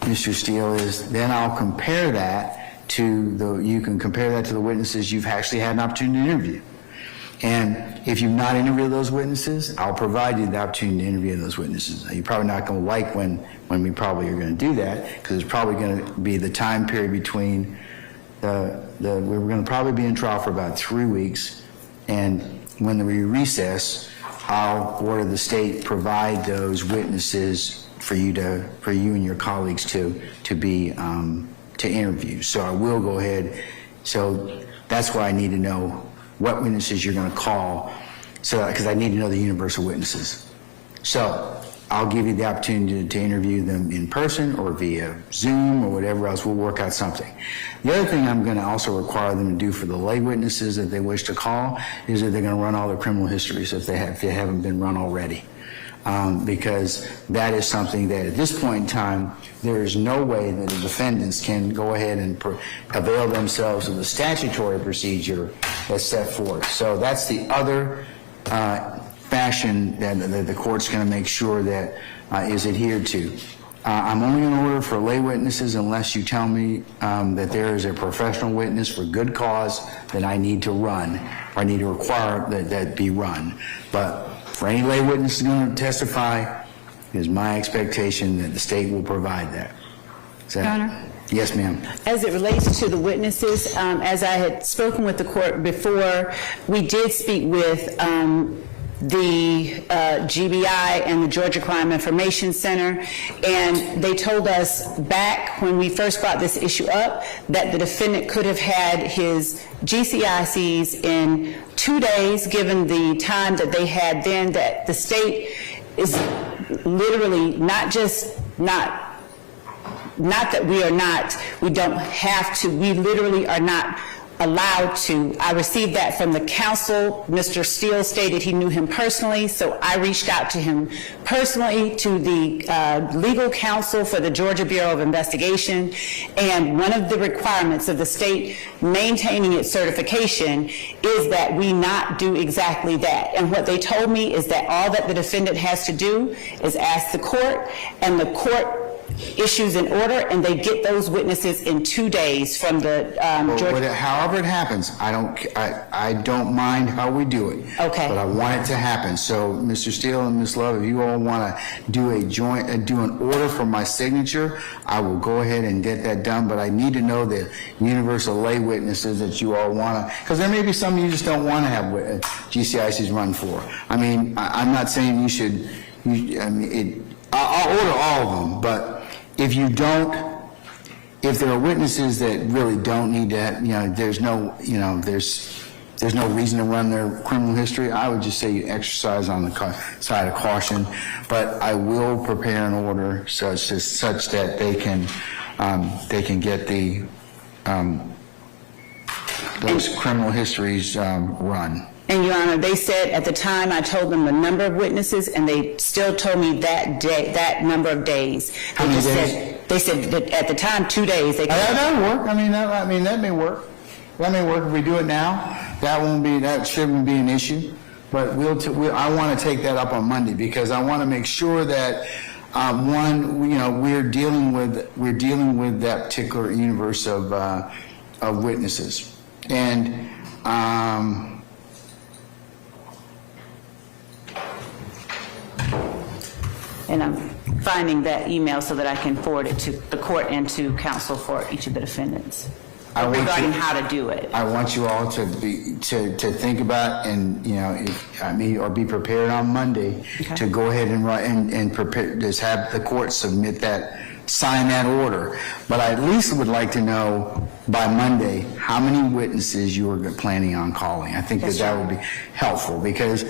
Mr. Steele, is then I'll compare that to you can compare that to the witnesses you've actually had an opportunity to interview. And if you've not interviewed those witnesses, I'll provide you the opportunity to interview those witnesses. Now, you're probably not going to like when we probably are going to do that, because it's probably going to be the time period between we're going to probably be in trial for about 3 weeks, and when we recess, I'll order the state provide those witnesses for you and your colleagues to interview. So I will go ahead. So that's why I need to know what witnesses you're going to call, so because I need to know the universal witnesses. So I'll give you the opportunity to interview them in person or via Zoom or whatever else. We'll work out something. The other thing I'm going to also require them to do for the lay witnesses that they wish to call is that they're going to run all their criminal histories if they haven't been run already. Because that is something that at this point in time, there is no way that the defendants can go ahead and avail themselves of the statutory procedure that's set forth. So that's the other fashion that the court's going to make sure that is adhered to. I'm only going to order for lay witnesses unless you tell me that there is a professional witness for good cause that I need to run, or I need to require that be run. But for any lay witness going to testify, it is my expectation that the state will provide that. Your Honor? Yes, ma'am. As it relates to the witnesses, as I had spoken with the court before, we did speak with the GBI and the Georgia Crime Information Center, and they told us back when we first brought this issue up that the defendant could have had his GCICs in 2 days, given the time that they had then, that the state is literally not that we don't have to, we literally are not allowed to. I received that from the counsel. Mr. Steele stated he knew him personally, so I reached out to him personally, to the legal counsel for the Georgia Bureau of Investigation, and one of the requirements of the state maintaining its certification is that we not do exactly that. And what they told me is that all that the defendant has to do is ask the court, and the court issues an order, and they get those witnesses in 2 days from the Georgia. However it happens, I don't mind how we do it. Okay. But I want it to happen. So, Mr. Steele and Ms. Love, if you all want to do an order for my signature, I will go ahead and get that done. But I need to know the universal lay witnesses that you all want to, because there may be some you just don't want to have GCICs run for. I mean, I'm not saying you should. I'll order all of them, but if you don't, if there are witnesses that really don't need to, there's no reason to run their criminal history, I would just say you exercise on the side of caution. But I will prepare an order such that they can get those criminal histories run. And Your Honor, they said at the time I told them the number of witnesses, and they still told me that day, that number of days. How many days? They said that at the time 2 days. That'll work. That may work. That may work if we do it now. That shouldn't be an issue. But I want to take that up on Monday, because I want to make sure that we're dealing with that particular universe of witnesses. And I'm finding that email so that I can forward it to the court and to counsel for each of the defendants regarding how to do it. I want you all to think about or be prepared on Monday to go ahead and write and prepare. Just have the court sign that order. But I at least would like to know by Monday how many witnesses you are planning on calling. I think that would be helpful, because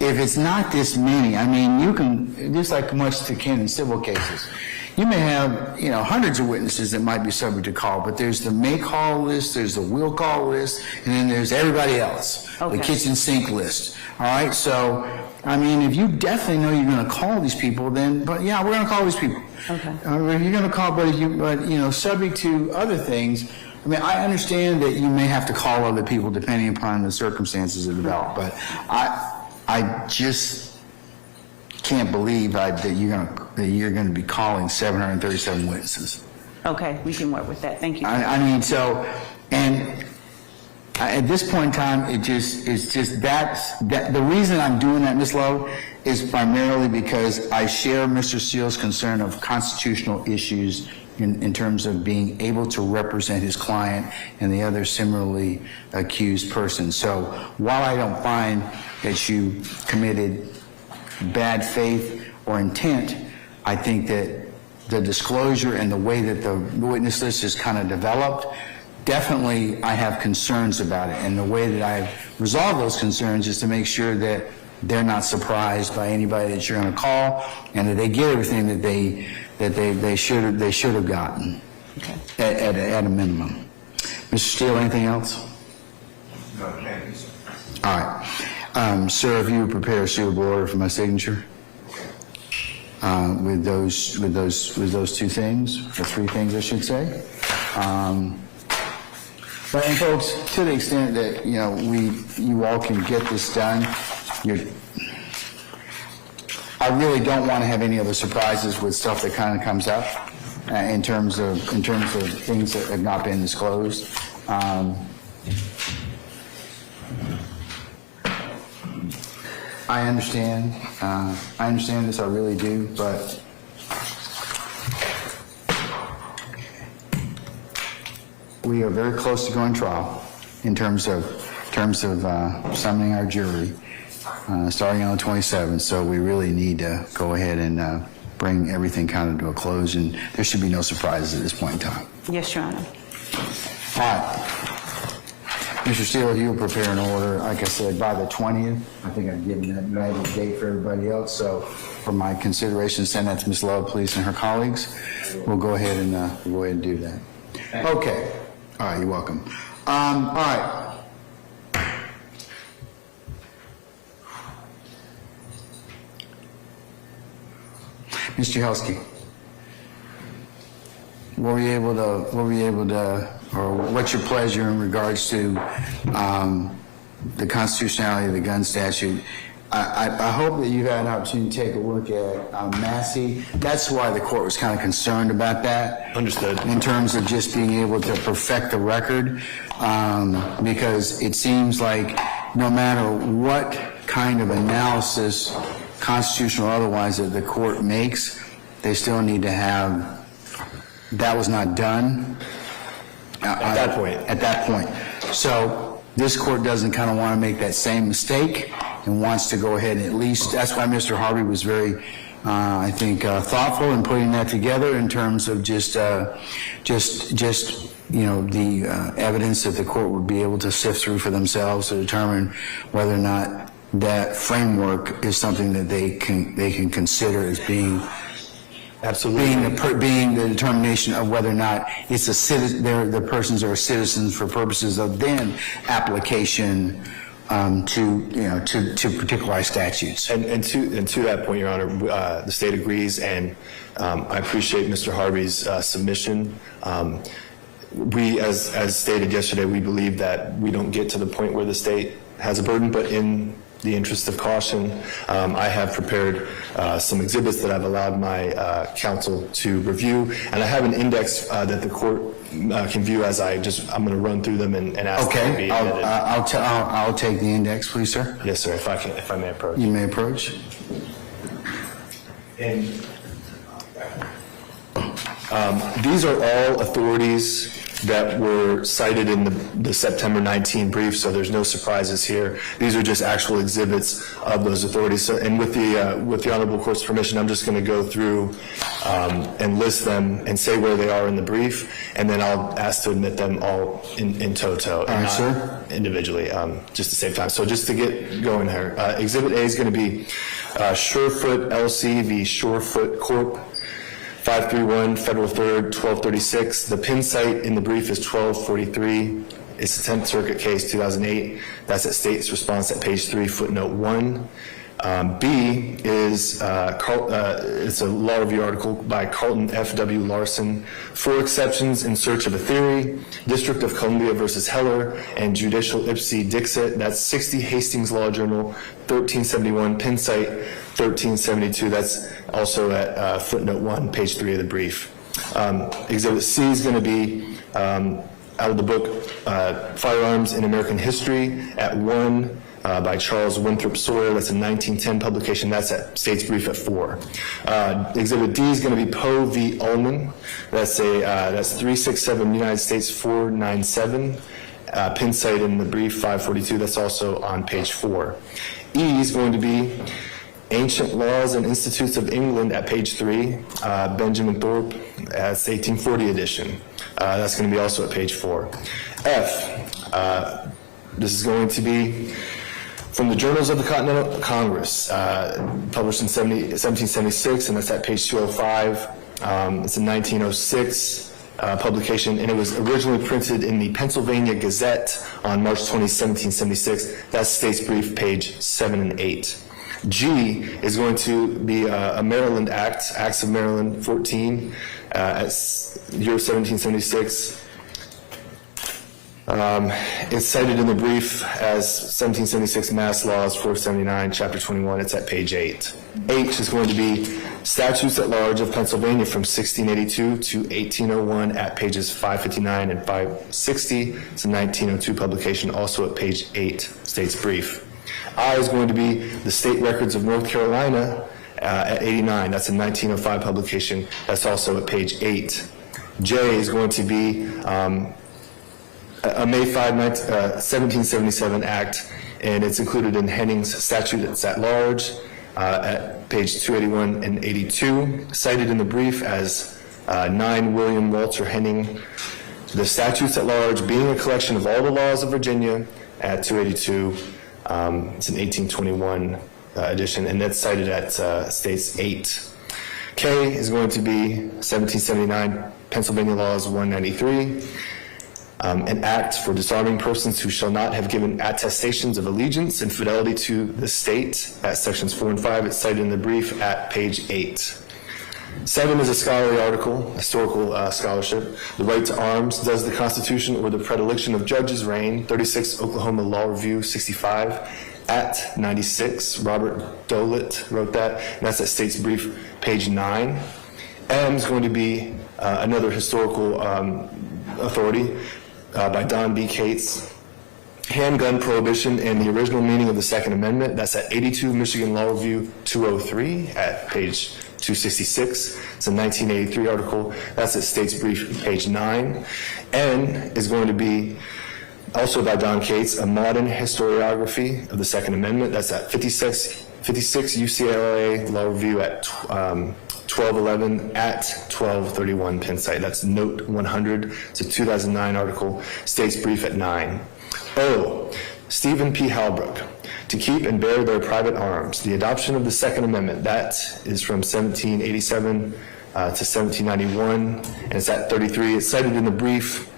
if it's not this many, I mean, you can, just like much akin in civil cases, you may have, hundreds of witnesses that might be subject to call, but there's the may call list, there's the will call list, and then there's everybody else, the kitchen sink list. All right, so, I mean, if you definitely know you're going to call these people, then, we're going to call these people. Okay. You're going to call, but subject to other things. I mean, I understand that you may have to call other people depending upon the circumstances that develop, but can't believe that you're gonna be calling 737 witnesses. Okay, we can work with that. Thank you. I mean, so, and at this point in time, it's just that the reason I'm doing that, Ms. Lowe, is primarily because I share Mr. Steele's concern of constitutional issues in terms of being able to represent his client and the other similarly accused person. So while I don't find that you committed bad faith or intent, I think that the disclosure and the way that the witness list is kind of developed, definitely I have concerns about it. And the way that I've resolved those concerns is to make sure that they're not surprised by anybody that you're going to call, and that they get everything that they should have gotten at a minimum. Mr. Steele, anything else? No, thank you, sir. All right. Sir, if you would prepare a suitable order for my signature with those two things, or three things, I should say. But and folks, to the extent that you all can get this done, I really don't want to have any other surprises with stuff that kind of comes up in terms of things that have not been disclosed. I understand this, I really do, but we are very close to going trial in terms of summoning our jury, starting on the 27th. So we really need to go ahead and bring everything kind of to a close, and there should be no surprises at this point in time. Yes, Your Honor. All right. Mr. Steele, you will prepare an order, like I said, by the 20th. I think I've given that united date for everybody else. So for my consideration, send that to Ms. Love, please, and her colleagues. We'll go ahead and do that. Okay. All right, you're welcome. All right. Ms. Juhelski, were you able to, or what's your pleasure in regards to the constitutionality of the gun statute? I hope that you've had an opportunity to take a look at Massey. That's why the court was kind of concerned about that. Understood. In terms of just being able to perfect the record, because it seems like no matter what kind of analysis, constitutional or otherwise, that the court makes, they still need to have, that was not done. At that point. At that point. So this court doesn't kind of want to make that same mistake and wants to go ahead and at least, that's why Mr. Harvey was very, I think, thoughtful in putting that together in terms of just the evidence that the court would be able to sift through for themselves to determine whether or not that framework is something that they can consider as being Absolutely. being the determination of whether or not it's a citizen, the persons are citizens for purposes of then application to particularized statutes. And to that point, Your Honor, the state agrees, and I appreciate Mr. Harvey's submission. We, as stated yesterday, we believe that we don't get to the point where the state has a burden, but in the interest of caution, I have prepared some exhibits that I've allowed my counsel to review, and I have an index that the court can view as I'm going to run through them and ask them to be Okay, admitted. I'll take the index, please, sir. Yes, sir, if I may approach. You may approach. And these are all authorities that were cited in the September 19 brief, so there's no surprises here. These are just actual exhibits of those authorities. So, and with the Honorable Court's permission, I'm just going to go through and list them and say where they are in the brief, and then I'll ask to admit them all in toto, and not sir. individually, just to save time. So just to get going here, Exhibit A is going to be Surefoot LC v. Surefoot Corp., 531 Federal 3rd, 1236. The pin site in the brief is 1243. It's a 10th Circuit case, 2008. That's at State's response at page 3, footnote 1. B is, it's a law review article by Carlton F.W. Larson, 4 exceptions in search of a theory, District of Columbia versus Heller, and Judicial Ipsi Dixit. That's 60 Hastings Law Journal, 1371, Penn site, 1372. That's also at footnote 1, page 3 of the brief. Exhibit C is going to be out of the book Firearms in American History at 1, by Charles Winthrop Sawyer. That's a 1910 publication. That's at State's Brief at 4. Exhibit D is going to be Poe v. Ullman. That's 367 United States 497. Pin site in the brief 542. That's also on page 4. E is going to be Ancient Laws and Institutes of England at page 3. Benjamin Thorpe. That's 1840 edition. That's going to be also at page 4. F. This is going to be from the Journals of the Continental Congress, published in 1776, and that's at page 205. It's a 1906 publication, and it was originally printed in the Pennsylvania Gazette on March 20, 1776. That's State's Brief, page 7 and 8. G is going to be a Maryland Act, Acts of Maryland 14, year 1776. It's cited in the brief as 1776 Mass Laws 479, Chapter 21. It's at page 8. H is going to be Statutes at Large of Pennsylvania from 1682 to 1801 at pages 559 and 560. It's a 1902 publication, also at page 8, State's Brief. I is going to be the State Records of North Carolina at 89. That's a 1905 publication. That's also at page 8. J is going to be a May 5, 1777 Act, and it's included in Henning's Statutes at Large at page 281 and 82, cited in the brief as 9 William Walter Henning. The Statutes at Large being a collection of all the laws of Virginia at 282. It's an 1821 edition, and that's cited at States 8. K is going to be 1779 Pennsylvania Laws 193. An act for disarming persons who shall not have given attestations of allegiance and fidelity to the state at sections 4 and 5. It's cited in the brief at page 8. 7 is a scholarly article, historical scholarship. The right to arms, does the Constitution or the predilection of judges reign? 36 Oklahoma Law Review 65 at 96. Robert Dolet wrote that, and that's at State's Brief, page 9. M is going to be another historical authority by Don B. Cates. Handgun prohibition and the original meaning of the Second Amendment. That's at 82 Michigan Law Review 203 at page 266. It's a 1983 article. That's at State's Brief, page 9. N is going to be also by Don Cates, a modern historiography of the Second Amendment. That's at 56 UCLA Law Review at 1211 at 1231 Penn site. That's note 100. It's a 2009 article. State's Brief at 9. O, Stephen P. Halbrook, to keep and bear their private arms. The adoption of the Second Amendment. That is from 1787 to 1791, and it's at 33. It's cited in the brief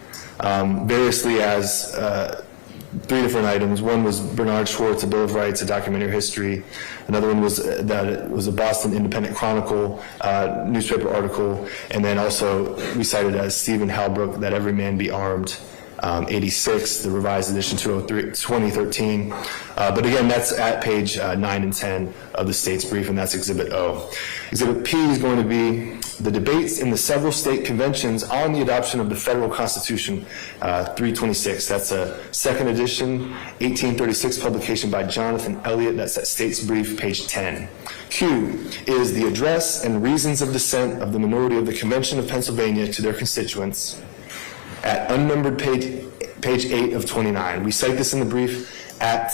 variously as 3 different items. One was Bernard Schwartz, A Bill of Rights, a documentary history. Another one was that it was a Boston Independent Chronicle newspaper article, and then also we cited as Stephen Halbrook, That Every Man Be Armed, 86, the revised edition 2013. But again, that's at page 9 and 10 of the State's Brief, and that's Exhibit O. Exhibit P is going to be the debates in the several state conventions on the adoption of the federal Constitution, 326. That's a 2nd edition, 1836 publication by Jonathan Elliott. That's at State's Brief, page 10. Q is the address and reasons of dissent of the minority of the Convention of Pennsylvania to their constituents at unnumbered page 8 of 29. We cite this in the brief at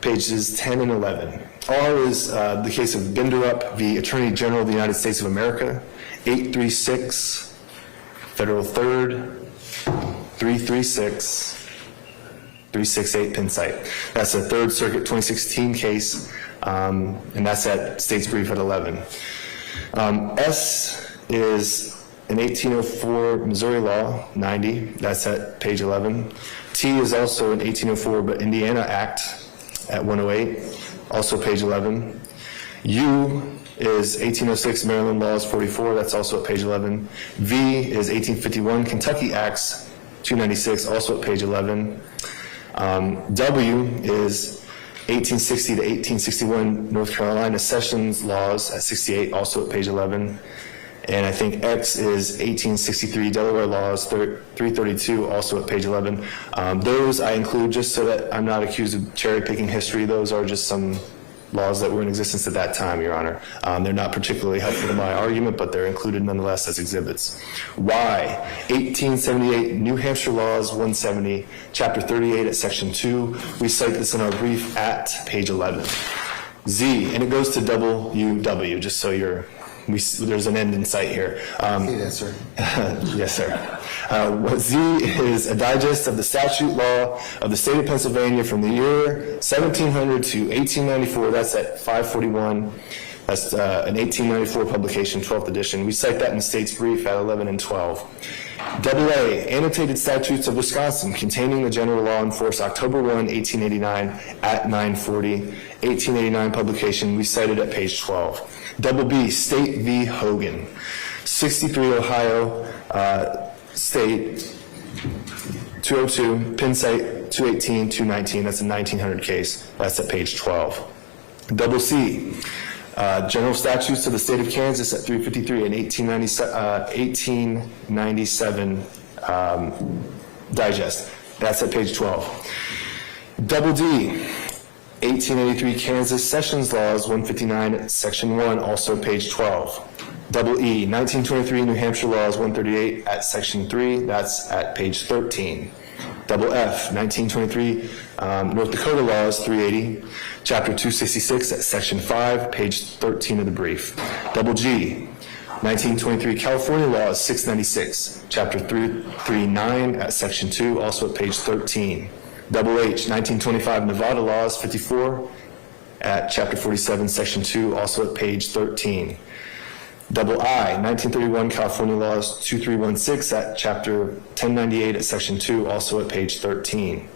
pages 10 and 11. R is the case of Binderup v. Attorney General of the United States of America, 836 Federal 3rd, 336, 368 Penn site. That's a 3rd Circuit 2016 case, and that's at State's Brief at 11. S is an 1804 Missouri Law, 90. That's at page 11. T is also an 1804 but Indiana Act at 108. also page 11. U is 1806 Maryland Laws 44, that's also at page 11. V is 1851 Kentucky Acts 296, also at page 11. W is 1860 to 1861 North Carolina Sessions Laws at 68, also at page 11. And I think X is 1863 Delaware Laws 332, also at page 11. Those I include just so that I'm not accused of cherry picking history. Those are just some laws that were in existence at that time, Your Honor. They're not particularly helpful to my argument, but they're included nonetheless as exhibits. Y, 1878 New Hampshire Laws 170, Chapter 38 at Section 2. We cite this in our brief at page 11. Z, and it goes to WW, just so there's an end in sight here. See that, sir? Yes, sir. Z is a digest of the statute law of the state of Pennsylvania from the year 1700 to 1894. That's at 541. That's an 1894 publication, 12th edition. We cite that in the state's brief at 11 and 12. AA, Annotated Statutes of Wisconsin, containing the general law enforced October 1, 1889 at 940, 1889 publication. We cite it at page 12. Double B, State v. Hogan, 63 Ohio State, 202, Penn site 218, 219. That's a 1900 case. That's at page 12. Double C, General Statutes of the State of Kansas at 353 and 1897 digest. That's at page 12. Double D, 1883 Kansas Sessions Laws 159 Section 1, also page 12. Double E, 1923 New Hampshire Laws 138 at Section 3, that's at page 13. Double F, 1923 North Dakota Laws 380, Chapter 266 at Section 5, page 13 of the brief. Double G, 1923 California Laws 696, Chapter 339 at Section 2, also at page 13. Double H, 1925 Nevada Laws 54 at Chapter 47, Section 2, also at page 13. Double I, 1931 California Laws 2316 at Chapter 1098 at Section 2, also at page 13.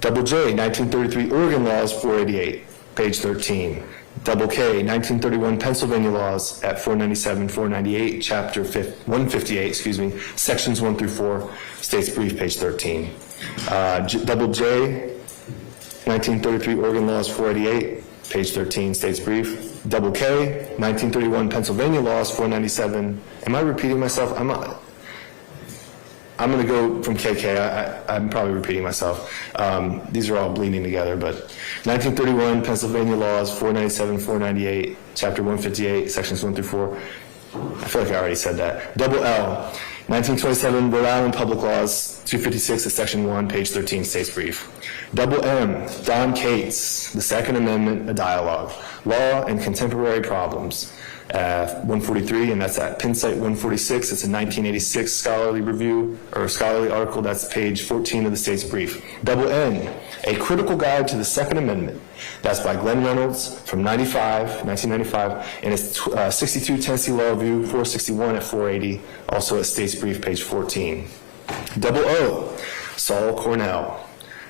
Double J, 1933 Oregon Laws 488, page 13. Double K, 1931 Pennsylvania Laws at 497, 498, Chapter 158, Sections 1 through 4, State's Brief, page 13. Double J, 1933 Oregon Laws 488, page 13, State's Brief. Double K, 1931 Pennsylvania Laws 497. Am I repeating myself? I'm going to go from KK. I'm probably repeating myself. These are all bleeding together, but 1931 Pennsylvania Laws 497, 498, Chapter 158, Sections 1 through 4. I feel like I already said that. Double L, 1927 Rhode Island Public Laws 256 at Section 1, page 13, State's Brief. Double M, Don Cates, the Second Amendment, a Dialogue, Law and Contemporary Problems, 143, and that's at Penn site 146. It's a 1986 scholarly review, or scholarly article, that's page 14 of the State's Brief. Double N, A Critical Guide to the Second Amendment, that's by Glenn Reynolds from 1995, and it's 62 Tennessee Law Review 461 at 480, also at State's Brief, page 14. Double O, Saul Cornell,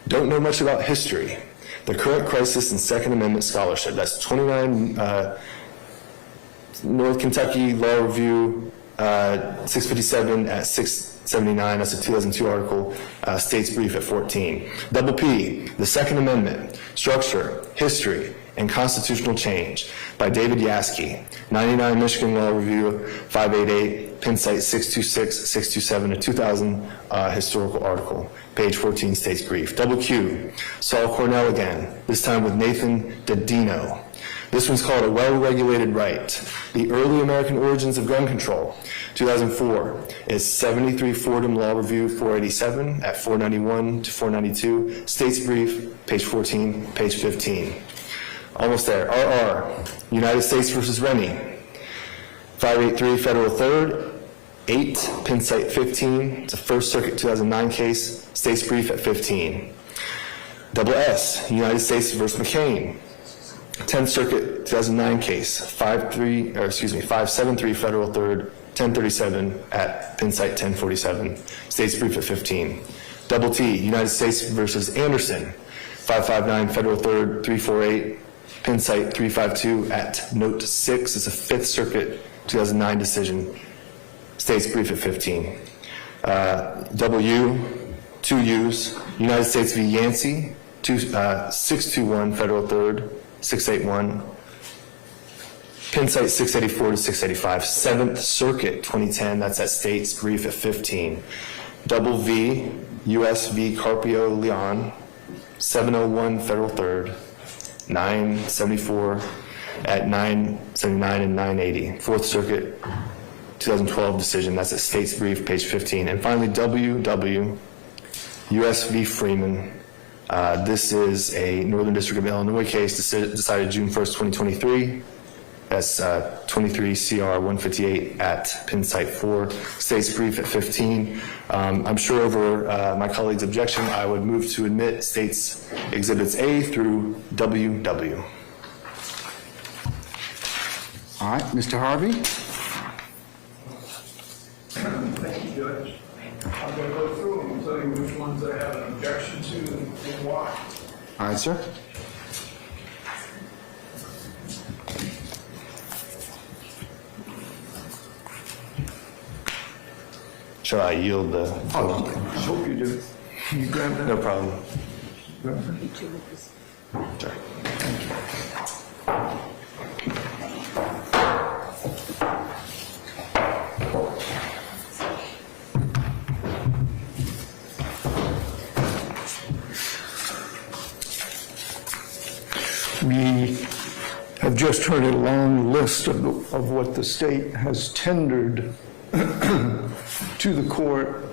Don't Know Much About History, The Current Crisis in Second Amendment Scholarship, that's 29 North Kentucky Law Review 657 at 679, that's a 2002 article, State's Brief at 14. Double P, The Second Amendment, Structure, History, and Constitutional Change by David Yaskey, 99 Michigan Law Review 588, Penn site 626, 627, a 2000 historical article, page 14, State's Brief. Double Q, Saul Cornell again, this time with Nathan Dedino. This one's called A Well-Regulated Right, The Early American Origins of Gun Control, 2004. It's 73 Fordham Law Review 487 at 491 to 492, State's Brief, page 14, page 15. Almost there. RR, United States versus Rennie, 583 Federal 3rd, 8, Penn site 15. It's a First Circuit 2009 case, State's Brief at 15. Double S, United States versus McCain, 10th Circuit 2009 case, 573 Federal 3rd, 1037 at Penn site 1047, State's Brief at 15. Double T, United States versus Anderson, 559 Federal 3rd, 348, Penn site 352 at note 6. It's a Fifth Circuit 2009 decision. State's brief at 15. W, 2 U's, United States v. Yancey, 621 Federal 3rd, 681. Penn site 684 to 685. 7th Circuit 2010, that's at State's brief at 15. Double V, US v. Carpio Leon, 701 Federal 3rd, 974 at 979 and 980. 4th Circuit 2012 decision, that's at State's brief, page 15. And finally, WW, US v. Freeman. This is a Northern District of Illinois case decided June 1st, 2023. That's 23 CR 158 at Penn site 4. State's brief at 15. I'm sure over my colleague's objection, I would move to admit State's Exhibits A through WW. All right, Mr. Harvey? Thank you, Judge. I'm going to go through them and tell you which ones I have an objection to and why. All right, sir. Shall I yield the? I hope you do. Can you grab that? No problem. We have just heard a long list of what the state has tendered to the court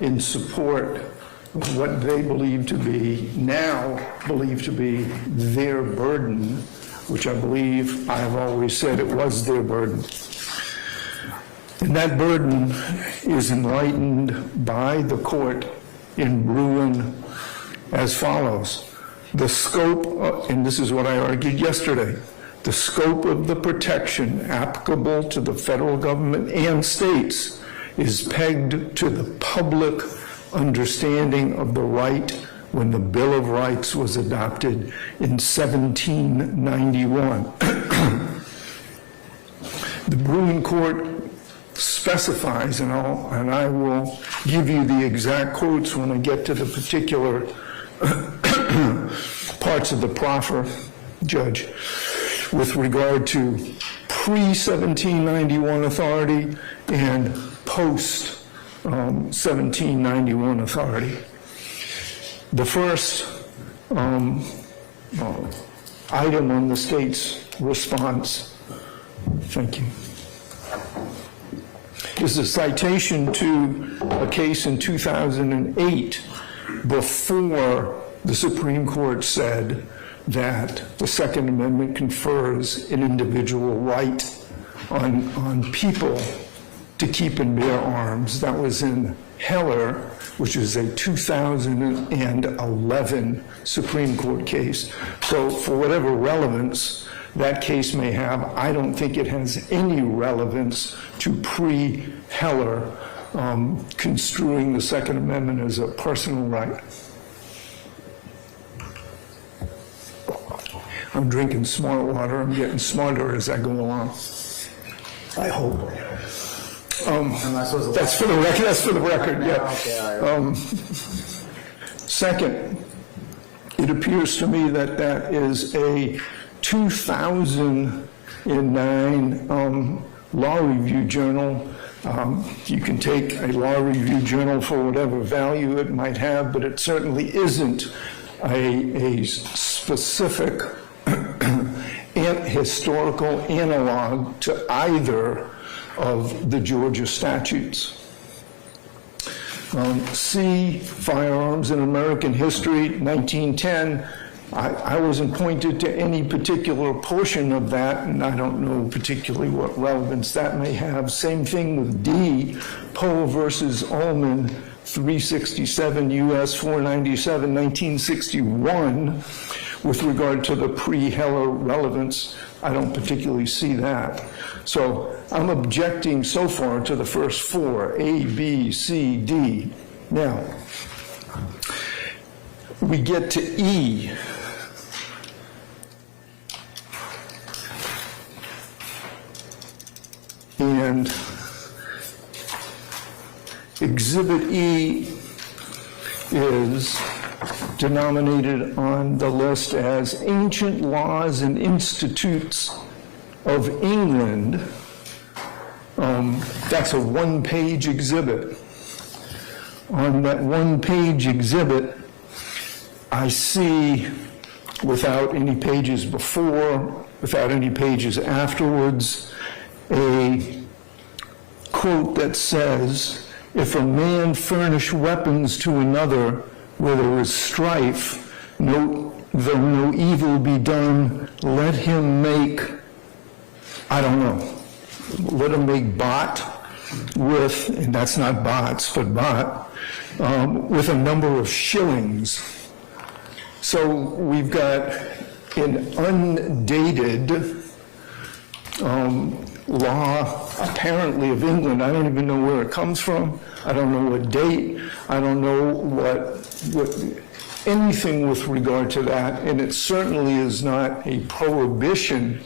in support of what they believe to be, now believe to be their burden, which I believe I have always said it was their burden. And that burden is enlightened by the court in Bruin as follows. The scope, and this is what I argued yesterday, the scope of the protection applicable to the federal government and states is pegged to the public understanding of the right when the Bill of Rights was adopted in 1791. The Bruin Court specifies, and I will give you the exact quotes when I get to the particular parts of the proffer, Judge, with regard to pre-1791 authority and post-1791 authority. The first item on the state's response, thank you, is a citation to a case in 2008 before the Supreme Court said that the Second Amendment confers an individual right on people to keep and bear arms. That was in Heller, which is a 2011 Supreme Court case. So for whatever relevance that case may have, I don't think it has any relevance to pre-Heller construing the Second Amendment as a personal right. I'm drinking smart water. I'm getting smarter as I go along. I hope. That's for the record. That's for the record. Yeah. Second, it appears to me that that is a 2009 law review journal. You can take a law review journal for whatever value it might have, but it certainly isn't a specific historical analog to either of the Georgia statutes. C, Firearms in American History, 1910. I wasn't pointed to any particular portion of that, and I don't know particularly what relevance that may have. Same thing with D, Poe versus Ullman, 367 U.S. 497, 1961. With regard to the pre-Heller relevance, I don't particularly see that. So I'm objecting so far to the first four, A, B, C, D. Now, we get to E. And Exhibit E is denominated on the list as Ancient Laws and Institutes of England. That's a one-page exhibit. On that one-page exhibit, I see, without any pages before, without any pages afterwards, a quote that says, "If a man furnish weapons to another where there is strife, though no evil be done, let him make," I don't know, let him make bot with, and that's not bots, but bot, with a number of shillings. So we've got an undated law, apparently of England. I don't even know where it comes from. I don't know what date. I don't know what anything with regard to that. And it certainly is not a prohibition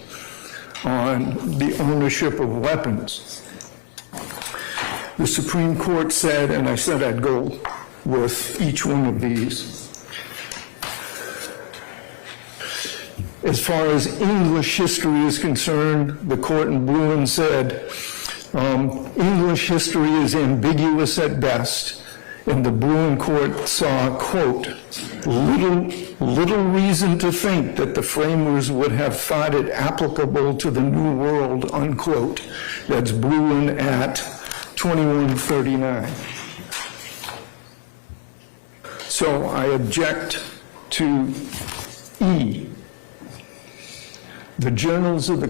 on the ownership of weapons. The Supreme Court said, and I said I'd go with each one of these, as far as English history is concerned, the court in Bruin said, English history is ambiguous at best, and the Bruin court saw, quote, little reason to think that the framers would have thought it applicable to the New World, unquote. That's Bruin at 2139. So I object to E. The journals of the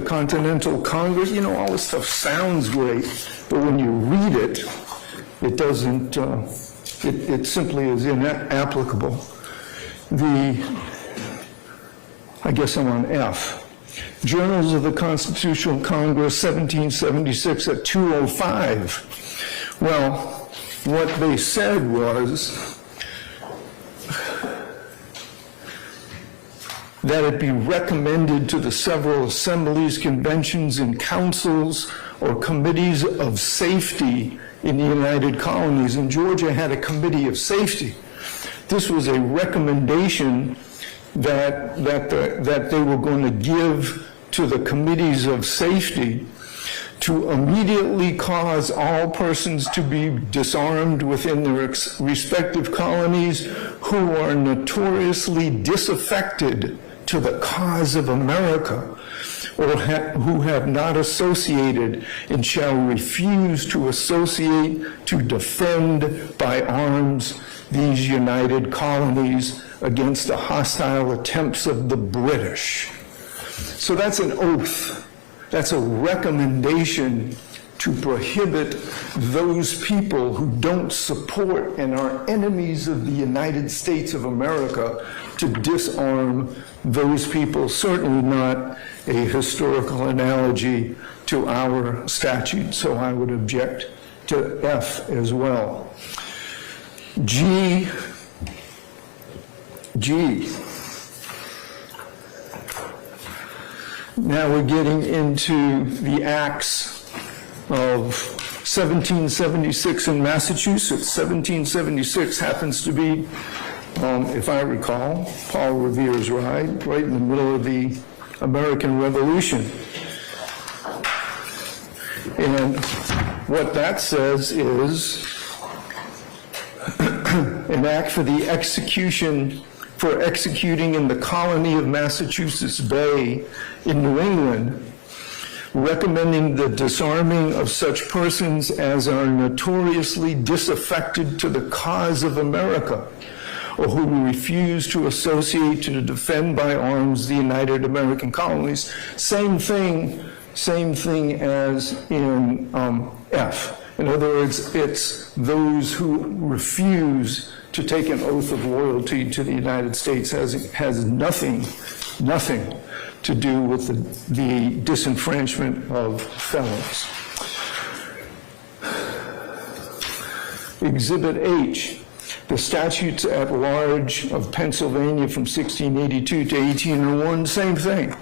Continental Congress, you know, all this stuff sounds great, but when you read it, it doesn't, it simply is inapplicable. I guess I'm on F. Journals of the Constitutional Congress, 1776 at 205. Well, what they said was that it be recommended to the several assemblies, conventions, and councils or committees of safety in the United Colonies. And Georgia had a committee of safety. This was a recommendation that they were going to give to the committees of safety to immediately cause all persons to be disarmed within their respective colonies who are notoriously disaffected to the cause of America, or who have not associated and shall refuse to associate to defend by arms these united colonies against the hostile attempts of the British. So that's an oath. That's a recommendation to prohibit those people who don't support and are enemies of the United States of America to disarm those people. Certainly not a historical analogy to our statute, so I would object to F as well. G. Now we're getting into the acts of 1776 in Massachusetts. 1776 happens to be, if I recall, Paul Revere's ride, right in the middle of the American Revolution. And what that says is an act for the executing in the colony of Massachusetts Bay in New England, recommending the disarming of such persons as are notoriously disaffected to the cause of America, or who refuse to associate to defend by arms the United American Colonies. Same thing as in F. In other words, it's those who refuse to take an oath of loyalty to the United States. Has nothing to do with the disenfranchisement of felons. Exhibit H. The statutes at large of Pennsylvania from 1682 to 1801, same thing.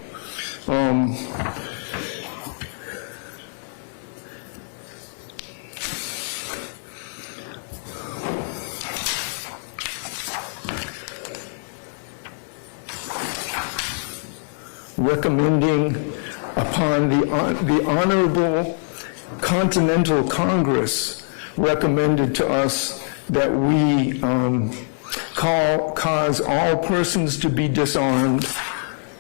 Recommending upon the Honorable Continental Congress recommended to us that we cause all persons to be disarmed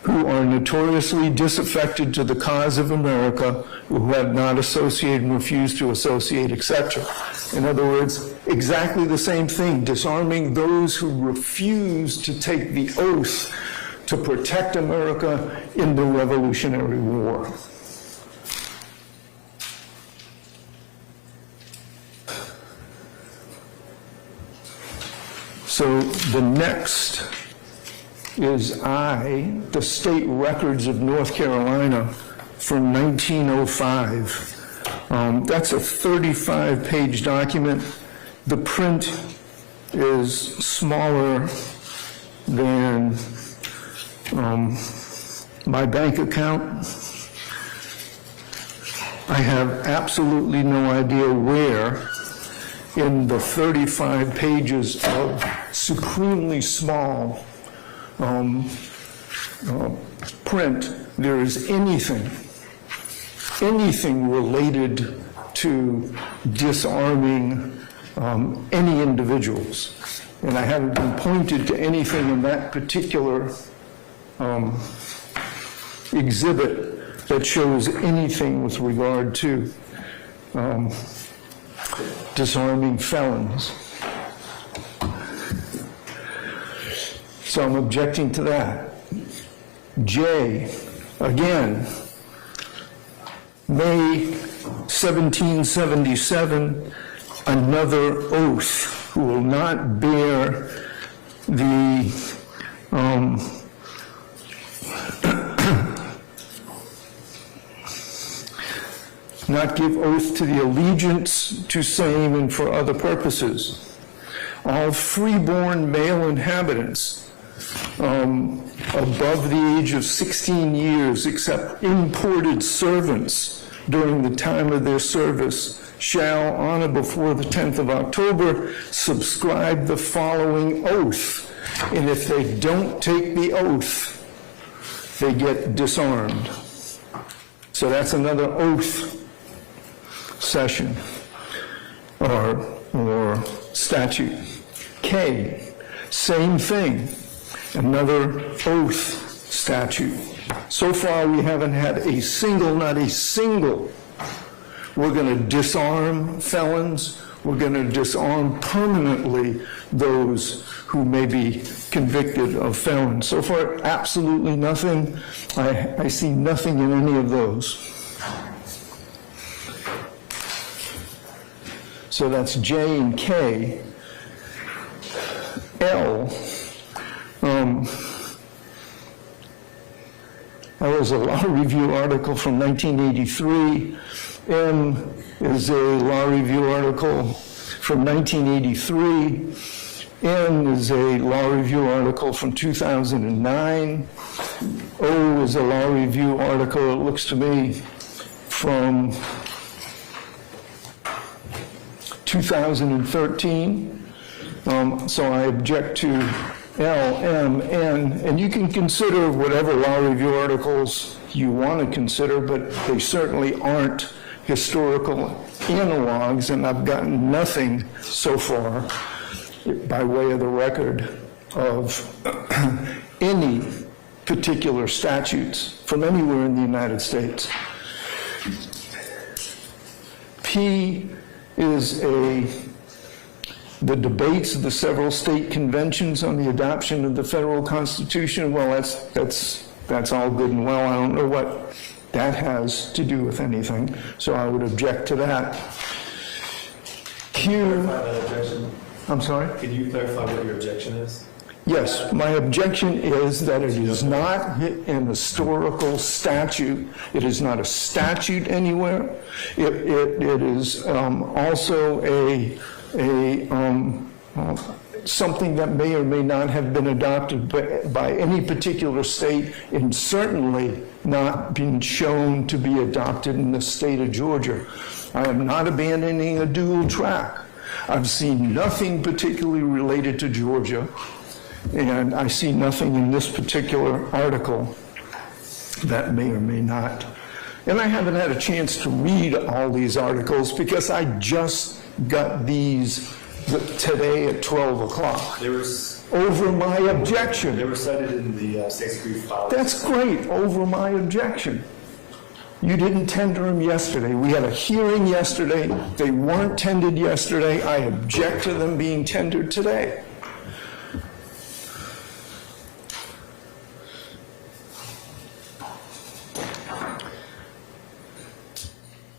who are notoriously disaffected to the cause of America, who have not associated and refused to associate, etc. In other words, exactly the same thing, disarming those who refuse to take the oath to protect America in the Revolutionary War. So the next is the state records of North Carolina from 1905. That's a 35-page document. The print is smaller than my bank account. I have absolutely no idea where in the 35 pages of supremely small print there is anything related to disarming any individuals. And I haven't been pointed to anything in that particular exhibit that shows anything with regard to disarming felons. So I'm objecting to that. J, again, May 1777, another oath who will not bear the not give oath to the allegiance to same and for other purposes. All freeborn male inhabitants above the age of 16 years, except imported servants during the time of their service, shall, on or before the 10th of October, subscribe the following oath. And if they don't take the oath, they get disarmed. So that's another oath session or statute. K, same thing, another oath statute. So far we haven't had a single, not a single. We're going to disarm felons. We're going to disarm permanently those who may be convicted of felons. So far, absolutely nothing. I see nothing in any of those. So that's J and K. L, that was a law review article from 1983. M is a law review article from 1983. N is a law review article from 2009. O is a law review article, it looks to me, from 2013. So I object to L, M, N, and you can consider whatever law review articles you want to consider, but they certainly aren't historical analogs, and I've gotten nothing so far by way of the record of any particular statutes from anywhere in the United States. P is the debates of the several state conventions on the adoption of the federal Constitution. Well, that's all good and well. I don't know what that has to do with anything, so I would object to that. Q. I'm sorry? Can you clarify what your objection is? Yes, my objection is that it is not an historical statute. It is not a statute anywhere. It is also something that may or may not have been adopted by any particular state, and certainly not been shown to be adopted in the state of Georgia. I am not abandoning a dual track. I've seen nothing particularly related to Georgia, and I see nothing in this particular article that may or may not. And I haven't had a chance to read all these articles because I just got these today at 12 o'clock. Over my objection. They were cited in the state's brief file. That's great, over my objection. You didn't tender them yesterday. We had a hearing yesterday. They weren't tendered yesterday. I object to them being tendered today.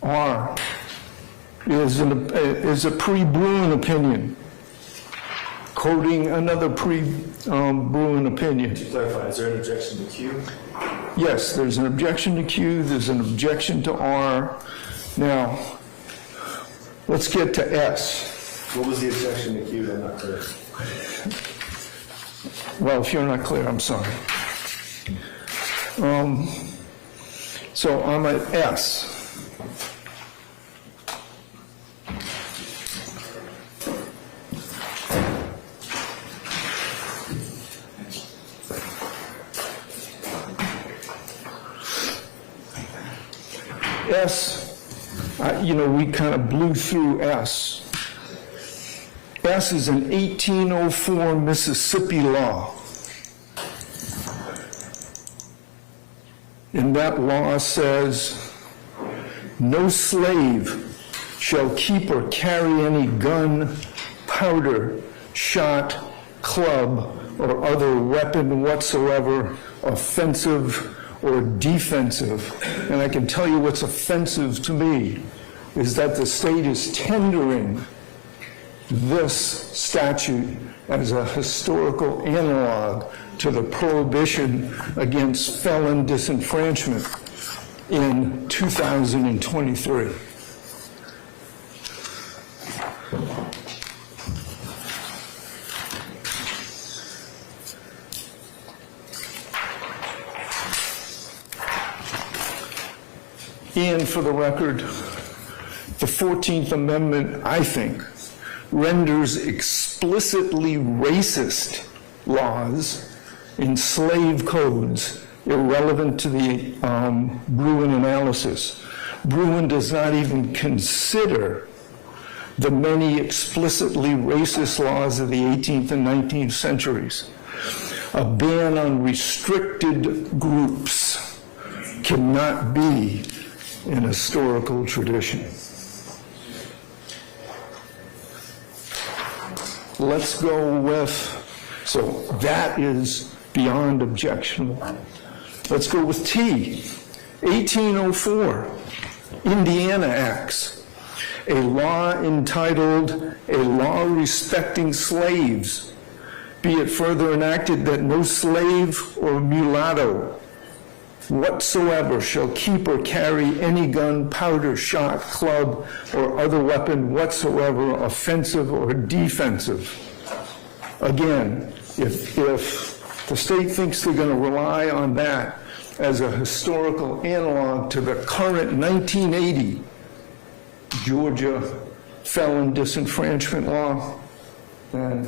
R is a pre-Bruin opinion, quoting another pre-Bruin opinion. To clarify, is there an objection to Q? Yes, there's an objection to Q, there's an objection to R. Now, let's get to S. What was the objection to Q? I'm not clear. Well, if you're not clear, I'm sorry. So I'm at S. We kind of blew through S. S is an 1804 Mississippi law. And that law says, no slave shall keep or carry any gun, powder, shot, club, or other weapon whatsoever, offensive or defensive. And I can tell you what's offensive to me is that the state is tendering this statute as a historical analog to the prohibition against felon disenfranchisement in 2023. And for the record, the 14th Amendment, I think, renders explicitly racist laws in slave codes irrelevant to the Bruin analysis. Bruin does not even consider the many explicitly racist laws of the 18th and 19th centuries. A ban on restricted groups cannot be an historical tradition. Let's go with, so that is beyond objectionable. Let's go with T. 1804, Indiana Acts, a law entitled A Law Respecting Slaves, be it further enacted that no slave or mulatto whatsoever shall keep or carry any gun, powder, shot, club, or other weapon whatsoever, offensive or defensive. Again, if the state thinks they're going to rely on that as a historical analog to the current 1980 Georgia felon disenfranchisement law, then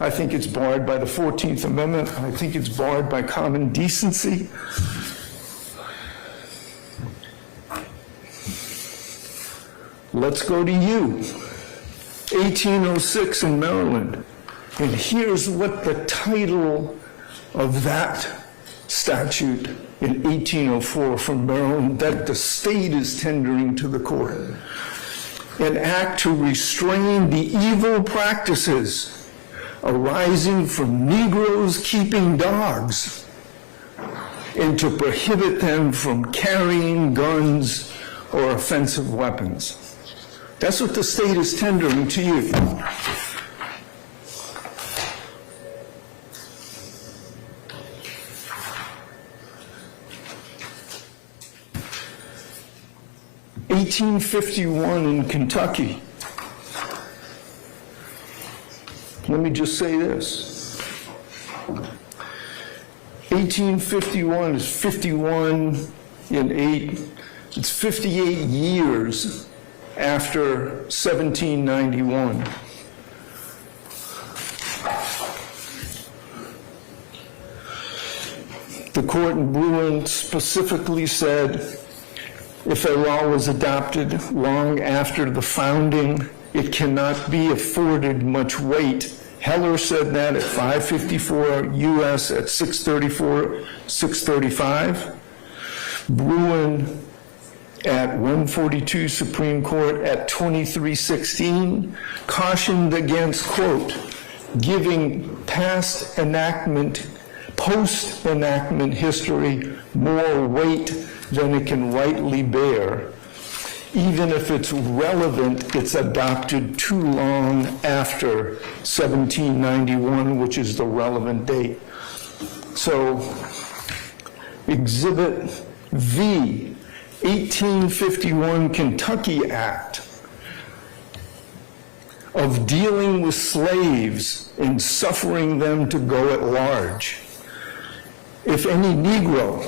I think it's barred by the 14th Amendment. I think it's barred by common decency. Let's go to U. 1806 in Maryland. And here's what the title of that statute in 1804 from Maryland that the state is tendering to the court. An act to restrain the evil practices arising from Negroes keeping dogs and to prohibit them from carrying guns or offensive weapons. That's what the state is tendering to you. (1851) in Kentucky. let me just say this. 1851 is 51 in 8. It's 58 years after 1791. The court in Bruin specifically said if a law was adopted long after the founding, it cannot be afforded much weight. Heller said that at 554 U.S. at 635. Bruin at 142 Supreme Court at 2316 cautioned against, quote, giving post-enactment history more weight than it can rightly bear. Even if it's relevant, it's adopted too long after 1791, which is the relevant date. So, Exhibit V, 1851 Kentucky Act of dealing with slaves and suffering them to go at large. If any Negro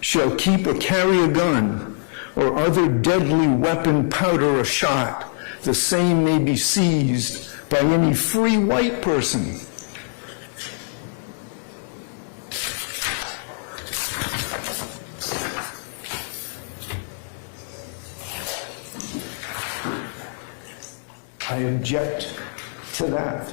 shall keep or carry a gun or other deadly weapon, powder, or shot, the same may be seized by any free white person. I object to that.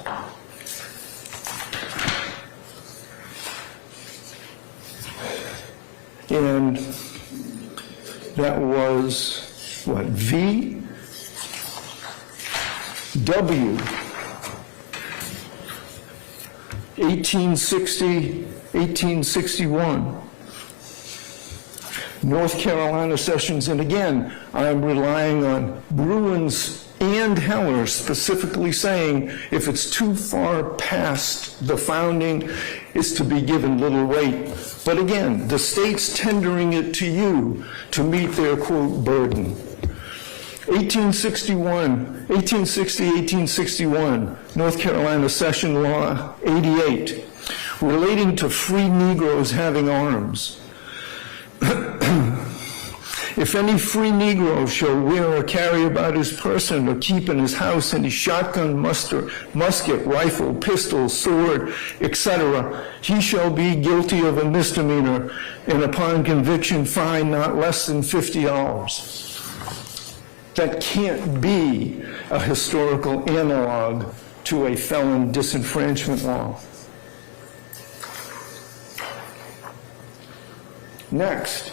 And that was, what, V? W. 1861. North Carolina Sessions, and again, I'm relying on Bruin's and Heller specifically saying if it's too far past the founding, it's to be given little weight. But again, the state's tendering it to you to meet their, quote, burden. 1861, North Carolina Session Law 88, relating to free Negroes having arms. If any free Negro shall wear or carry about his person or keep in his house any shotgun, musket, rifle, pistol, sword, etc., he shall be guilty of a misdemeanor, and upon conviction fined not less than $50. That can't be a historical analog to a felon disenfranchisement law. Next,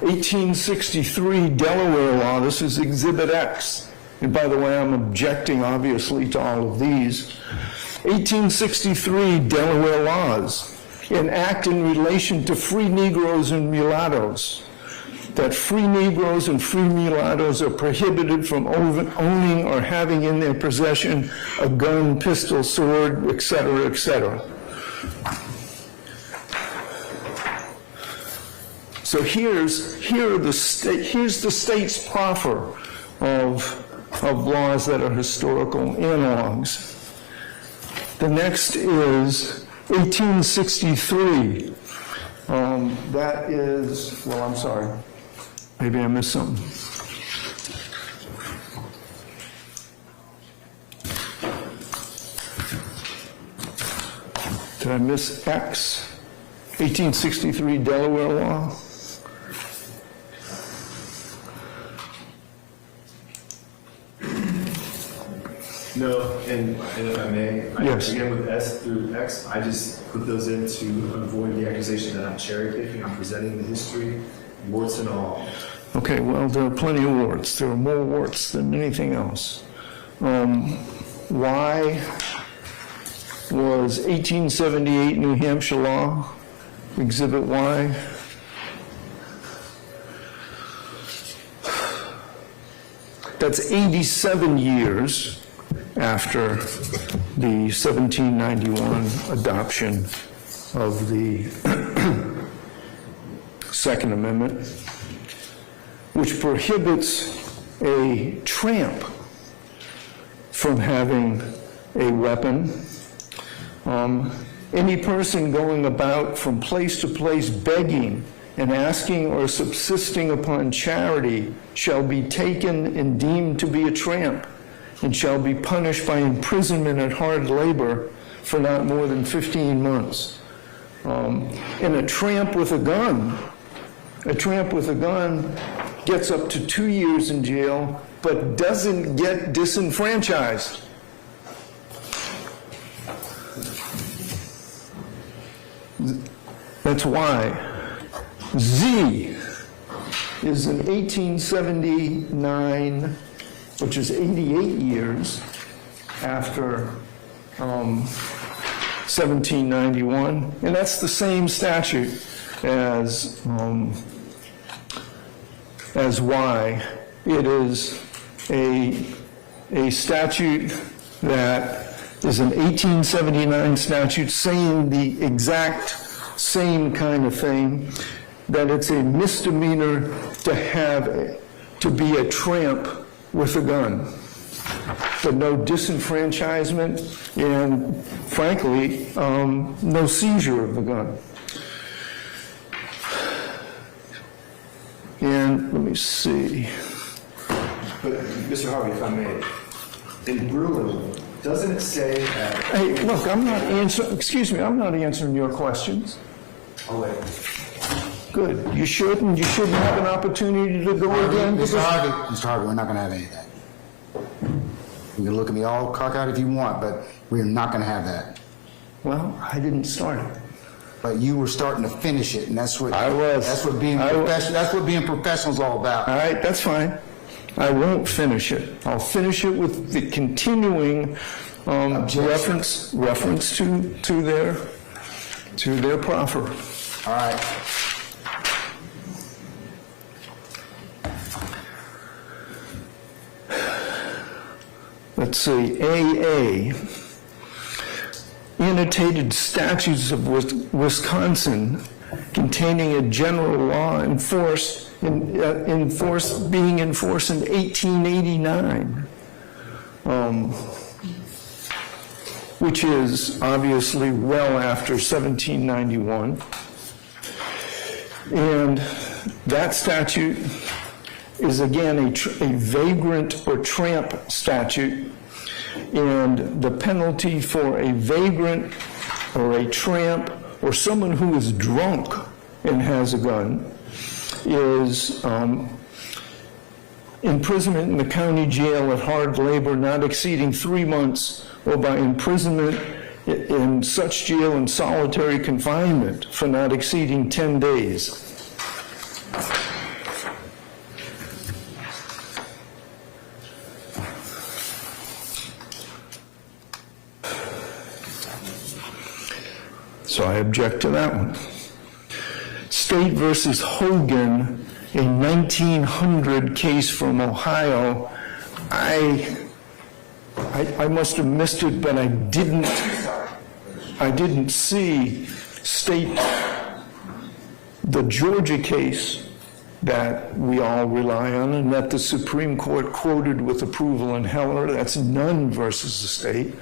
1863 Delaware law. This is Exhibit X. And by the way, I'm objecting, obviously, to all of these. 1863 Delaware laws. An act in relation to free Negroes and mulattoes. That free Negroes and free mulattoes are prohibited from owning or having in their possession a gun, pistol, sword, etc., etc. So here's the state's proffer of laws that are historical analogs. The next is 1863. That is, well, I'm sorry. Maybe I missed something. Did I miss X? 1863 Delaware law. No, and if I may, Yes. again with S through X, I just put those in to avoid the accusation that I'm cherry picking. I'm presenting the history, warts and all. Okay, well, there are plenty of warts. There are more warts than anything else. Y was 1878 New Hampshire law, Exhibit Y. That's 87 years after the 1791 adoption of the Second Amendment, which prohibits a tramp from having a weapon. Any person going about from place to place begging and asking or subsisting upon charity shall be taken and deemed to be a tramp, and shall be punished by imprisonment at hard labor for not more than 15 months. And a tramp with a gun gets up to 2 years in jail, but doesn't get disenfranchised. That's why. Z is in 1879, which is 88 years after 1791, and that's the same statute as Y. It is a statute that is an 1879 statute saying the exact same kind of thing, that it's a misdemeanor to be a tramp with a gun, but no disenfranchisement and, frankly, no seizure of the gun. And let me see. But, Mr. Harvey, if I may, in Bruin, doesn't it say that... Hey, look, I'm not answering your questions. Oh, wait. Good. You shouldn't have an opportunity to go again. Mr. Harvey, we're not going to have any of that. You can look at me all cockeyed if you want, but we're not going to have that. Well, I didn't start it. But you were starting to finish it, and that's what I was. That's what being professional is all about. All right, that's fine. I won't finish it. I'll finish it with the continuing reference to their proffer. All right. Let's see, AA, annotated statutes of Wisconsin containing a general law being enforced in 1889, which is obviously well after 1791. And that statute is again a vagrant or tramp statute, and the penalty for a vagrant or a tramp or someone who is drunk and has a gun is imprisonment in the county jail at hard labor not exceeding 3 months, or by imprisonment in such jail in solitary confinement for not exceeding 10 days. So I object to that one. State versus Hogan, a 1900 case from Ohio. I must have missed it, but I didn't see State, the Georgia case that we all rely on and that the Supreme Court quoted with approval in Heller. That's Nunn versus the State.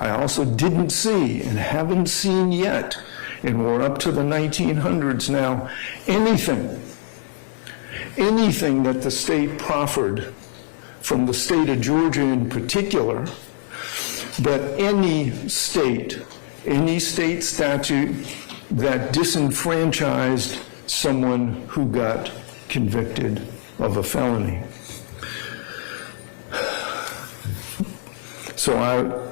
I also didn't see and haven't seen yet, and we're up to the 1900s now, anything that the state proffered, from the state of Georgia in particular, but any state statute that disenfranchised someone who got convicted of a felony. So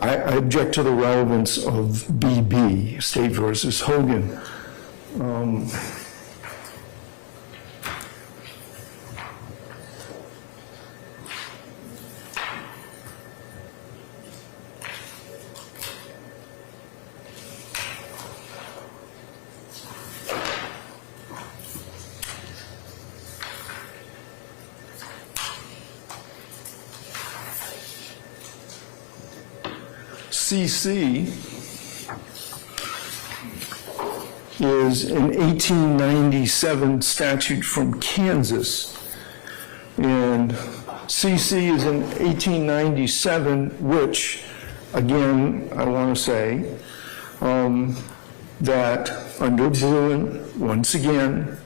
I object to the relevance of BB, State versus Hogan. CC is an 1897 statute from Kansas, and CC is in 1897, which, again, I want to say that under Bruin, once again,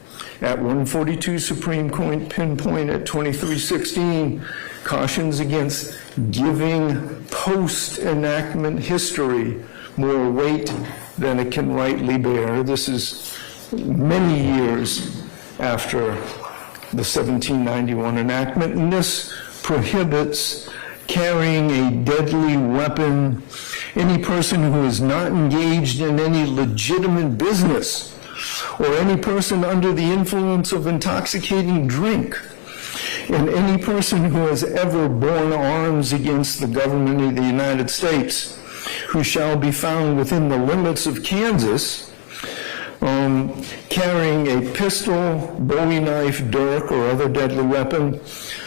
at 142 Supreme Court pinpoint at 2316, cautions against giving post-enactment history more weight than it can rightly bear. This is many years after the 1791 enactment, and this prohibits carrying a deadly weapon. Any person who is not engaged in any legitimate business, or any person under the influence of intoxicating drink, and any person who has ever borne arms against the government of the United States, who shall be found within the limits of Kansas, carrying a pistol, bowie knife, dirk, or other deadly weapon,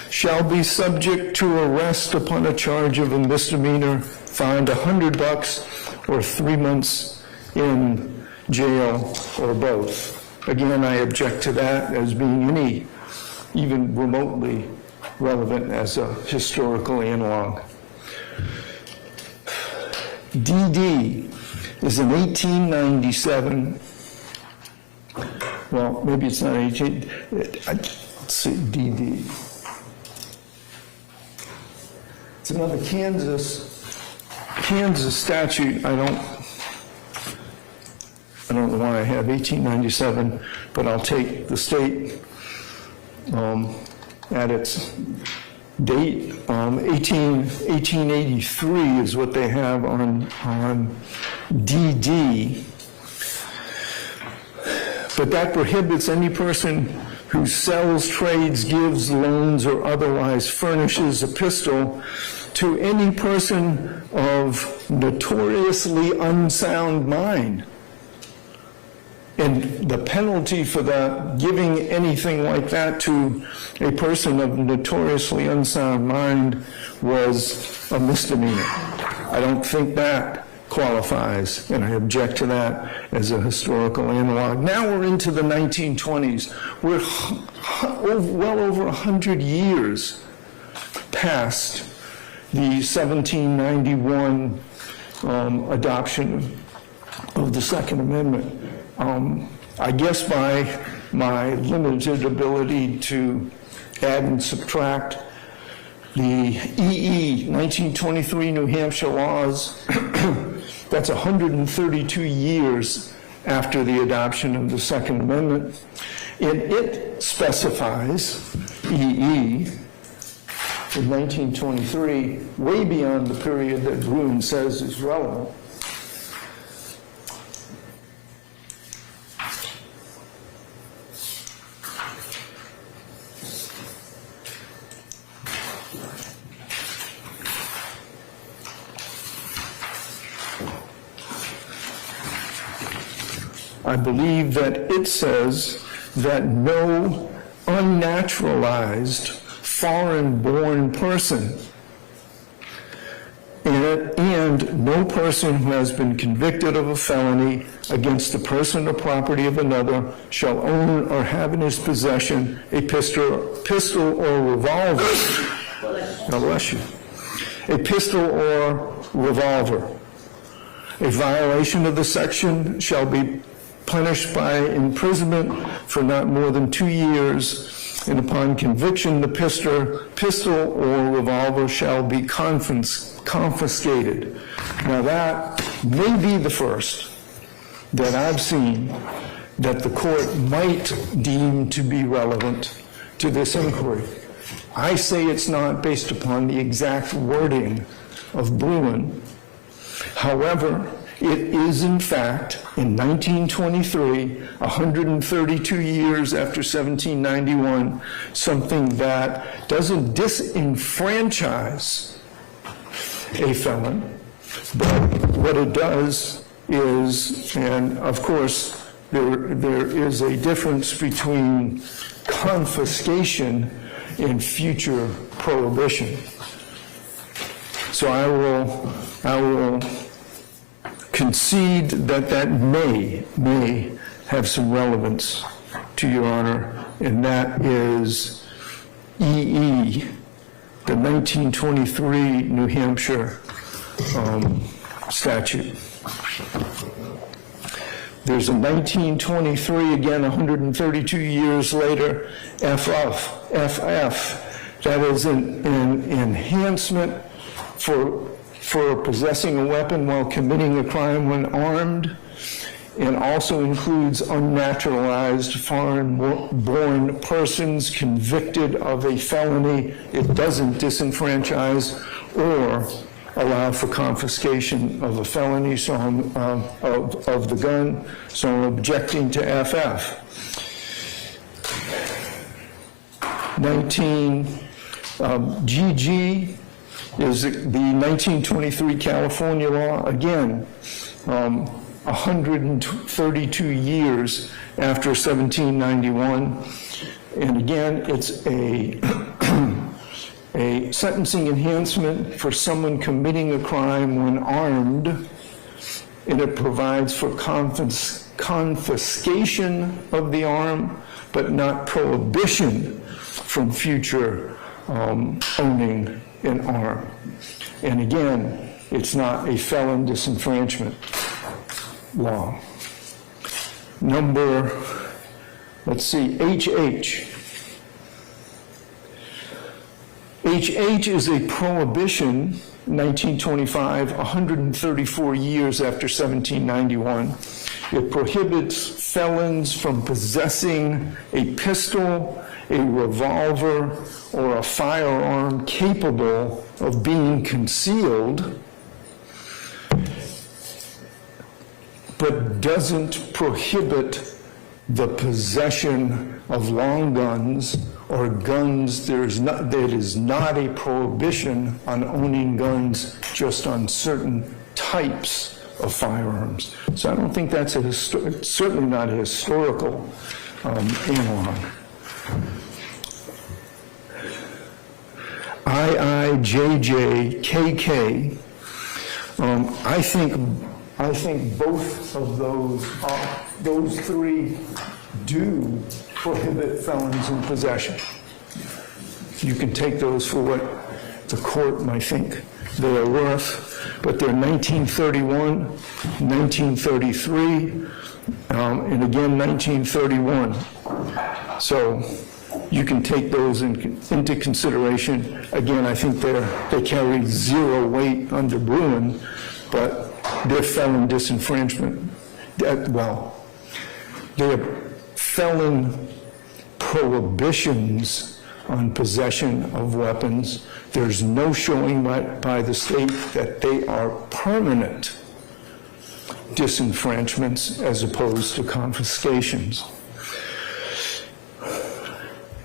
shall be subject to arrest upon a charge of a misdemeanor, fined $100 or 3 months in jail, or both. Again, I object to that as being any even remotely relevant as a historical analog. DD is an 1897, well, maybe it's not 18, let's see, DD. It's another Kansas statute. I don't know why I have 1897, but I'll take the state at its date. 1883 is what they have on DD. But that prohibits any person who sells, trades, gives, loans, or otherwise furnishes a pistol to any person of notoriously unsound mind. And the penalty for that, giving anything like that to a person of notoriously unsound mind, was a misdemeanor. I don't think that qualifies, and I object to that as a historical analog. Now we're into the 1920s. We're well over 100 years past the 1791 adoption of the Second Amendment. I guess by my limited ability to add and subtract the EE 1923 New Hampshire laws, that's 132 years after the adoption of the Second Amendment, and it specifies EE in 1923 way beyond the period that Bruin says is relevant. I believe that it says that no unnaturalized foreign-born person and no person who has been convicted of a felony against the person or property of another shall own or have in his possession a pistol or revolver. God bless you. A pistol or revolver. A violation of the section shall be punished by imprisonment for not more than 2 years, and upon conviction, the pistol or revolver shall be confiscated. Now that may be the first that I've seen that the court might deem to be relevant to this inquiry. I say it's not based upon the exact wording of Bruin. However, it is, in fact, in 1923, 132 years after 1791, something that doesn't disenfranchise a felon, but what it does is, and of course, there is a difference between confiscation and future prohibition. So I will concede that may have some relevance to Your Honor, and that is EE the 1923 New Hampshire statute. There's a 1923, again, 132 years later, FF. That is an enhancement for possessing a weapon while committing a crime when armed, and also includes unnaturalized foreign-born persons convicted of a felony. It doesn't disenfranchise or allow for confiscation of a felony, so of the gun, so I'm objecting to FF. GG is the 1923 California law, again, 132 years after 1791, and again, it's a sentencing enhancement for someone committing a crime when armed, and it provides for confiscation of the arm, but not prohibition from future owning an arm. And again, it's not a felon disenfranchisement law. Number, let's see, HH. HH is a prohibition, 1925, 134 years after 1791. It prohibits felons from possessing a pistol, a revolver, or a firearm capable of being concealed, but doesn't prohibit the possession of long guns or guns. There is not a prohibition on owning guns, just on certain types of firearms. So I don't think that's certainly not a historical analog. IIJJKK. I think both of those three do prohibit felons in possession. You can take those for what the court might think they are worth, but they're 1931, 1933, and again 1931. So you can take those into consideration. Again, I think they carry zero weight under Bruin, but they're felon disenfranchisement. They're felon prohibitions on possession of weapons. There's no showing by the state that they are permanent disenfranchments as opposed to confiscations.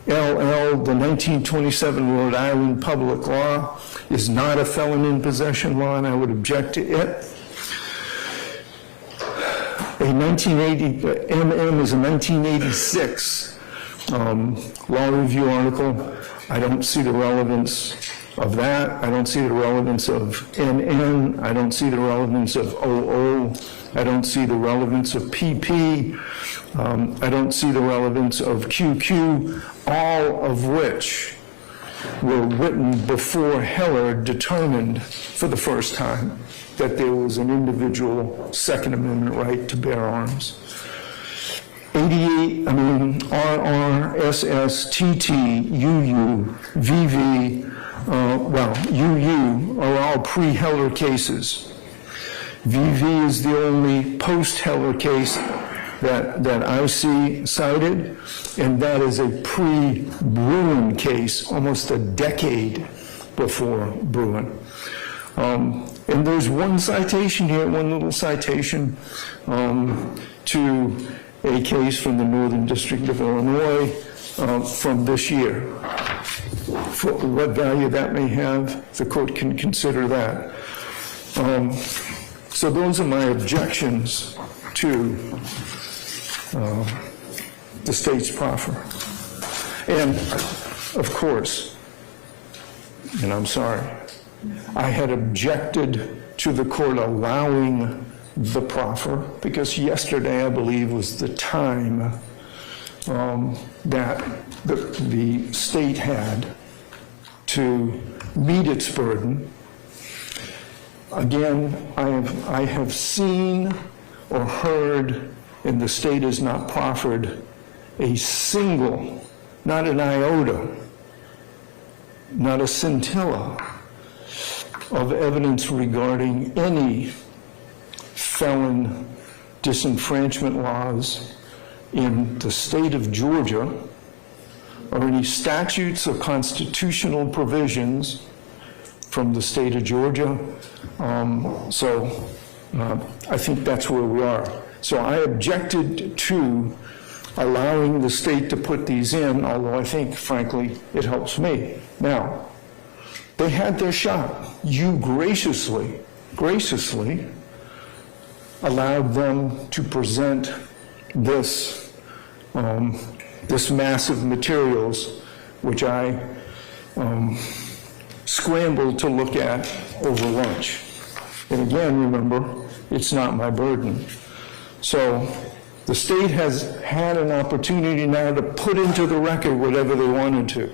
LL, the 1927 Rhode Island public law, is not a felon in possession law, and I would object to it. A 1980, MM is a 1986 law review article. I don't see the relevance of that. I don't see the relevance of NN. I don't see the relevance of OO. I don't see the relevance of PP. I don't see the relevance of QQ, all of which were written before Heller determined for the first time that there was an individual Second Amendment right to bear arms. RR, SS, TT, UU, VV, UU are all pre-Heller cases. VV is the only post-Heller case that I see cited, and that is a pre-Bruin case, almost a decade before Bruin. And there's one citation here, one little citation to a case from the Northern District of Illinois from this year. For what value that may have, the court can consider that. So those are my objections to the state's proffer. And of course, and I'm sorry, I had objected to the court allowing the proffer because yesterday, I believe, was the time that the state had to meet its burden. Again, I have seen or heard, and the state has not proffered a single, not an iota, not a scintilla of evidence regarding any felon disenfranchisement laws in the state of Georgia, or any statutes or constitutional provisions from the state of Georgia. I think that's where we are. So I objected to allowing the state to put these in, although I think, frankly, it helps me. Now, they had their shot. You graciously allowed them to present this, this mass of materials, which I scrambled to look at over lunch. And again, remember, it's not my burden. So the state has had an opportunity now to put into the record whatever they wanted to.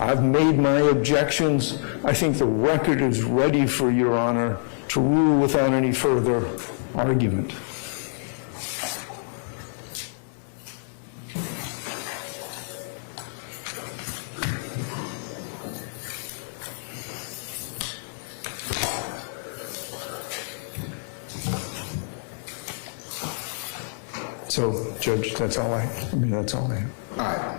I've made my objections. I think the record is ready for Your Honor to rule without any further argument. So, Judge, that's all I have. All right.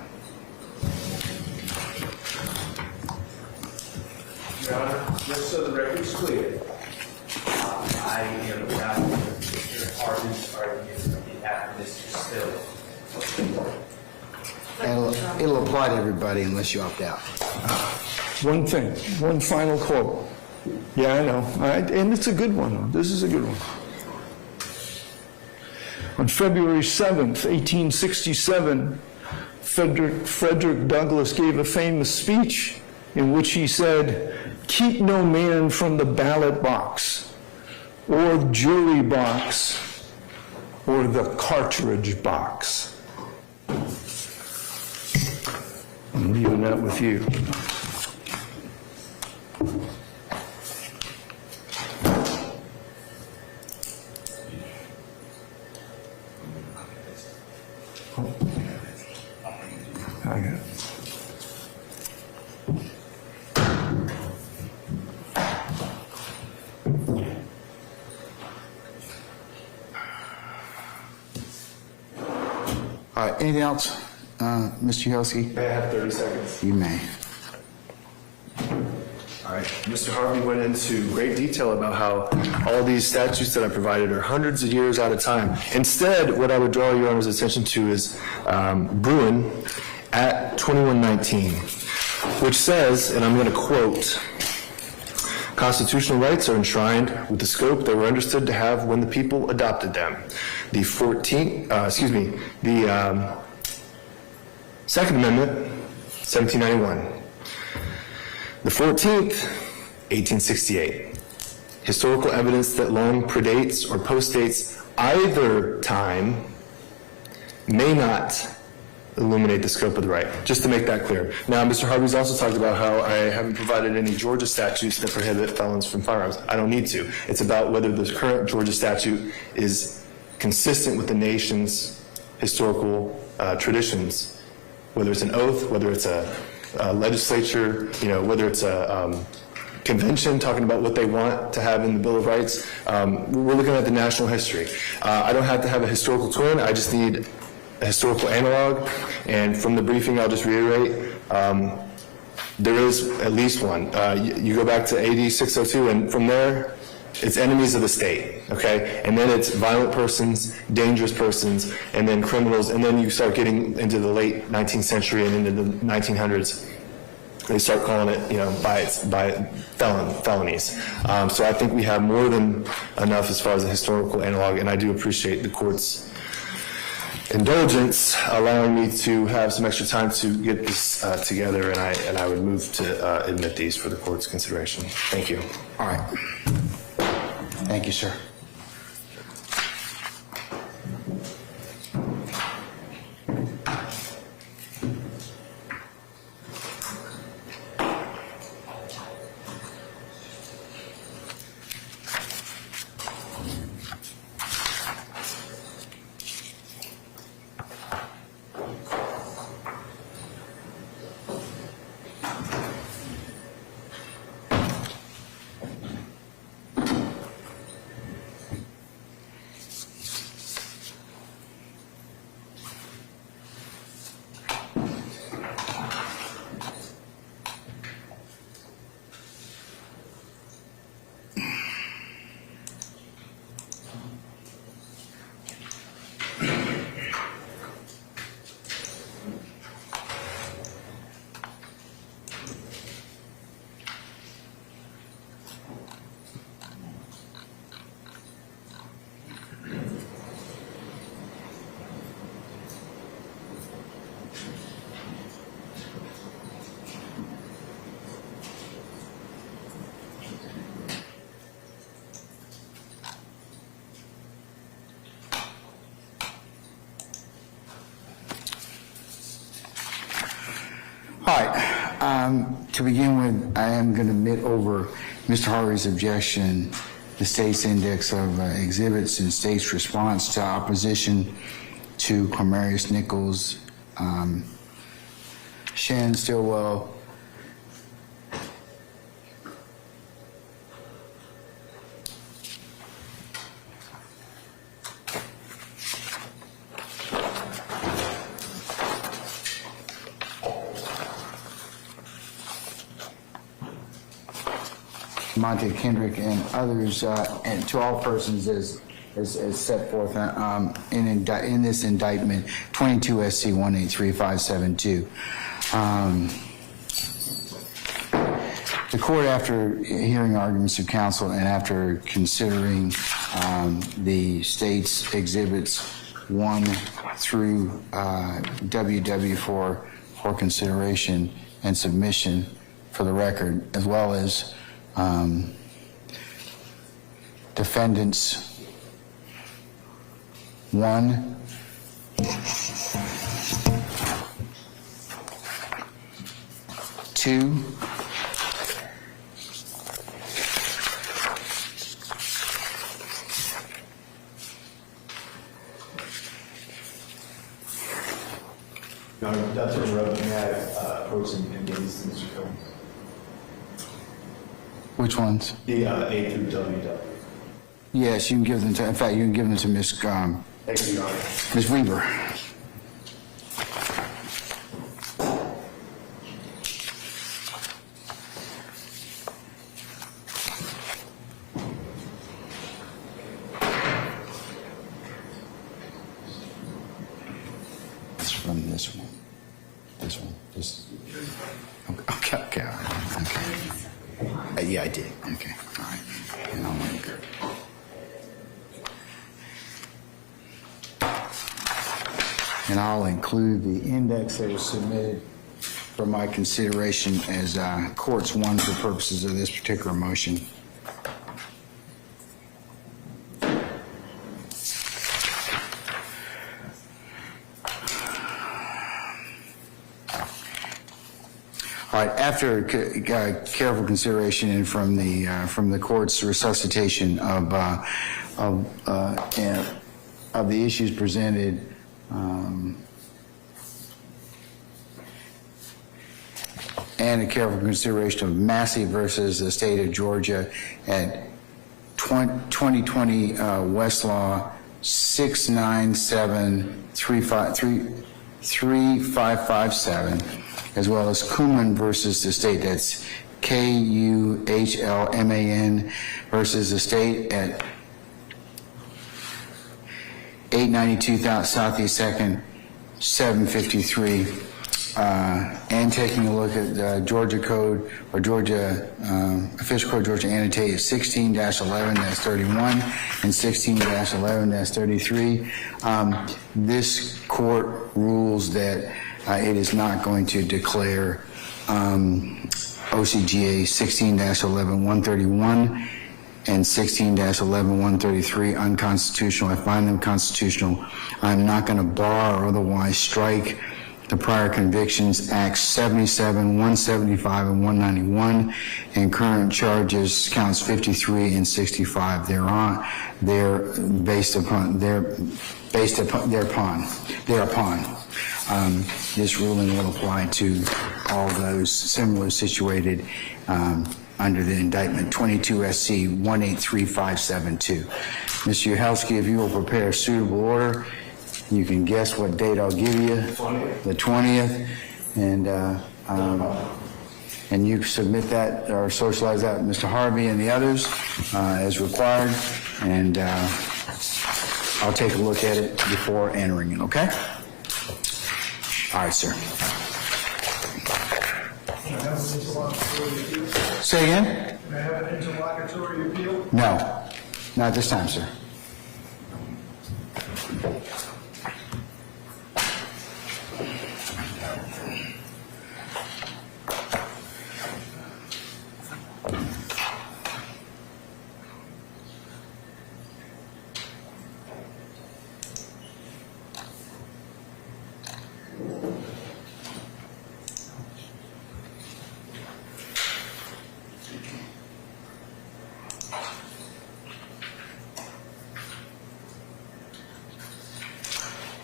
Your Honor, just so the record's clear, I am not Mr. Harvey's argument on behalf of Mr. Still. It'll apply to everybody unless you opt out. One thing, one final quote. Yeah, I know, and it's a good one. This is a good one. On February 7th, 1867, Frederick Douglass gave a famous speech in which he said, "Keep no man from the ballot box, or jury box, or the cartridge box." I'm leaving that with you. I got it. All right, anything else, Mr. Yelsey? May I have 30 seconds? You may. All right. Mr. Harvey went into great detail about how all these statutes that I provided are hundreds of years out of time. Instead, what I would draw Your Honor's attention to is Bruin at 2119, which says, and I'm going to quote, "Constitutional rights are enshrined with the scope they were understood to have when the people adopted them. The Second Amendment, 1791. The 14th, 1868. Historical evidence that long predates or postdates either time may not illuminate the scope of the right." Just to make that clear. Now, Mr. Harvey's also talked about how I haven't provided any Georgia statutes that prohibit felons from firearms. I don't need to. It's about whether the current Georgia statute is consistent with the nation's historical traditions, whether it's an oath, whether it's a legislature, whether it's a convention talking about what they want to have in the Bill of Rights. We're looking at the national history. I don't have to have a historical twin. I just need a historical analog. And from the briefing, I'll just reiterate, there is at least one. You go back to AD 602, and from there, it's enemies of the state, okay? And then it's violent persons, dangerous persons, and then criminals, and then you start getting into the late 19th century and into the 1900s. They start calling it, by felonies. So I think we have more than enough as far as a historical analog, and I do appreciate the court's indulgence, allowing me to have some extra time to get this together, and I would move to admit these for the court's consideration. Thank you. All right. Thank you, sir. To begin with, I am going to admit over Mr. Harvey's objection, the state's index of exhibits and state's response to opposition to Cornelius Nichols, Shannon Stillwell, Monte Kendrick and others, and to all persons as set forth in this indictment, 22 SC 183572. The court, after hearing arguments of counsel and after considering the state's exhibits 1 through WW for consideration and submission for the record, as well as defendants 1, 2, Your Honor, not to interrupt, may I approach and give these to Mr. Combs? which ones? The A through WW. Yes, you can give them to, in fact, you can give them to Ms. Thank you, Your Honor. Ms. Weaver. It's from this one. This one. This. Okay. Okay. All right. Okay. Yeah, I did. Okay. All right. And I'll link her. And I'll include the index that was submitted for my consideration as courts 1 for purposes of this particular motion. All right, after careful consideration and from the court's resuscitation of the issues presented, and a careful consideration of Massey versus the state of Georgia at 2020 Westlaw 6973557, as well as Kuhlman versus the state, that's Kuhlman versus the state at 892 Southeast 2nd, 753, and taking a look at Georgia Code, or Georgia, Official Code Georgia Annotated 16-11-31 and 16-11-33. This court rules that it is not going to declare OCGA 16-11-131 and 16-11-133 unconstitutional. I find them constitutional. I'm not going to bar or otherwise strike the prior convictions, Acts 77, 175, and 191, and current charges, counts 53 and 65 thereon. Thereupon. This ruling will apply to all those similarly situated under the indictment 22 SC 183572. Mr. Uhelski, if you will prepare a suitable order, you can guess what date I'll give you. The 20th. And you submit that or socialize that with Mr. Harvey and the others as required. And I'll take a look at it before entering it, okay? All right, sir. Say again? Can I have an interlocutory appeal? No, not this time, sir.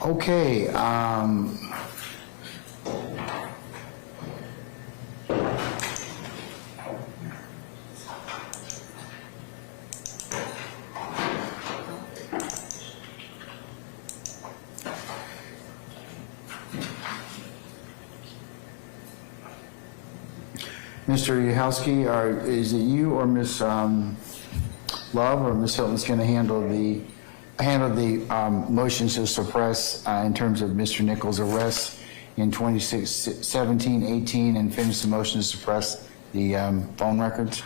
Okay, Mr. Yahowski, is it you or Ms. Love or Ms. Hilton's going to handle the motions to suppress in terms of Mr. Nichols' arrest in 2017, 18, and finish the motion to suppress the phone records?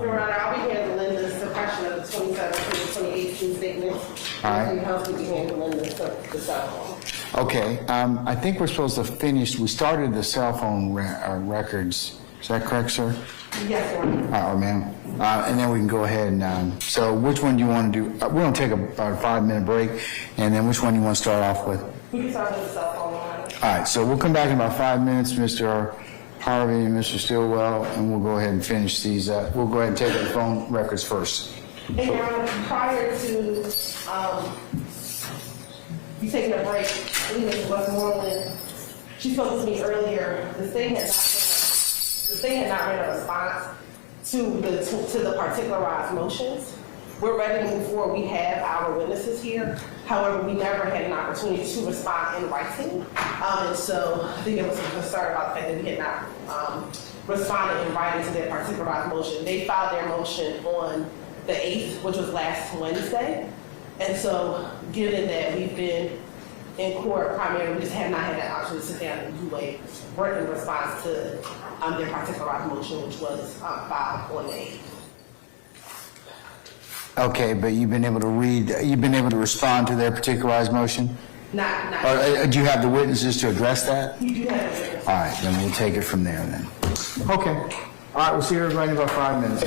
Your Honor, I'll be handling the suppression of the 2017, 2018 statements. All right. Mr. House will be handling the cell phone. Okay, I think we're supposed to finish, we started the cell phone records. Is that correct, sir? Yes, Your Honor. Or ma'am? And then we can go ahead and, so which one do you want to do? We're going to take about a 5-minute break, and then which one do you want to start off with? We can start with the cell phone, Your Honor. All right, so we'll come back in about 5 minutes, Mr. Harvey and Mr. Stillwell, and we'll go ahead and finish these. We'll go ahead and take the phone records first. And Your Honor, prior to you taking a break, leaving Westmoreland, she spoke to me earlier. The state had not read a response to the particularized motions. We're ready to move forward. We have our witnesses here. However, we never had an opportunity to respond in writing. And so I think there was some concern about the fact that we had not responded in writing to their particularized motion. They filed their motion on the 8th, which was last Wednesday. And so given that we've been in court primarily, we just have not had an opportunity to sit down and do a written response to their particularized motion, which was filed on the 8th. Okay, but you've been able to respond to their particularized motion? Not. Or do you have the witnesses to address that? You do have a witness. All right, then we'll take it from there then. Okay. All right, we'll see everybody in about 5 minutes.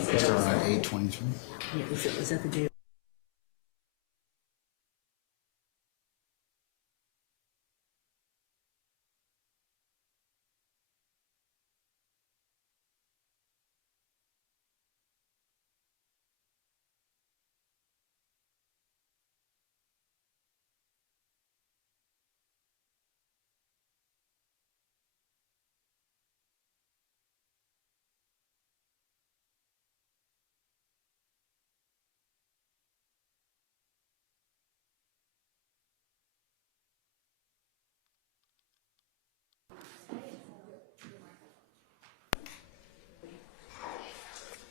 Start at 8:23. Yeah, is that the day?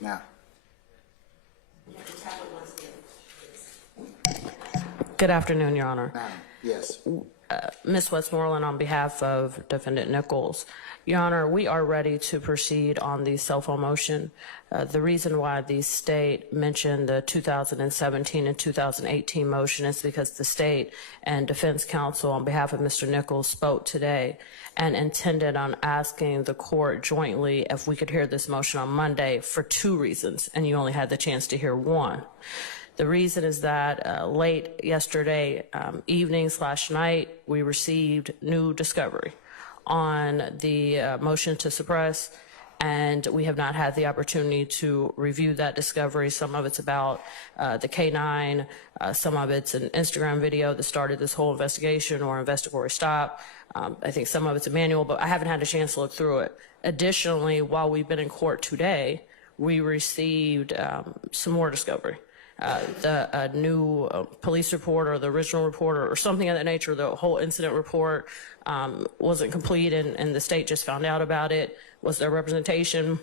Now, Good afternoon, Your Honor. now, yes. Ms. Westmoreland, on behalf of Defendant Nichols. Your Honor, we are ready to proceed on the cell phone motion. The reason why the state mentioned the 2017 and 2018 motion is because the state and defense counsel on behalf of Mr. Nichols spoke today and intended on asking the court jointly if we could hear this motion on Monday for two reasons, and you only had the chance to hear one. The reason is that late yesterday evening/night, we received new discovery on the motion to suppress, and we have not had the opportunity to review that discovery. Some of it's about the K-9, some of it's an Instagram video that started this whole investigation or investigatory stop. I think some of it's a manual, but I haven't had a chance to look through it. Additionally, while we've been in court today, we received some more discovery. The new police report or the original report or something of that nature, the whole incident report wasn't complete, and the state just found out about it, was their representation,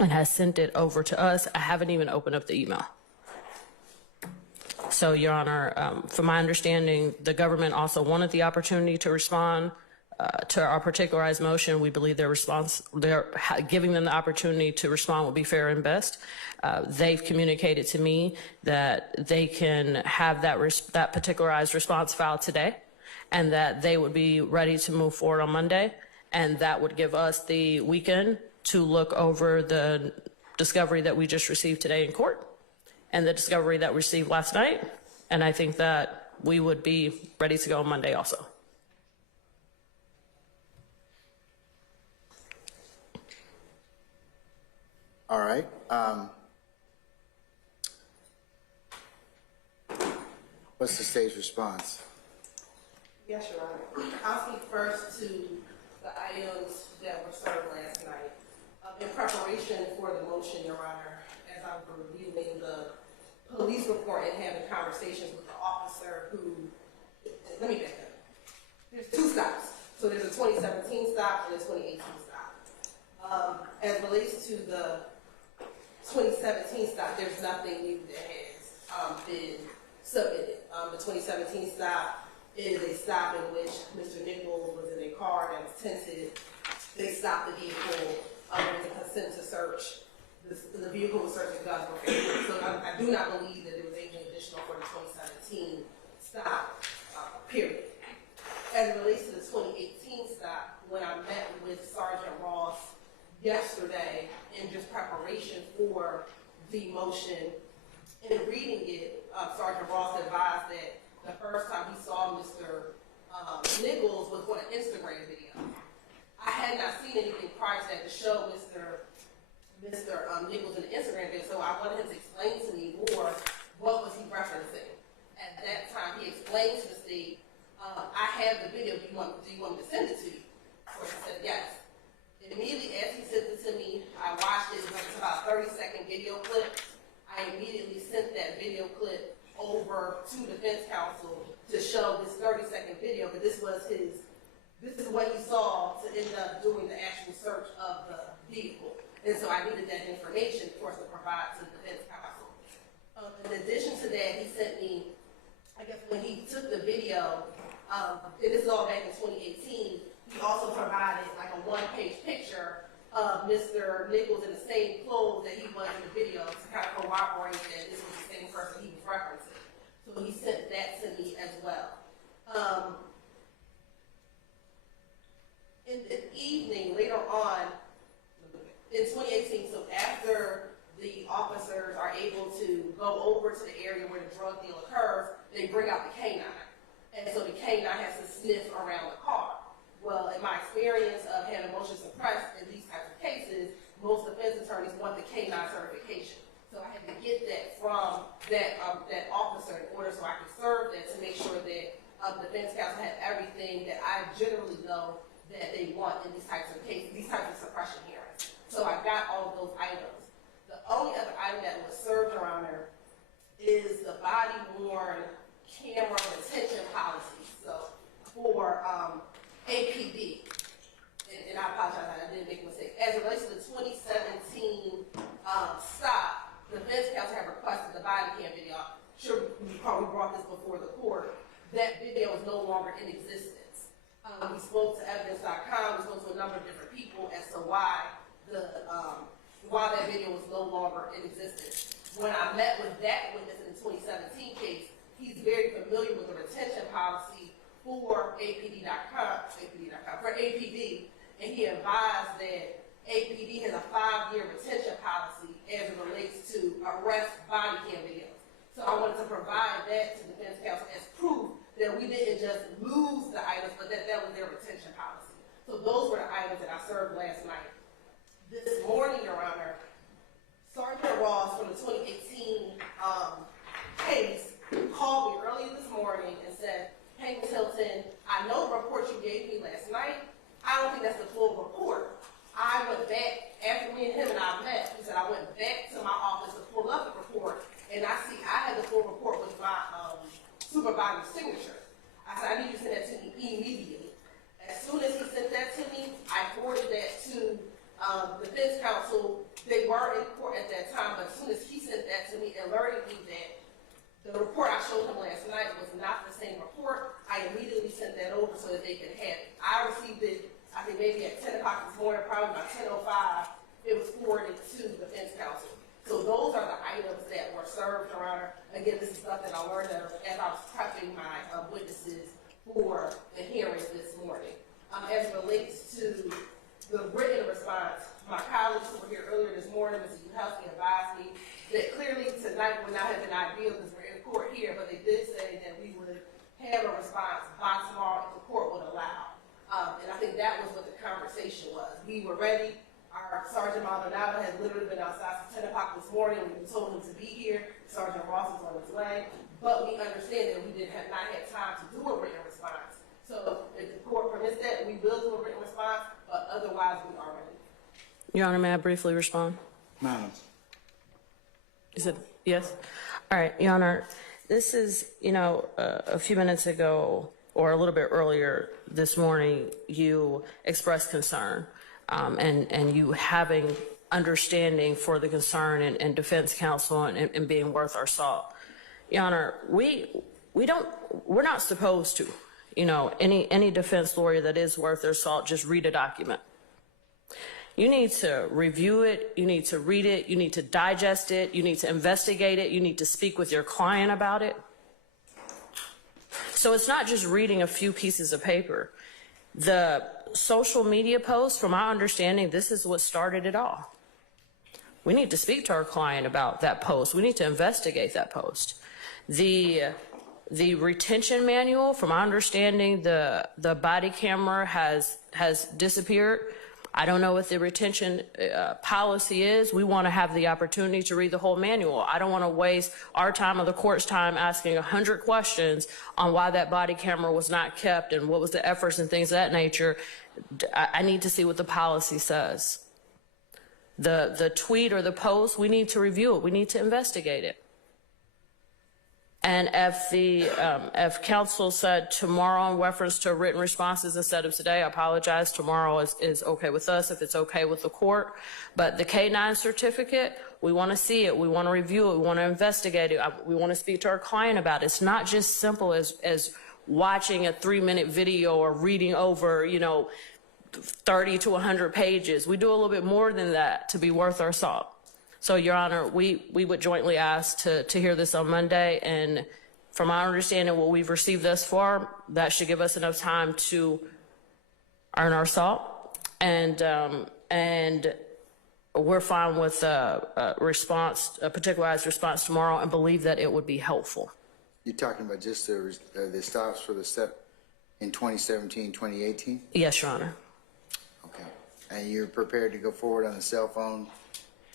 and has sent it over to us. I haven't even opened up the email. So, Your Honor, from my understanding, the government also wanted the opportunity to respond to our particularized motion. We believe their response, giving them the opportunity to respond would be fair and best. They've communicated to me that they can have that particularized response filed today, and that they would be ready to move forward on Monday, and that would give us the weekend to look over the discovery that we just received today in court and the discovery that we received last night, and I think that we would be ready to go on Monday also. All right. What's the state's response? Yes, Your Honor. I'll speak first to the items that were served last night. In preparation for the motion, Your Honor, as I was reviewing the police report and having conversations with the officer who, let me back up. There's two stops. So there's a 2017 stop and a 2018 stop. As relates to the 2017 stop, there's nothing new that has been submitted. The 2017 stop is a stop in which Mr. Nichols was in a car that was tinted. They stopped the vehicle under the consent to search. The vehicle was searched guns were found. So I do not believe that there was anything additional for the 2017 stop, period. As it relates to the 2018 stop, when I met with Sergeant Ross yesterday in just preparation for the motion, in reading it, Sergeant Ross advised that the first time he saw Mr. Nichols was on an Instagram video. I had not seen anything prior to that to show Mr. Nichols in the Instagram video, so I wanted him to explain to me more what was he referencing. At that time, he explained to the state, I have the video, do you want me to send it to you? So he said yes. And immediately as he sent it to me, I watched it. It was about a 30-second video clip. I immediately sent that video clip over to defense counsel to show this 30-second video, but this is what he saw to end up doing the actual search of the vehicle. And so I needed that information, of course, to provide to the defense counsel. In addition to that, he sent me, I guess when he took the video, and this is all back in 2018, he also provided like a one-page picture of Mr. Nichols in the same clothes that he was in the video to kind of corroborate that this was the same person he was referencing. So he sent that to me as well. In the evening, later on, in 2018, so after the they bring out the canine. And so the canine has to sniff around the car. Well, in my experience of having motion suppressed in these types of cases, most defense attorneys want the canine certification. So I had to get that from that officer in order so I could serve that to make sure that defense counsel had everything that I generally know that they want in these types of cases, these types of suppression hearings. So I got all of those items. The only other item that was served, Your Honor, is the body-worn camera retention policy. So for APD, and I apologize, I didn't make a mistake. As it relates to the 2017 stop, the defense counsel had requested the body cam video. I'm sure we probably brought this before the court. That video is no longer in existence. We spoke to evidence.com, we spoke to a number of different people as to why that video was no longer in existence. When I met with that witness in the 2017 case, he's very familiar with the retention policy for for APD, and he advised that APD has a 5-year retention policy as it relates to arrest body cam videos. So I wanted to provide that to the defense counsel as proof that we didn't just lose the items, but that was their retention policy. So those were the items that I served last night. This morning, Your Honor, Sergeant Ross from the 2018 case called me early this morning and said, "Hey, Ms. Hilton, I know the report you gave me last night. I don't think that's the full report." I went back, after me and him and I met, he said, I went back to my office to pull up the report, and I had the full report with my supervisor's signature. I said, I need you to send that to me immediately. As soon as he sent that to me, I forwarded that to the defense counsel. They were in court at that time, but as soon as he sent that to me, alerting me that the report I showed him last night was not the same report, I immediately sent that over so that they could have it. I received it, I think maybe at 10 o'clock this morning, probably about 10:05, it was forwarded to the defense counsel. So those are the items that were served, Your Honor. Again, this is stuff that I learned as I was prepping my witnesses for the hearings this morning. As it relates to the written response, my colleagues who were here earlier this morning, Mr. Uhelski, advised me that clearly tonight would not have been ideal because we're in court here, but they did say that we would have a response by tomorrow if the court would allow. And I think that was what the conversation was. We were ready. Our Sergeant Maldonado had literally been outside since 10 o'clock this morning. We told him to be here. Sergeant Ross is on his way. But we understand that we not had time to do a written response. So if the court permits that, we will do a written response, but otherwise we are ready. Your Honor, may I briefly respond? Madam. Is it yes? All right, Your Honor, this is, a few minutes ago or a little bit earlier this morning, you expressed concern and you having understanding for the concern and defense counsel and being worth our salt. Your Honor, we're not supposed to, any defense lawyer that is worth their salt, just read a document. You need to review it, you need to read it, you need to digest it, you need to investigate it, you need to speak with your client about it. So it's not just reading a few pieces of paper. The social media post, from my understanding, this is what started it all. We need to speak to our client about that post. We need to investigate that post. The retention manual, from my understanding, the body camera has disappeared. I don't know what the retention policy is. We want to have the opportunity to read the whole manual. I don't want to waste our time or the court's time asking 100 questions on why that body camera was not kept and what was the efforts and things of that nature. I need to see what the policy says. The tweet or the post, we need to review it. We need to investigate it. And if counsel said tomorrow in reference to written responses instead of today, I apologize. Tomorrow is okay with us if it's okay with the court. But the K-9 certificate, we want to see it. We want to review it. We want to investigate it. We want to speak to our client about it. It's not just simple as watching a 3-minute video or reading over, 30 to 100 pages. We do a little bit more than that to be worth our salt. So, Your Honor, we would jointly ask to hear this on Monday, and from my understanding, what we've received thus far, that should give us enough time to earn our salt, and we're fine with a particularized response tomorrow, and believe that it would be helpful. You're talking about just the stops for the step in 2017, 2018? Yes, Your Honor. Okay. And you're prepared to go forward on the cell phone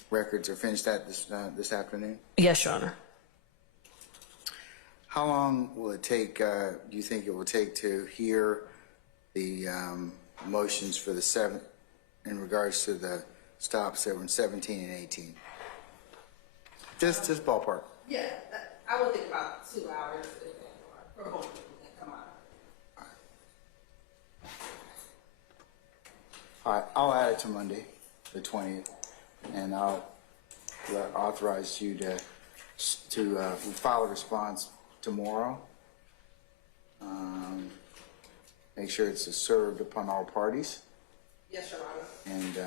records or finish that this afternoon? Yes, Your Honor. How long will it take, do you think it will take to hear the motions for the 7th in regards to the stops that were in 17 and 18? Just ballpark. Yeah, I would think about 2 hours for both of them to come out. All right, I'll add it to Monday, the 20th, and I'll authorize you to file a response tomorrow. Make sure it's served upon all parties. Yes, Your Honor. And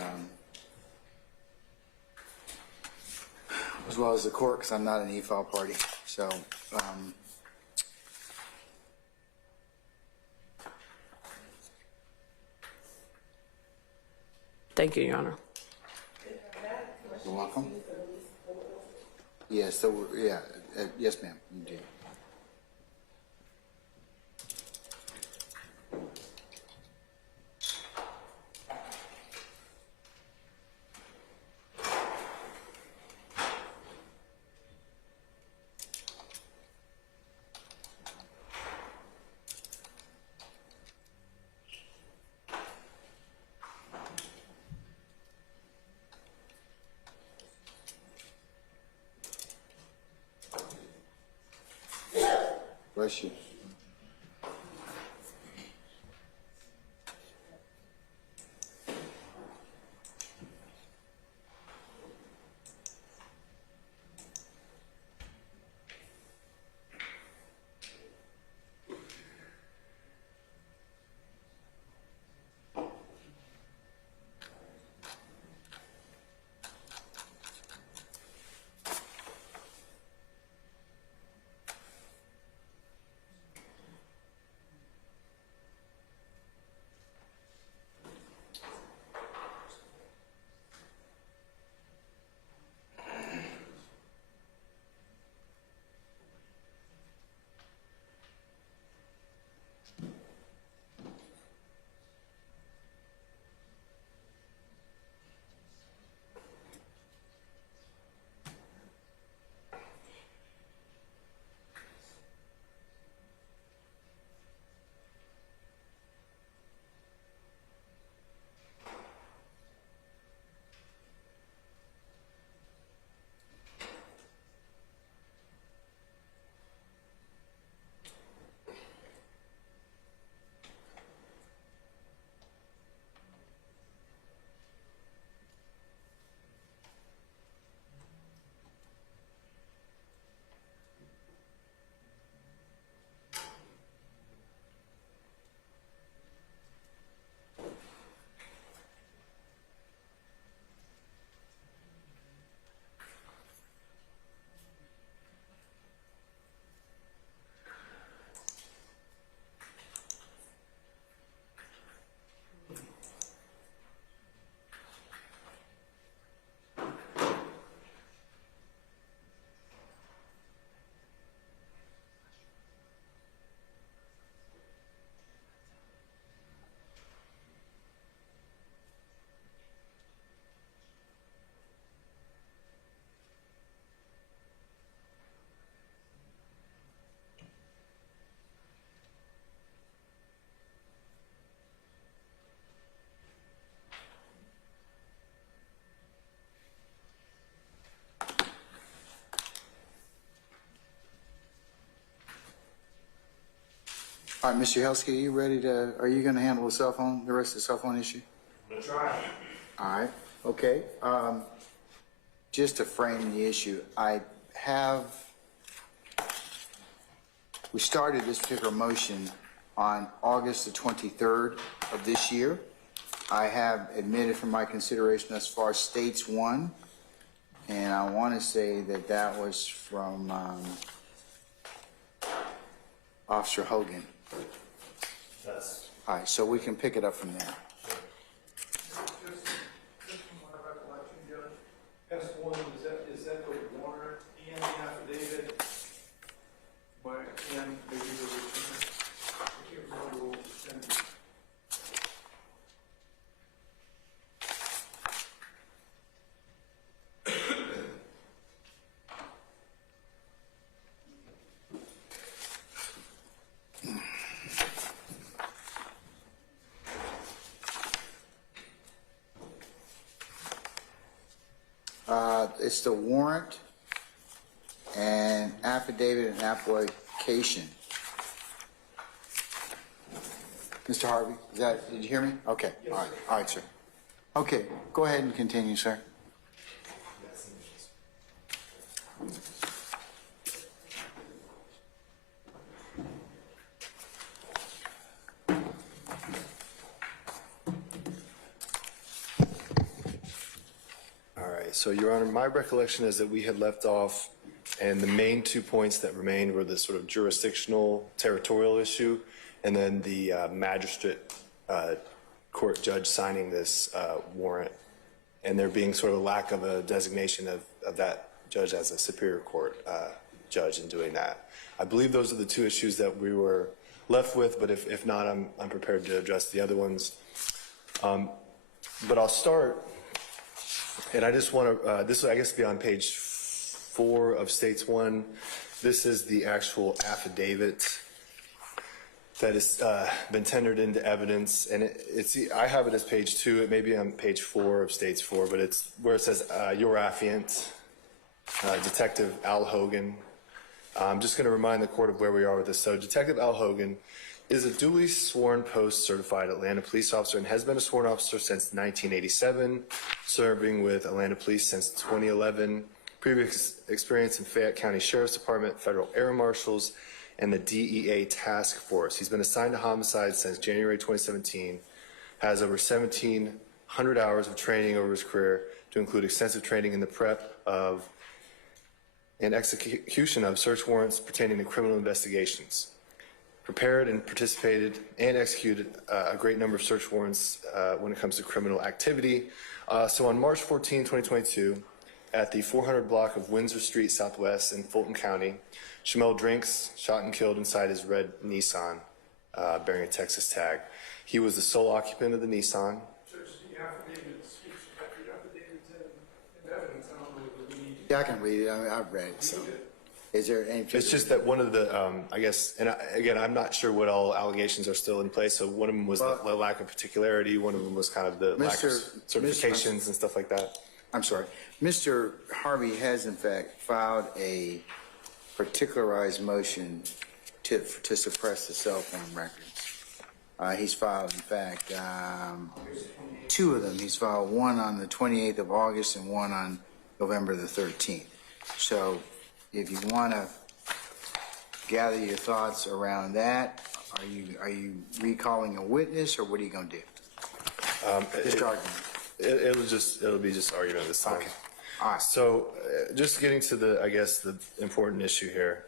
as well as the court, because I'm not an e-file party. So, Thank you, Your Honor. you're welcome. Yes, so, yes, ma'am, you do. Bless you. All right, Mr. Helsky, are you going to handle the rest of the cell phone issue? I'm gonna try. All right, okay. Just to frame the issue, we started this particular motion on August the 23rd of this year. I have admitted for my consideration thus far states one, and I want to say that was from Officer Hogan. All right, so we can pick it up from there. Just from my recollection, Judge, S1, is that the warrant and the affidavit? Where It's the warrant and affidavit and application. Mr. Harvey, did you hear me? Okay, all right, sir. Okay, go ahead and continue, sir. All right, so Your Honor, my recollection is that we had left off, and the main 2 points that remained were the sort of jurisdictional territorial issue, and then the magistrate court judge signing this warrant, and there being sort of a lack of a designation of that judge as a superior court judge in doing that. I believe those are the 2 issues that we were left with, but if not, I'm prepared to address the other ones. But I'll start, and I just want to, this will, I guess, be on page 4 of States 1. This is the actual affidavit that has been tendered into evidence, and I have it as page 2. It may be on page 4 of States 4, but it's where it says, your affiant, Detective Al Hogan. I'm just going to remind the court of where we are with this. So Detective Al Hogan is a duly sworn post-certified Atlanta police officer and has been a sworn officer since 1987, serving with Atlanta Police since 2011. Previous experience in Fayette County Sheriff's Department, Federal Air Marshals, and the DEA Task Force. He's been assigned to homicide since January 2017, has over 1,700 hours of training over his career, to include extensive training in the prep of and execution of search warrants pertaining to criminal investigations. Prepared and participated and executed a great number of search warrants when it comes to criminal activity. So on March 14, 2022, at the 400 block of Windsor Street Southwest in Fulton County, Shamel Drinks shot and killed inside his red Nissan bearing a Texas tag. He was the sole occupant of the Nissan. Yeah, I can read it. I've read it. So, is there any? It's just that one of the, I guess, and again, I'm not sure what all allegations are still in place. So one of them was the lack of particularity. One of them was kind of the lack of certifications and stuff like that. I'm sorry. Mr. Harvey has, in fact, filed a particularized motion to suppress the cell phone records. He's filed, in fact, 2 of them. He's filed one on the 28th of August and one on November the 13th. So if you want to gather your thoughts around that, are you recalling a witness, or what are you going to do? Just argument. It'll be just argument this time. Okay. All right. So just getting to the, I guess, the important issue here.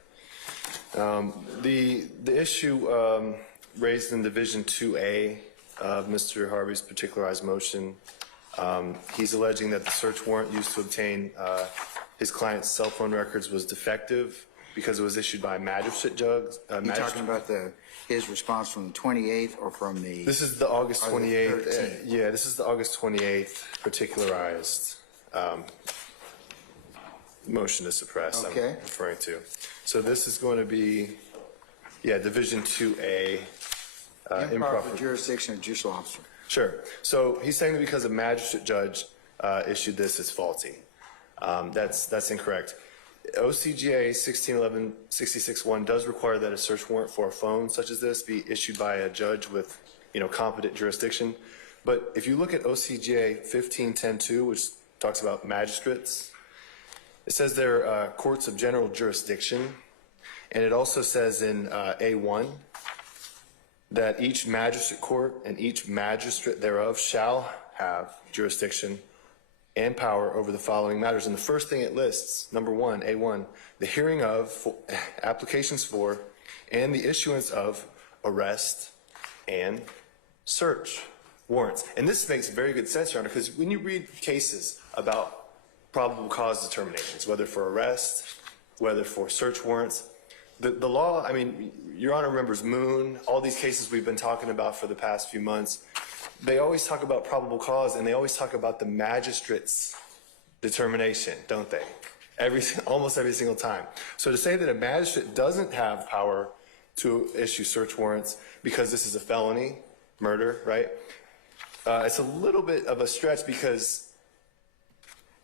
The issue raised in Division 2A of Mr. Harvey's particularized motion, he's alleging that the search warrant used to obtain his client's cell phone records was defective because it was issued by a magistrate judge. You're talking about his response from the 28th or from the? This is the August 28th. 13th? Yeah, this is the August 28th particularized motion to suppress. Okay. I'm referring to. So this is going to be, Division 2A. Improper jurisdiction of judicial officer. Sure. So he's saying that because a magistrate judge issued this, it's faulty. That's incorrect. OCGA 1611-66-1 does require that a search warrant for a phone such as this be issued by a judge with, competent jurisdiction. But if you look at OCGA 1510-2, which talks about magistrates, it says they're courts of general jurisdiction, and it also says in A1 that each magistrate court and each magistrate thereof shall have jurisdiction and power over the following matters. And the first thing it lists, number 1, A1, the hearing of applications for and the issuance of arrest and search warrants. And this makes very good sense, Your Honor, because when you read cases about probable cause determinations, whether for arrest, whether for search warrants, the law, Your Honor remembers Moon, all these cases we've been talking about for the past few months, they always talk about probable cause, and they always talk about the magistrate's determination, don't they? Almost every single time. So to say that a magistrate doesn't have power to issue search warrants because this is a felony, murder, right? It's a little bit of a stretch because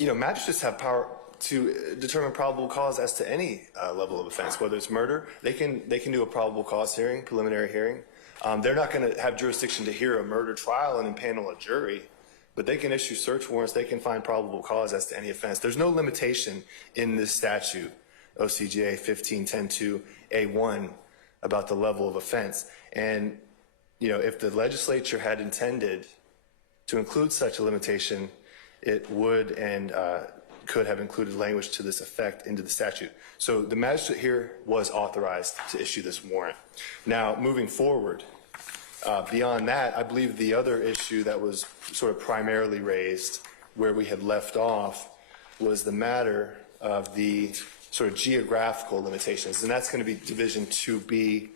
magistrates have power to determine probable cause as to any level of offense, whether it's murder. They can do a probable cause hearing, preliminary hearing. They're not going to have jurisdiction to hear a murder trial and impanel a jury, but they can issue search warrants. They can find probable cause as to any offense. There's no limitation in this statute, OCGA 1510-2A1, about the level of offense. And, if the legislature had intended to include such a limitation, it would and could have included language to this effect into the statute. So the magistrate here was authorized to issue this warrant. Now, moving forward, beyond that, I believe the other issue that was sort of primarily raised where we had left off was the matter of the sort of geographical limitations, and that's going to be Division 2B,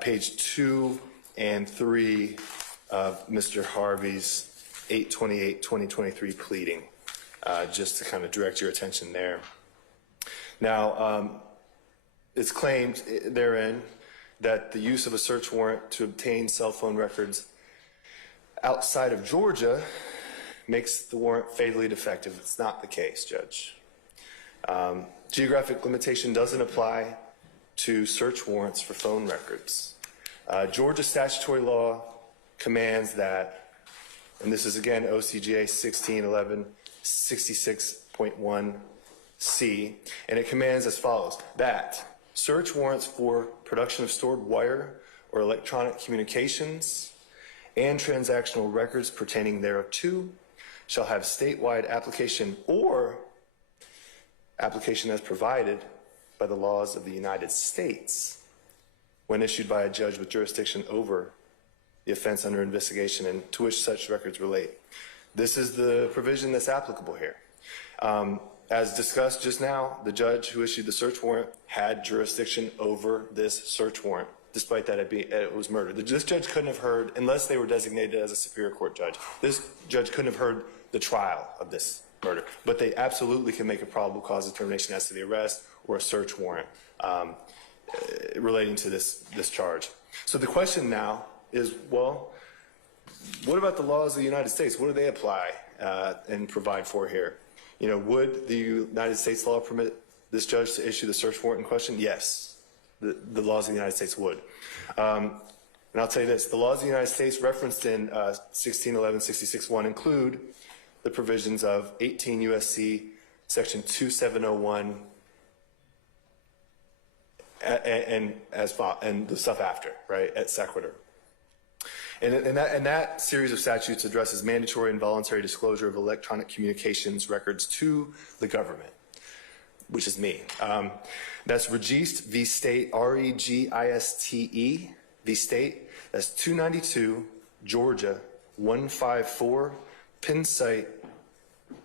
page 2 and 3 of Mr. Harvey's 8/28/2023 pleading, just to kind of direct your attention there. Now, it's claimed therein that the use of a search warrant to obtain cell phone records outside of Georgia makes the warrant fatally defective. It's not the case, Judge. Geographic limitation doesn't apply to search warrants for phone records. Georgia statutory law commands that, and this is again OCGA 1611-66.1C, and it commands as follows, that search warrants for production of stored wire or electronic communications and transactional records pertaining thereto shall have statewide application or application as provided by the laws of the United States when issued by a judge with jurisdiction over the offense under investigation and to which such records relate. This is the provision that's applicable here. As discussed just now, the judge who issued the search warrant had jurisdiction over this search warrant, despite that it was murder. This judge couldn't have heard, unless they were designated as a Superior Court judge, this judge couldn't have heard the trial of this murder. But they absolutely can make a probable cause determination as to the arrest or a search warrant relating to this charge. So the question now is, well, what about the laws of the United States? What do they apply and provide for here? Would the United States law permit this judge to issue the search warrant in question? Yes, the laws of the United States would. And I'll tell you this, the laws of the United States referenced in 1611-66-1 include the provisions of 18 U.S.C. Section 2701 and the stuff after, right, et sequitur. And that series of statutes addresses mandatory and voluntary disclosure of electronic communications records to the government, which is me. That's Registe v. State, R-E-G-I-S-T-E v. State. That's 292, Georgia, 154, Penn site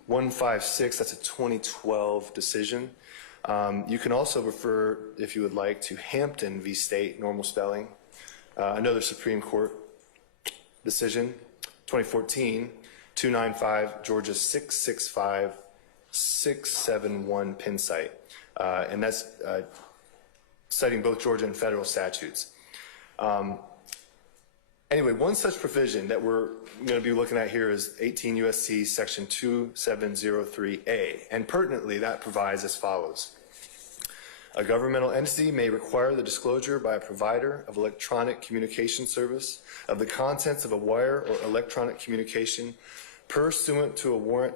156. That's a 2012 decision. You can also refer, if you would like, to Hampton v. State, normal spelling, another Supreme Court decision, 2014, 295, Georgia 665, 671 Penn site. And that's citing both Georgia and federal statutes. Anyway, one such provision that we're going to be looking at here is 18 U.S.C. Section 2703A. And pertinently, that provides as follows. A governmental entity may require the disclosure by a provider of electronic communication service of the contents of a wire or electronic communication pursuant to a warrant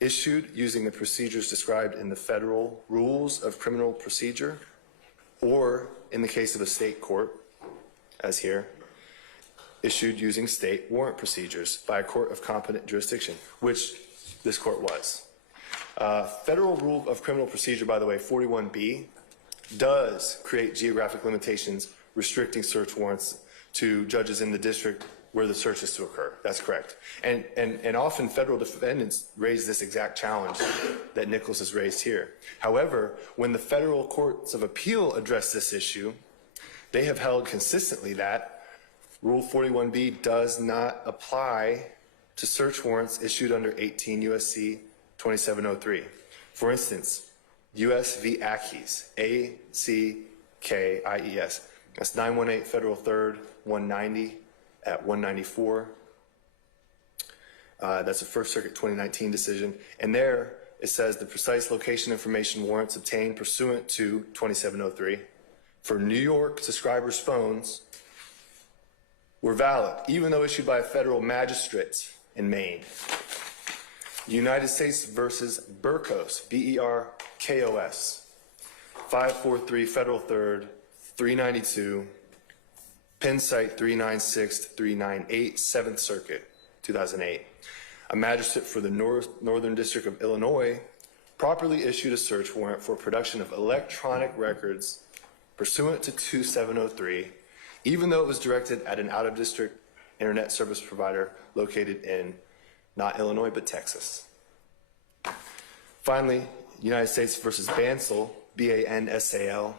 issued using the procedures described in the Federal Rules of Criminal Procedure, or in the case of a state court, as here, issued using state warrant procedures by a court of competent jurisdiction, which this court was. Federal Rule of Criminal Procedure, by the way, 41B, does create geographic limitations restricting search warrants to judges in the district where the search is to occur. That's correct. And often federal defendants raise this exact challenge that Nichols has raised here. However, when the federal courts of appeal address this issue, they have held consistently that Rule 41B does not apply to search warrants issued under 18 U.S.C. 2703. For instance, U.S. v. Ackies, A-C-K-I-E-S. That's 918 Federal 3rd, 190 at 194. That's a First Circuit 2019 decision. And there, it says the precise location information warrants obtained pursuant to 2703 for New York subscribers' phones were valid, even though issued by a federal magistrate in Maine. United States versus Burkos, B-E-R-K-O-S, 543 Federal 3rd, 392, Penn site 396398, 7th Circuit, 2008. A magistrate for the Northern District of Illinois properly issued a search warrant for production of electronic records pursuant to 2703, even though it was directed at an out-of-district internet service provider located in not Illinois, but Texas. Finally, United States versus Bansal, B-A-N-S-A-L,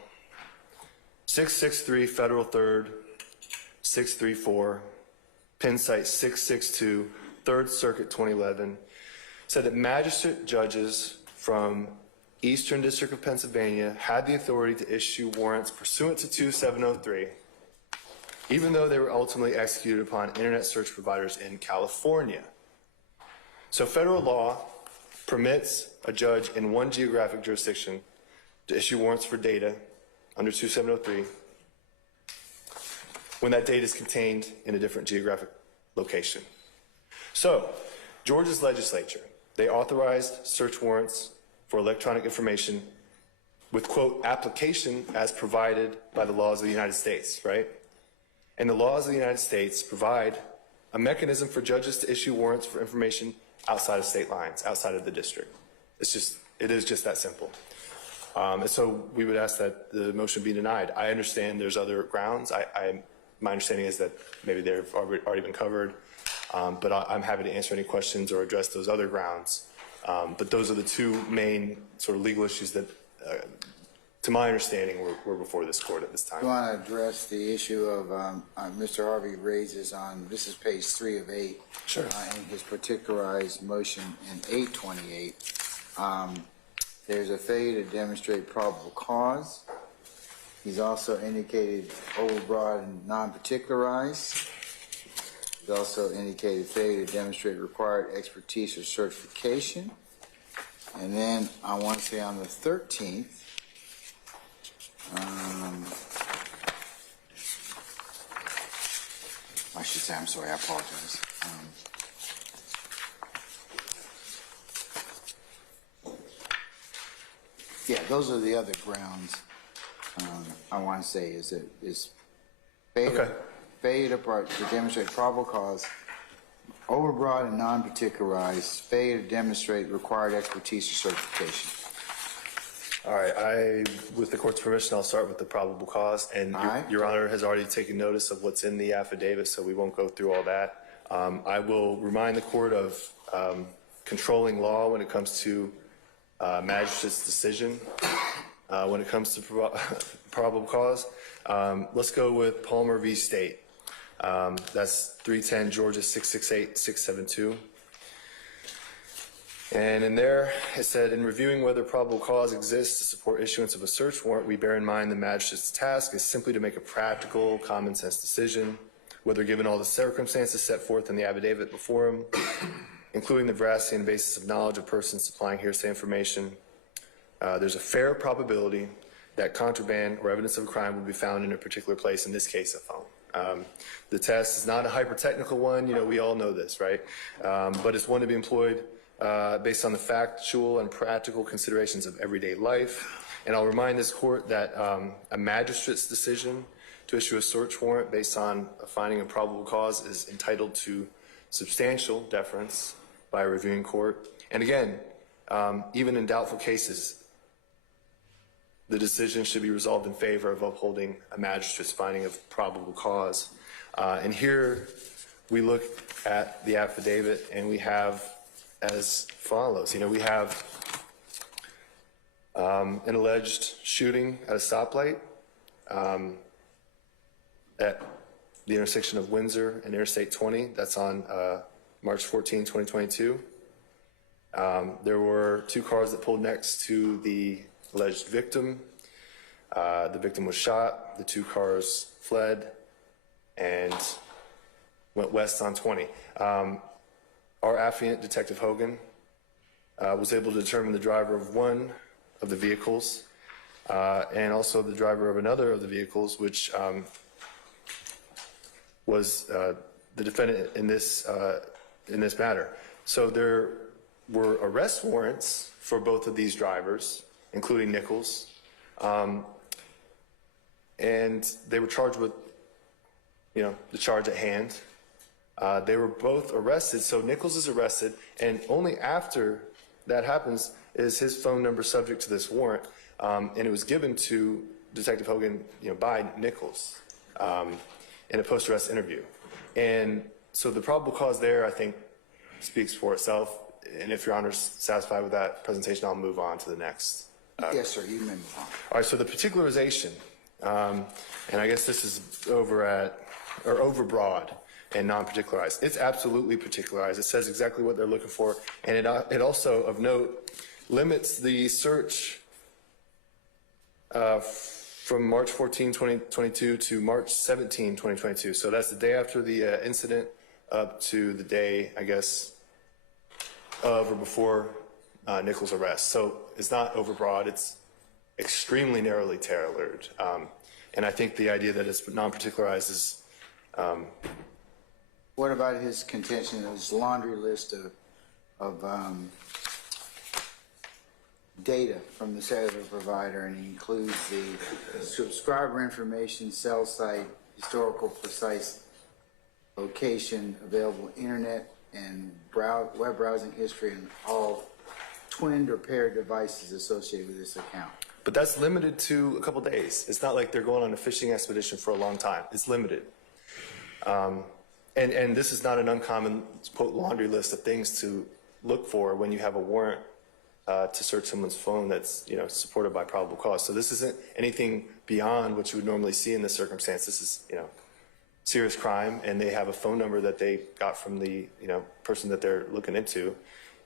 663 Federal 3rd, 634, Penn site 662, 3rd Circuit 2011, said that magistrate judges from Eastern District of Pennsylvania had the authority to issue warrants pursuant to 2703, even though they were ultimately executed upon internet search providers in California. So federal law permits a judge in one geographic jurisdiction to issue warrants for data under 2703 when that data is contained in a different geographic location. So, Georgia's legislature, they authorized search warrants for electronic information with, quote, application as provided by the laws of the United States, right? And the laws of the United States provide a mechanism for judges to issue warrants for information outside of state lines, outside of the district. It is just that simple. And so we would ask that the motion be denied. I understand there's other grounds. My understanding is that maybe they've already been covered, but I'm happy to answer any questions or address those other grounds. But those are the two main sort of legal issues that, to my understanding, were before this court at this time. I want to address the issue of Mr. Harvey raises on, this is page 3 of 8. Sure. In his particularized motion in 828. There's a failure to demonstrate probable cause. He's also indicated overbroad and non-particularized. He's also indicated failure to demonstrate required expertise or certification. And then I want to say on the 13th, I should say, I'm sorry, I apologize. Yeah, those are the other grounds I want to say is failure to demonstrate probable cause, overbroad and non-particularized, failure to demonstrate required expertise or certification. All right, with the court's permission, I'll start with the probable cause. And Your Honor has already taken notice of what's in the affidavit, so we won't go through all that. I will remind the court of controlling law when it comes to magistrate's decision. When it comes to probable cause, let's go with Palmer v. State. That's 310 Georgia 668 672. And in there, it said, in reviewing whether probable cause exists to support issuance of a search warrant, we bear in mind the magistrate's task is simply to make a practical, common sense decision, whether given all the circumstances set forth in the affidavit before him, including the veracity and basis of knowledge of persons supplying hearsay information, there's a fair probability that contraband or evidence of a crime will be found in a particular place, in this case, a phone. The test is not a hyper-technical one, we all know this, right? But it's one to be employed based on the factual and practical considerations of everyday life. And I'll remind this court that a magistrate's decision to issue a search warrant based on a finding of probable cause is entitled to substantial deference by a reviewing court. And again, even in doubtful cases, the decision should be resolved in favor of upholding a magistrate's finding of probable cause. And here we look at the affidavit and we have as follows. We have an alleged shooting at a stoplight at the intersection of Windsor and Interstate 20. That's on March 14, 2022. There were two cars that pulled next to the alleged victim. The victim was shot. The two cars fled and went west on 20. Our affiant, Detective Hogan, was able to determine the driver of one of the vehicles and also the driver of another of the vehicles, which was the defendant in this matter. So there were arrest warrants for both of these drivers, including Nichols, and they were charged with, the charge at hand. They were both arrested, so Nichols is arrested, and only after that happens is his phone number subject to this warrant, and it was given to Detective Hogan, by Nichols in a post-arrest interview. And so the probable cause there, I think, speaks for itself, and if Your Honor's satisfied with that presentation, I'll move on to the next. Yes, sir, you may move on. All right, so the particularization, and I guess this is overbroad and non-particularized. It's absolutely particularized. It says exactly what they're looking for, and it also, of note, limits the search from March 14, 2022 to March 17, 2022. So that's the day after the incident up to the day, I guess, of or before Nichols' arrest. So it's not overbroad. It's extremely narrowly tailored. And I think the idea that it's non-particularized is... What about his contention of his laundry list of data from the cellular provider, and he includes the subscriber information, cell site, historical precise location, available internet and web browsing history, and all twinned or paired devices associated with this account? But that's limited to a couple days. It's not like they're going on a fishing expedition for a long time. It's limited. And this is not an uncommon, quote, laundry list of things to look for when you have a warrant to search someone's phone that's, supported by probable cause. So this isn't anything beyond what you would normally see in this circumstance. This is, serious crime, and they have a phone number that they got from the, person that they're looking into.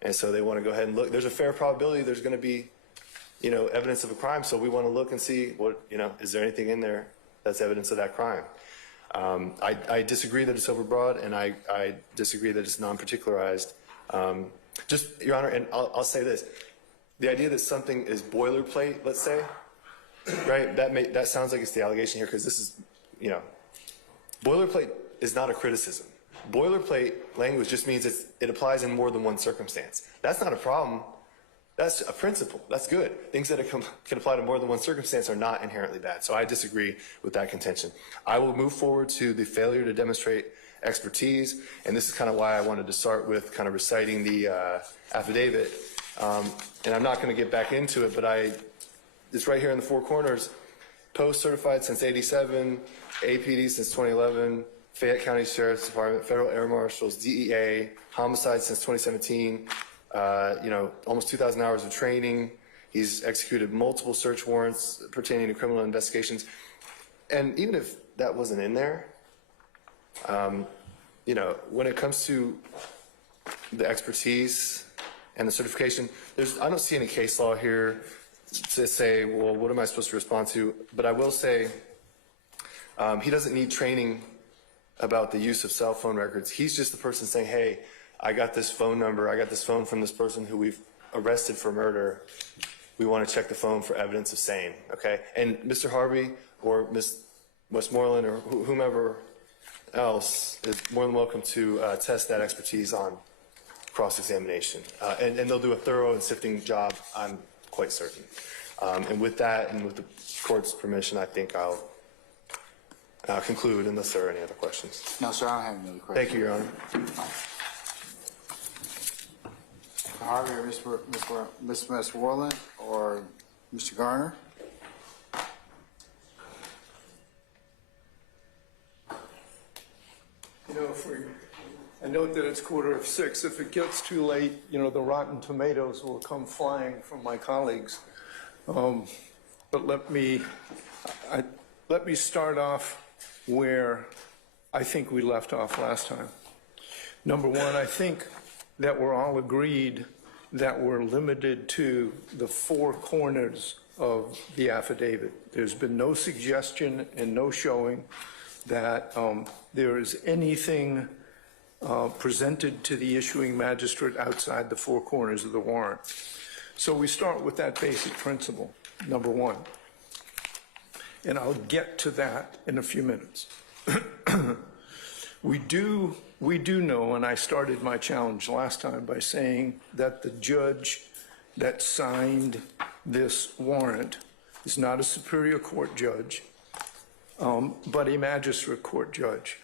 And so they want to go ahead and look. There's a fair probability there's going to be, evidence of a crime. So we want to look and see what, is there anything in there that's evidence of that crime? I disagree that it's overbroad, and I disagree that it's non-particularized. Just, Your Honor, and I'll say this. The idea that something is boilerplate, let's say, right, that sounds like it's the allegation here, because this is, boilerplate is not a criticism. Boilerplate language just means it applies in more than one circumstance. That's not a problem. That's a principle. That's good. Things that can apply to more than one circumstance are not inherently bad. So I disagree with that contention. I will move forward to the failure to demonstrate expertise, and this is kind of why I wanted to start with kind of reciting the affidavit. And I'm not going to get back into it, but it's right here in the four corners. Post-certified since '87, APD since 2011, Fayette County Sheriff's Department, Federal Air Marshals, DEA, homicide since 2017. Almost 2,000 hours of training. He's executed multiple search warrants pertaining to criminal investigations. And even if that wasn't in there, when it comes to the expertise and the certification, I don't see any case law here to say, well, what am I supposed to respond to? But I will say he doesn't need training about the use of cell phone records. He's just the person saying, hey, I got this phone number. I got this phone from this person who we've arrested for murder. We want to check the phone for evidence of same, okay? And Mr. Harvey or Ms. Westmoreland or whomever else is more than welcome to test that expertise on cross-examination. And they'll do a thorough and sifting job, I'm quite certain. And with that, and with the court's permission, I think I'll conclude unless there are any other questions. No, sir, I don't have any other questions. Thank you, Your Honor. Harvey or Ms. Westmoreland or Mr. Garner? I note that it's 5:45. If it gets too late, the rotten tomatoes will come flying from my colleagues. But let me start off where I think we left off last time. Number one, I think that we're all agreed that we're limited to the four corners of the affidavit. There's been no suggestion and no showing that there is anything presented to the issuing magistrate outside the four corners of the warrant. So we start with that basic principle, number one. And I'll get to that in a few minutes. We do know, and I started my challenge last time by saying that the judge that signed this warrant is not a Superior Court judge, but a magistrate court judge.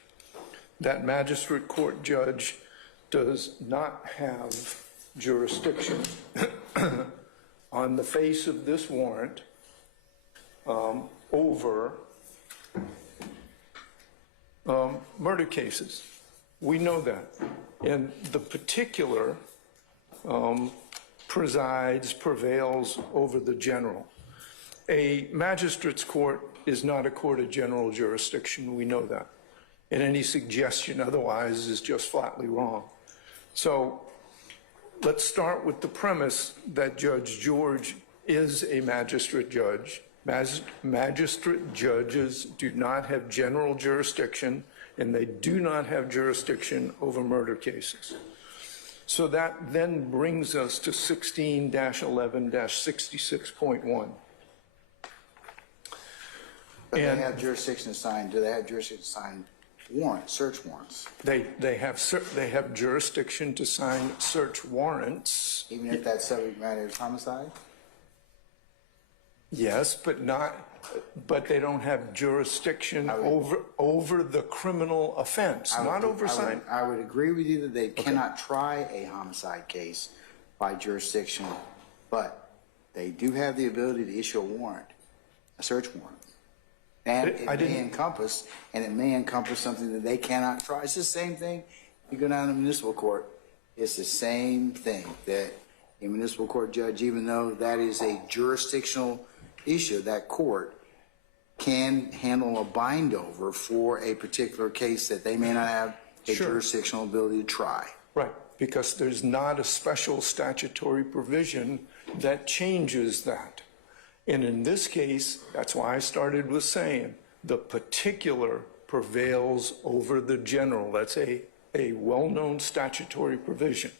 That magistrate court judge does not have jurisdiction on the face of this warrant over murder cases. We know that. And the particular prevails over the general. A magistrate's court is not a court of general jurisdiction. We know that. And any suggestion otherwise is just flatly wrong. So let's start with the premise that Judge George is a magistrate judge. Magistrate judges do not have general jurisdiction, and they do not have jurisdiction over murder cases. So that then brings us to 16-11-66.1. But they have jurisdiction to sign, do they have jurisdiction to sign warrants, search warrants? They have jurisdiction to sign search warrants. Even if that subject matter is homicide? Yes, but they don't have jurisdiction over the criminal offense, not over sign. I would agree with you that they cannot try a homicide case by jurisdiction, but they do have the ability to issue a warrant, a search warrant. And it may encompass something that they cannot try. It's the same thing. You go down to municipal court, it's the same thing, that a municipal court judge, even though that is a jurisdictional issue, that court can handle a bind over for a particular case that they may not have a jurisdictional ability to try. Right, because there's not a special statutory provision that changes that. And in this case, that's why I started with saying the particular prevails over the general. That's a well-known statutory provision.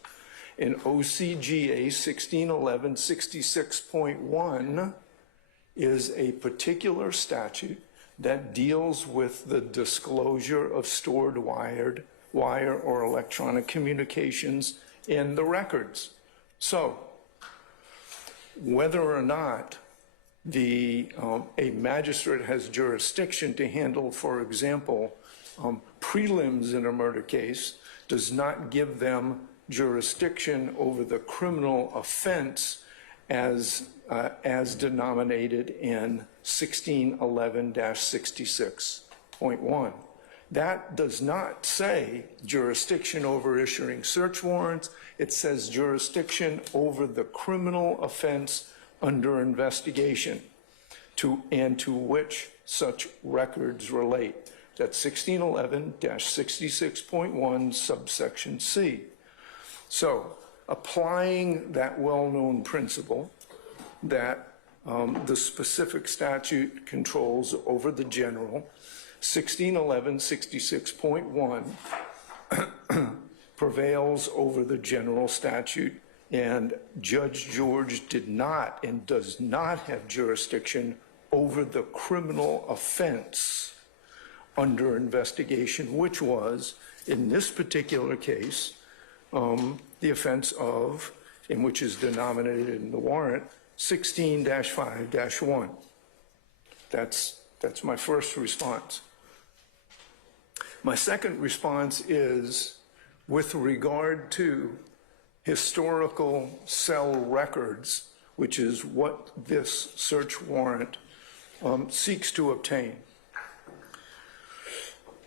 In OCGA 1611-66.1 is a particular statute that deals with the disclosure of stored wire or electronic communications in the records. So whether or not a magistrate has jurisdiction to handle, for example, prelims in a murder case does not give them jurisdiction over the criminal offense as denominated in 1611-66.1. That does not say jurisdiction over issuing search warrants. It says jurisdiction over the criminal offense under investigation to which such records relate. That's 1611-66.1 subsection C. So applying that well-known principle that the specific statute controls over the general, 1611-66.1 prevails over the general statute, and Judge George did not and does not have jurisdiction over the criminal offense under investigation, which was, in this particular case, the offense of, in which is denominated in the warrant, 16-5-1. That's my first response. My second response is with regard to historical cell records, which is what this search warrant seeks to obtain.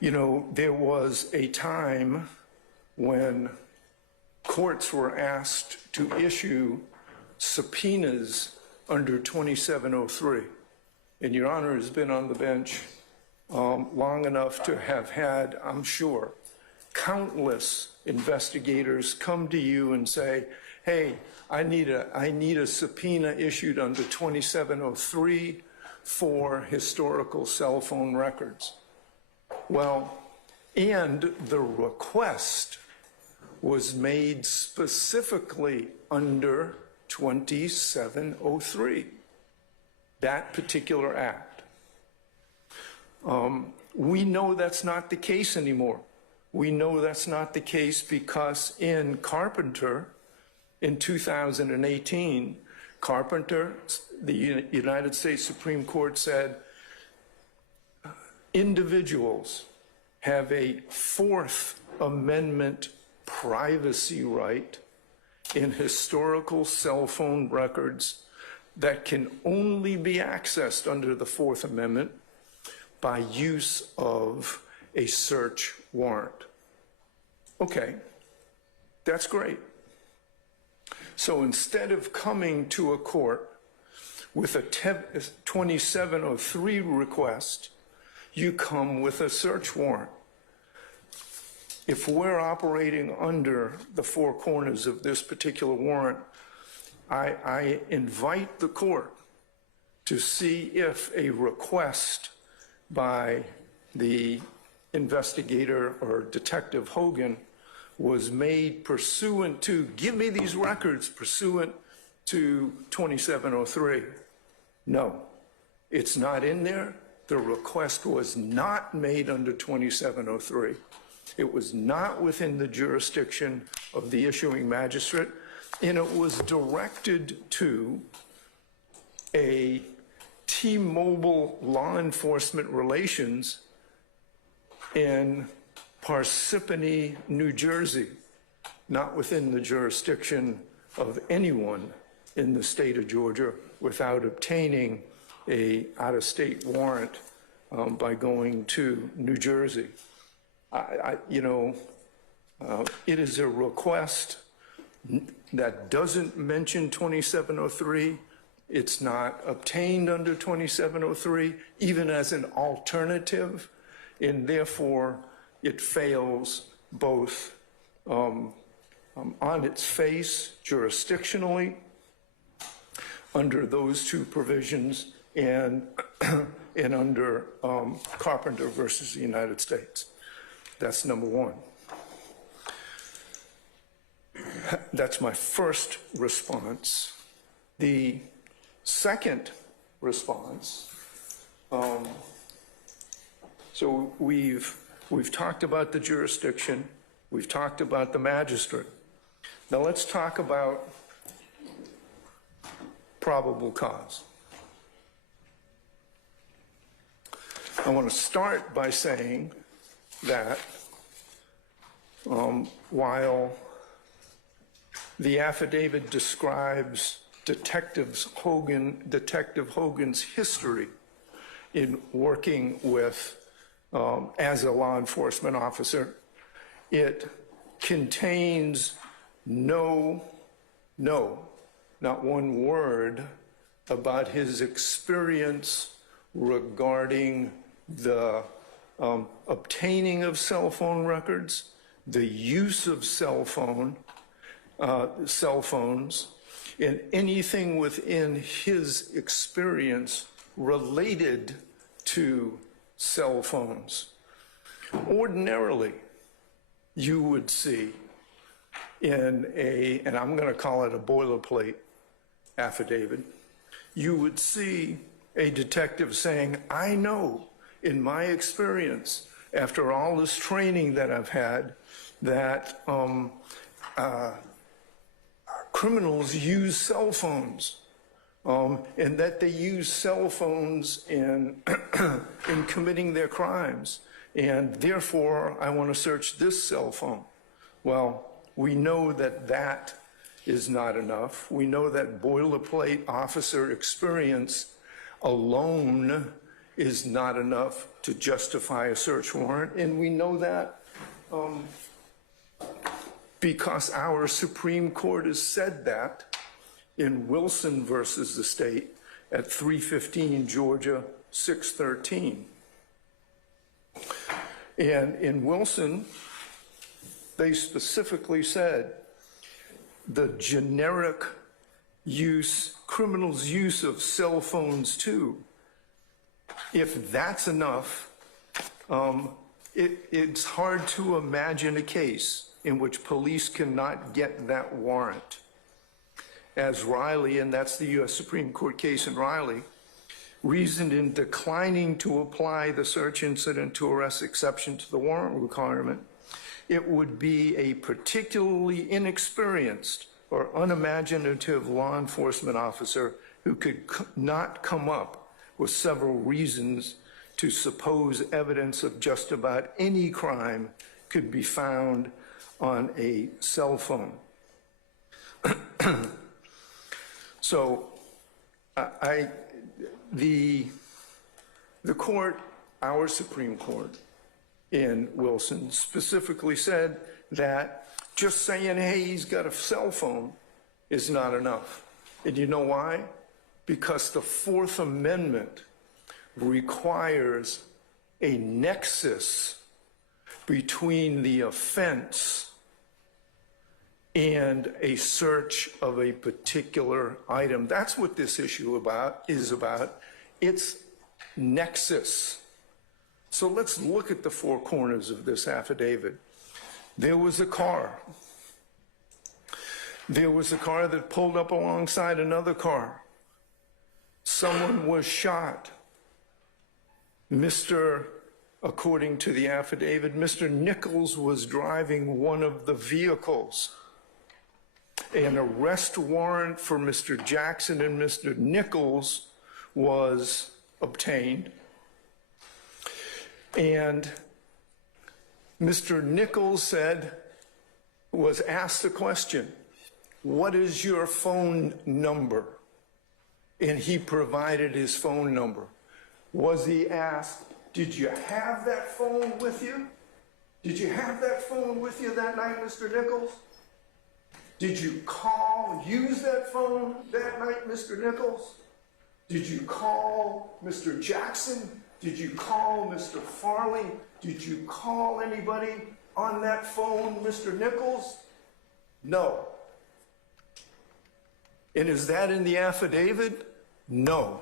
You know, there was a time when courts were asked to issue subpoenas under 2703. And Your Honor has been on the bench long enough to have had, I'm sure, countless investigators come to you and say, hey, I need a subpoena issued under 2703 for historical cell phone records. Well, And the request was made specifically under 2703, that particular act. We know that's not the case anymore. We know that's not the case because in Carpenter, in 2018, Carpenter, the United States Supreme Court said, individuals have a Fourth Amendment privacy right in historical cell phone records that can only be accessed under the Fourth Amendment by use of a search warrant. Okay, that's great. So instead of coming to a court with a 2703 request, you come with a search warrant. If we're operating under the four corners of this particular warrant, I invite the court to see if a request by the investigator or Detective Hogan was made pursuant to, give me these records, pursuant to 2703. No, it's not in there. The request was not made under 2703. It was not within the jurisdiction of the issuing magistrate, and it was directed to a T-Mobile law enforcement relations in Parsippany, New Jersey, not within the jurisdiction of anyone in the state of Georgia without obtaining a out-of-state warrant by going to New Jersey. It is a request that doesn't mention 2703. It's not obtained under 2703, even as an alternative, and therefore it fails both on its face jurisdictionally under those two provisions and under Carpenter versus the United States. That's number one. That's my first response. The second response, so we've talked about the jurisdiction, we've talked about the magistrate. Now let's talk about probable cause. I want to start by saying that while the affidavit describes Detective Hogan's history in working with, as a law enforcement officer, it contains not one word about his experience regarding the obtaining of cell phone records, the use of cell phones, and anything within his experience related to cell phones. Ordinarily, you would see in and I'm going to call it a boilerplate affidavit, you would see a detective saying, I know in my experience, after all this training that I've had, that criminals use cell phones, and that they use cell phones in committing their crimes, and therefore I want to search this cell phone. Well, we know that that is not enough. We know that boilerplate officer experience alone is not enough to justify a search warrant, and we know that because our Supreme Court has said that in Wilson versus the state at 315 Georgia 613. And in Wilson, they specifically said the generic use, criminals' use of cell phones too, if that's enough, It's hard to imagine a case in which police cannot get that warrant. As Riley, and that's the U.S. Supreme Court case in Riley, reasoned in declining to apply the search incident to arrest exception to the warrant requirement, it would be a particularly inexperienced or unimaginative law enforcement officer who could not come up with several reasons to suppose evidence of just about any crime could be found on a cell phone. So the court, our Supreme Court in Wilson, specifically said that just saying, hey, he's got a cell phone is not enough. And you know why? Because the Fourth Amendment requires a nexus between the offense and a search of a particular item. That's what this issue is about. It's nexus. So let's look at the four corners of this affidavit. There was a car. There was a car that pulled up alongside another car. Someone was shot. According to the affidavit, Mr. Nichols was driving one of the vehicles. An arrest warrant for Mr. Jackson and Mr. Nichols was obtained. And Mr. Nichols was asked the question, what is your phone number? And he provided his phone number. Was he asked, did you have that phone with you? Did you have that phone with you that night, Mr. Nichols? Did you use that phone that night, Mr. Nichols? Did you call Mr. Jackson? Did you call Mr. Farley? Did you call anybody on that phone, Mr. Nichols? No. And is that in the affidavit? No.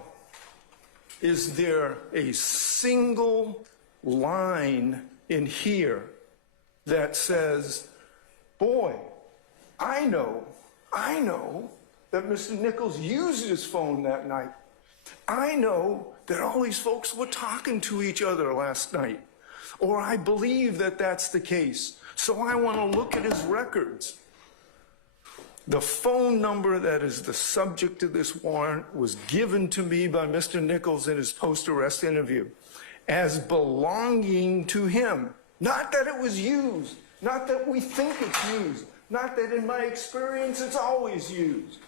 Is there a single line in here that says, boy, I know that Mr. Nichols used his phone that night. I know that all these folks were talking to each other last night. Or I believe that that's the case. So I want to look at his records. The phone number that is the subject of this warrant was given to me by Mr. Nichols in his post-arrest interview as belonging to him. Not that it was used, not that we think it's used, not that in my experience it's always used.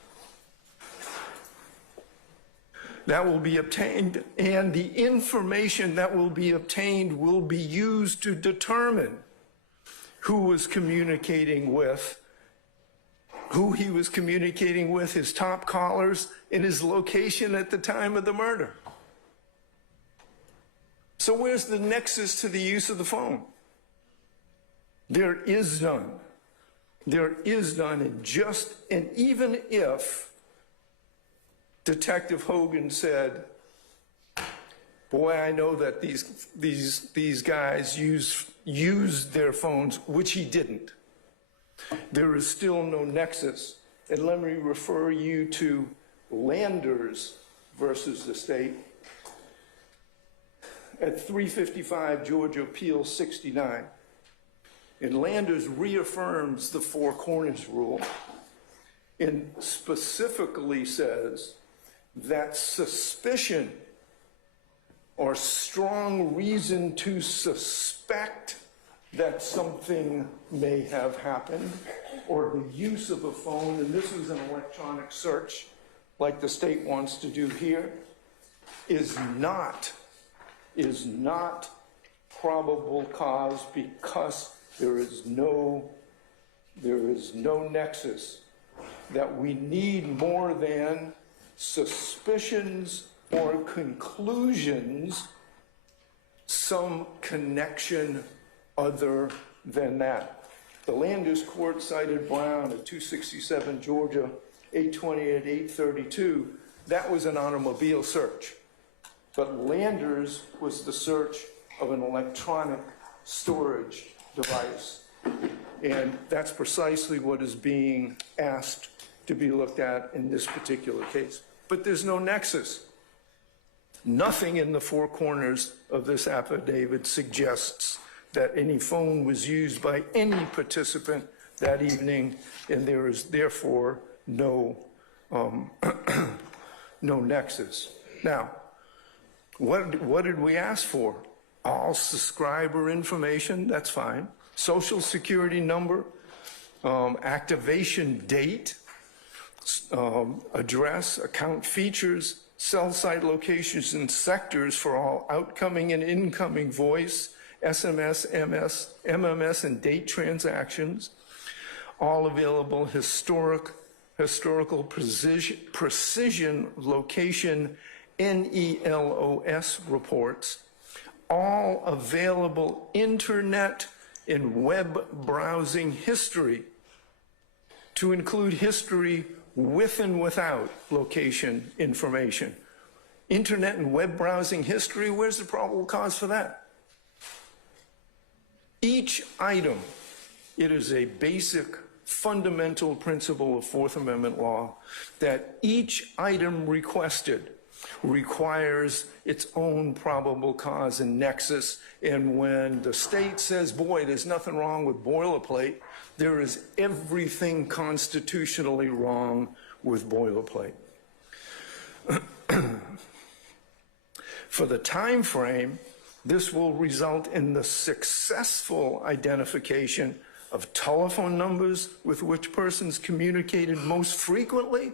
That will be obtained, and the information that will be obtained will be used to determine who was communicating with, who he was communicating with, his top callers, and his location at the time of the murder. So where's the nexus to the use of the phone? There is none. There is none, and even if Detective Hogan said, boy, I know that these guys used their phones, which he didn't. There is still no nexus. And let me refer you to Landers versus the state at 355 Georgia Appeal 69. And Landers reaffirms the four corners rule and specifically says that suspicion or strong reason to suspect that something may have happened, or the use of a phone, and this is an electronic search like the state wants to do here, is not probable cause because there is no nexus. That we need more than suspicions or conclusions, some connection other than that. The Landers court cited Brown at 267 Georgia, 820 and 832. That was an automobile search. But Landers was the search of an electronic storage device. And that's precisely what is being asked to be looked at in this particular case. But there's no nexus. Nothing in the four corners of this affidavit suggests that any phone was used by any participant that evening, and there is therefore no nexus. Now, what did we ask for? All subscriber information, that's fine. Social security number, activation date, address, account features, cell site locations and sectors for all outgoing and incoming voice, SMS, MMS, and date transactions, all available historical precision location NELOS reports, all available internet and web browsing history, to include history with and without location information. Internet and web browsing history, where's the probable cause for that? Each item, it is a basic fundamental principle of Fourth Amendment law that each item requested requires its own probable cause and nexus. And when the state says, boy, there's nothing wrong with boilerplate, there is everything constitutionally wrong with boilerplate. For the time frame, this will result in the successful identification of telephone numbers with which persons communicated most frequently.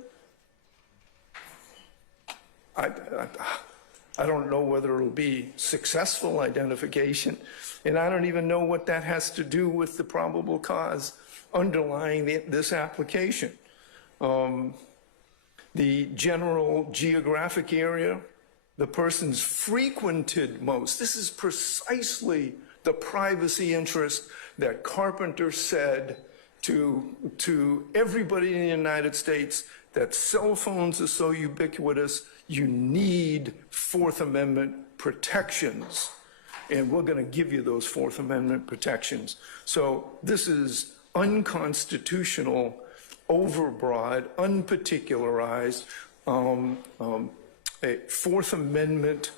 I don't know whether it'll be successful identification, and I don't even know what that has to do with the probable cause underlying this application. The general geographic area, the persons frequented most. This is precisely the privacy interest that Carpenter said to everybody in the United States, that cell phones are so ubiquitous, you need Fourth Amendment protections. And we're going to give you those Fourth Amendment protections. So this is unconstitutional, overbroad, unparticularized, a Fourth Amendment